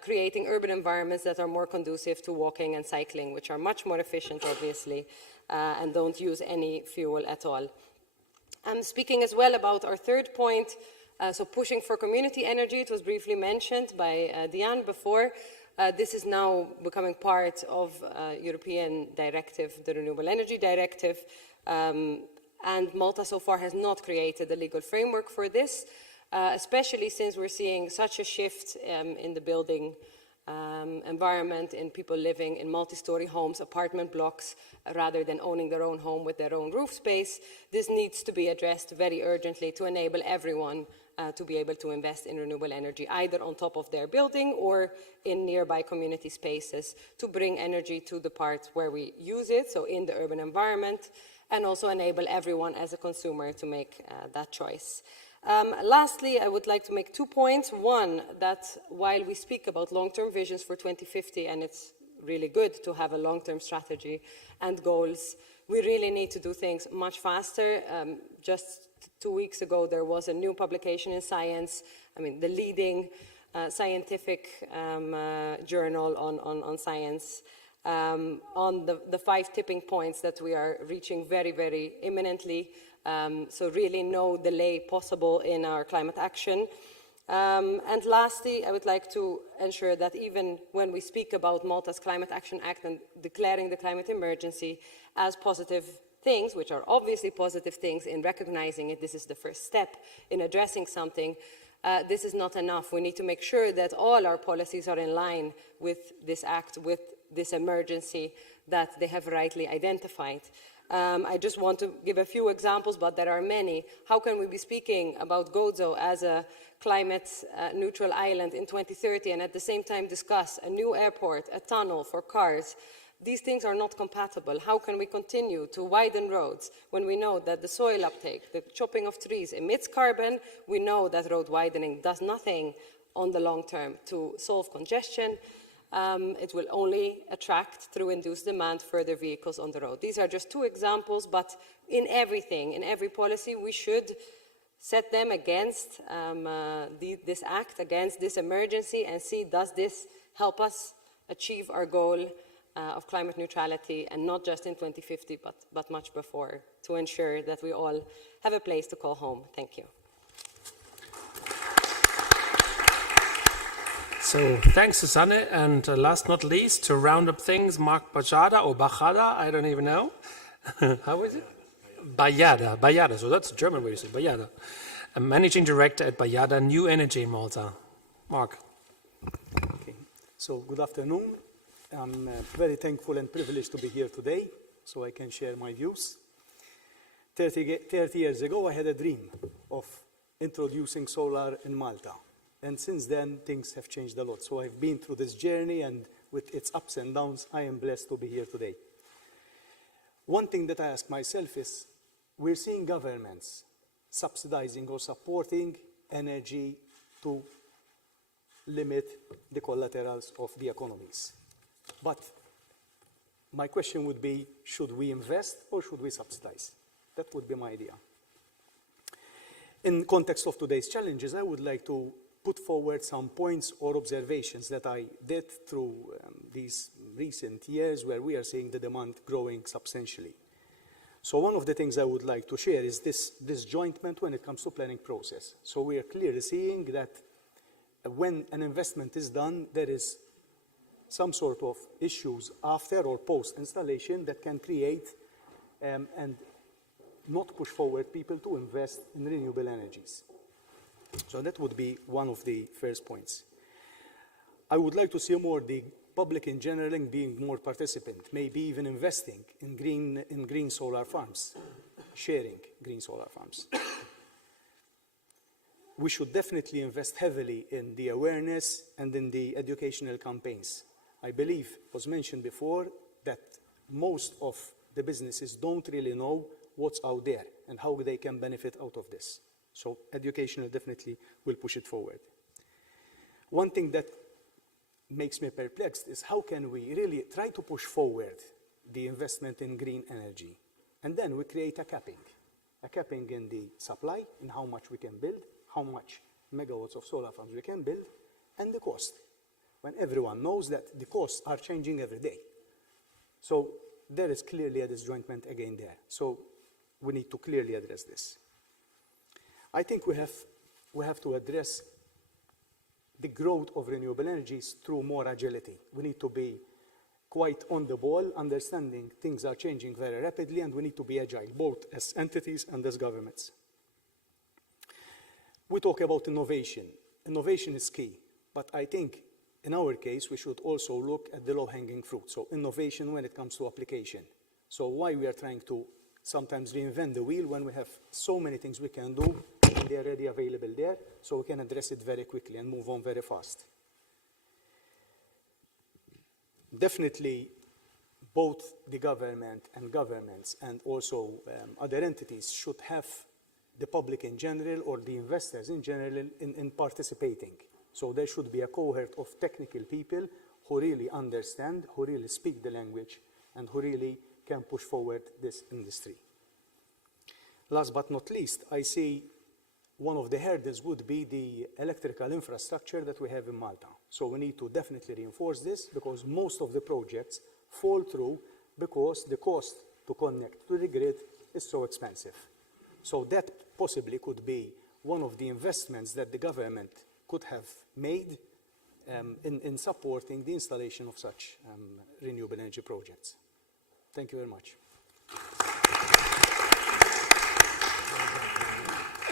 creating urban environments that are more conducive to walking and cycling, which are much more efficient, obviously, and don't use any fuel at all. I'm speaking as well about our third point, so pushing for community energy. It was briefly mentioned by Diane before. This is now becoming part of European directive, the Renewable Energy Directive, and Malta so far has not created a legal framework for this, especially since we're seeing such a shift in the building environment, in people living in multi-story homes, apartment blocks, rather than owning their own home with their own roof space. This needs to be addressed very urgently to enable everyone to be able to invest in renewable energy, either on top of their building or in nearby community spaces, to bring energy to the parts where we use it, so in the urban environment, and also enable everyone as a consumer to make that choice. Lastly, I would like to make 2 points. One, that while we speak about long-term visions for 2050, and it's really good to have a long-term strategy and goals, we really need to do things much faster. Just 2 weeks ago, there was a new publication in Science, the leading scientific journal on science, on the 5 tipping points that we are reaching very, very imminently. So really no delay possible in our climate action. And lastly, I would like to ensure that even when we speak about Malta's Climate Action Act and declaring the climate emergency as positive things, which are obviously positive things, in recognizing it, this is the first step in addressing something, this is not enough. We need to make sure that all our policies are in line with this act, with this emergency that they have rightly identified. I just want to give a few examples, but there are many. How can we be speaking about Gozo as a climate-neutral island in 2030 and at the same time discuss a new airport, a tunnel for cars? These things are not compatible. How can we continue to widen roads when we know that the soil uptake, the chopping of trees emits carbon? We know that road widening does nothing on the long term to solve congestion. It will only attract, through induced demand, further vehicles on the road. These are just 2 examples, but in everything, in every policy, we should set them against this act, against this emergency, and see, does this help us achieve our goal of climate neutrality, and not just in 2050, but much before, to ensure that we all have a place to call home. Thank you. So thanks, Susanne. And last not least, to round up things, Mark Bajada or Bajada, I don't even know. How is it? Bayada, Bayada. So that's the German way to say Bayada. A managing director at Bayada New Energy in Malta. Mark. Okay. So good afternoon. I'm very thankful and privileged to be here today so I can share my views. 30 years ago, I had a dream of introducing solar in Malta. And since then, things have changed a lot. So I've been through this journey, and with its ups and downs, I am blessed to be here today. One thing that I ask myself is, we're seeing governments subsidizing or supporting energy to limit the collaterals of the economies. But my question would be, should we invest or should we subsidize? That would be my idea. In context of today's challenges, I would like to put forward some points or observations that I did through these recent years where we are seeing the demand growing substantially. So one of the things I would like to share is this jointment when it comes to planning process. So we are clearly seeing that when an investment is done, there is some sort of issues after or post installation that can create and not push forward people to invest in renewable energies. So that would be one of the first points. I would like to see more the public in general being more participant, maybe even investing in green solar farms, sharing green solar farms. We should definitely invest heavily in the awareness and in the educational campaigns. I believe it was mentioned before that most of the businesses don't really know what's out there and how they can benefit out of this. So educational definitely will push it forward. One thing that makes me perplexed is how can we really try to push forward the investment in green energy, and then we create a capping in the supply, in how much we can build, how much megawatts of solar farms we can build, and the cost, when everyone knows that the costs are changing every day. So there is clearly a disjointment again there. So we need to clearly address this. I think we have to address the growth of renewable energies through more agility. We need to be quite on the ball, understanding things are changing very rapidly, and we need to be agile, both as entities and as governments. We talk about innovation. Innovation is key, but I think in our case, we should also look at the low-hanging fruit. So innovation when it comes to application. So why we are trying to sometimes reinvent the wheel when we have so many things we can do and they're already available there, so we can address it very quickly and move on very fast. Definitely, both the government and governments and also other entities should have the public in general or the investors in general in participating. So there should be a cohort of technical people who really understand, who really speak the language, and who really can push forward this industry. Last but not least, I see one of the hurdles would be the electrical infrastructure that we have in Malta. So we need to definitely reinforce this because most of the projects fall through because the cost to connect to the grid is so expensive. So that possibly could be one of the investments that the government could have made in supporting the installation of such renewable energy projects. Thank you very much.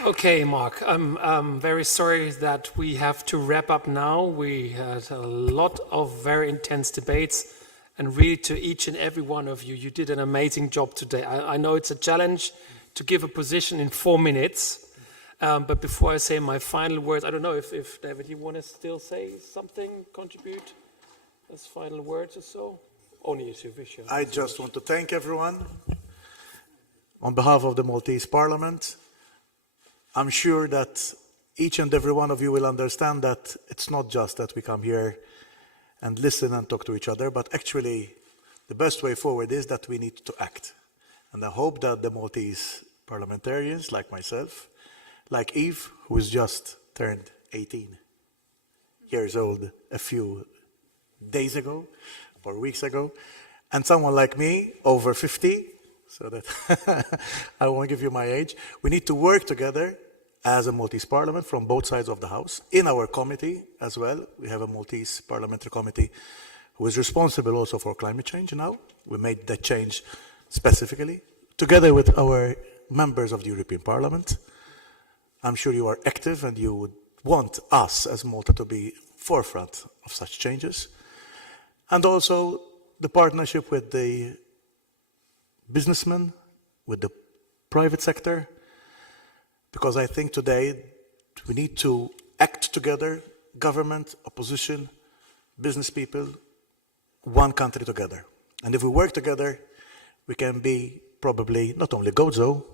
Okay, Mark, I'm very sorry that we have to wrap up now. We had a lot of very intense debates, and really to each and every one of you, you did an amazing job today. I know it's a challenge to give a position in 4 minutes, but before I say my final words, I don't know if David, you want to still say something, contribute as final words or so? Only if you wish. I just want to thank everyone on behalf of the Maltese Parliament. I'm sure that each and every one of you will understand that it's not just that we come here and listen and talk to each other, but actually the best way forward is that we need to act. And I hope that the Maltese parliamentarians, like myself, like Eve, who has just turned 18 years old a few days ago or weeks ago, and someone like me, over 50, so that I won't give you my age, we need to work together as a Maltese parliament from both sides of the house. In our committee as well, we have a Maltese parliamentary committee who is responsible also for climate change now. We made that change specifically, together with our members of the European Parliament. I'm sure you are active and you would want us as Malta to be forefront of such changes. And also the partnership with the businessmen, with the private sector, because I think today we need to act together, government, opposition, business people, one country together. And if we work together, we can be probably not only Gozo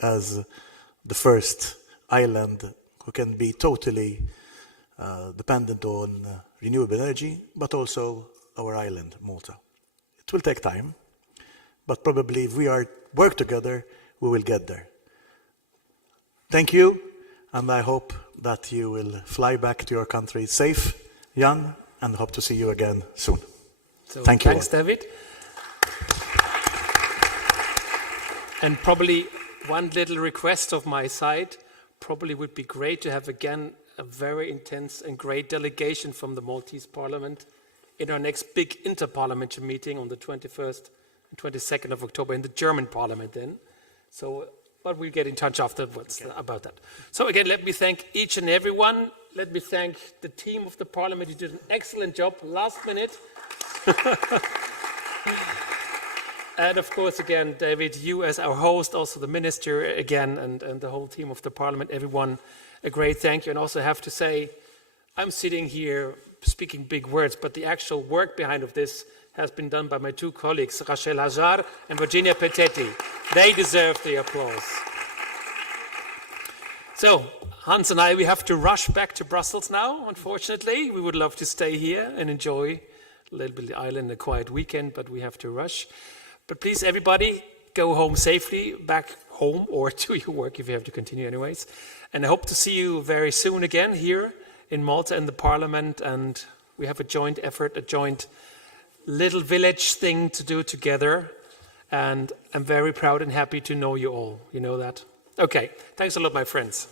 as the first island who can be totally dependent on renewable energy, but also our island, Malta. It will take time, but probably if we work together, we will get there. Thank you, and I hope that you will fly back to your country safe, Jan, and hope to see you again soon. So Thank you. Thanks, David. And probably one little request of my side, probably would be great to have again a very intense and great delegation from the Maltese Parliament in our next big inter-parliamentary meeting on the 21st and 22nd of October in the German Parliament then. So, but we'll get in touch afterwards about that. So again, let me thank each and everyone. Let me thank the team of the Parliament. You did an excellent job last minute. And of course, again, David, you as our host, also the minister again, and the whole team of the Parliament, everyone, a great thank you. And also have to say, I'm sitting here speaking big words, but the actual work behind of this has been done by my two colleagues, Rachel Hajar and Virginia Petetti. They deserve the applause. So, Hans and I, we have to rush back to Brussels now, unfortunately. We would love to stay here and enjoy a little bit of the island, a quiet weekend, but we have to rush. But please, everybody, go home safely, back home or to your work if you have to continue anyways. And I hope to see you very soon again here in Malta in the Parliament. And we have a joint effort, a joint little village thing to do together. And I'm very proud and happy to know you all. You know that? Okay, thanks a lot, my friends.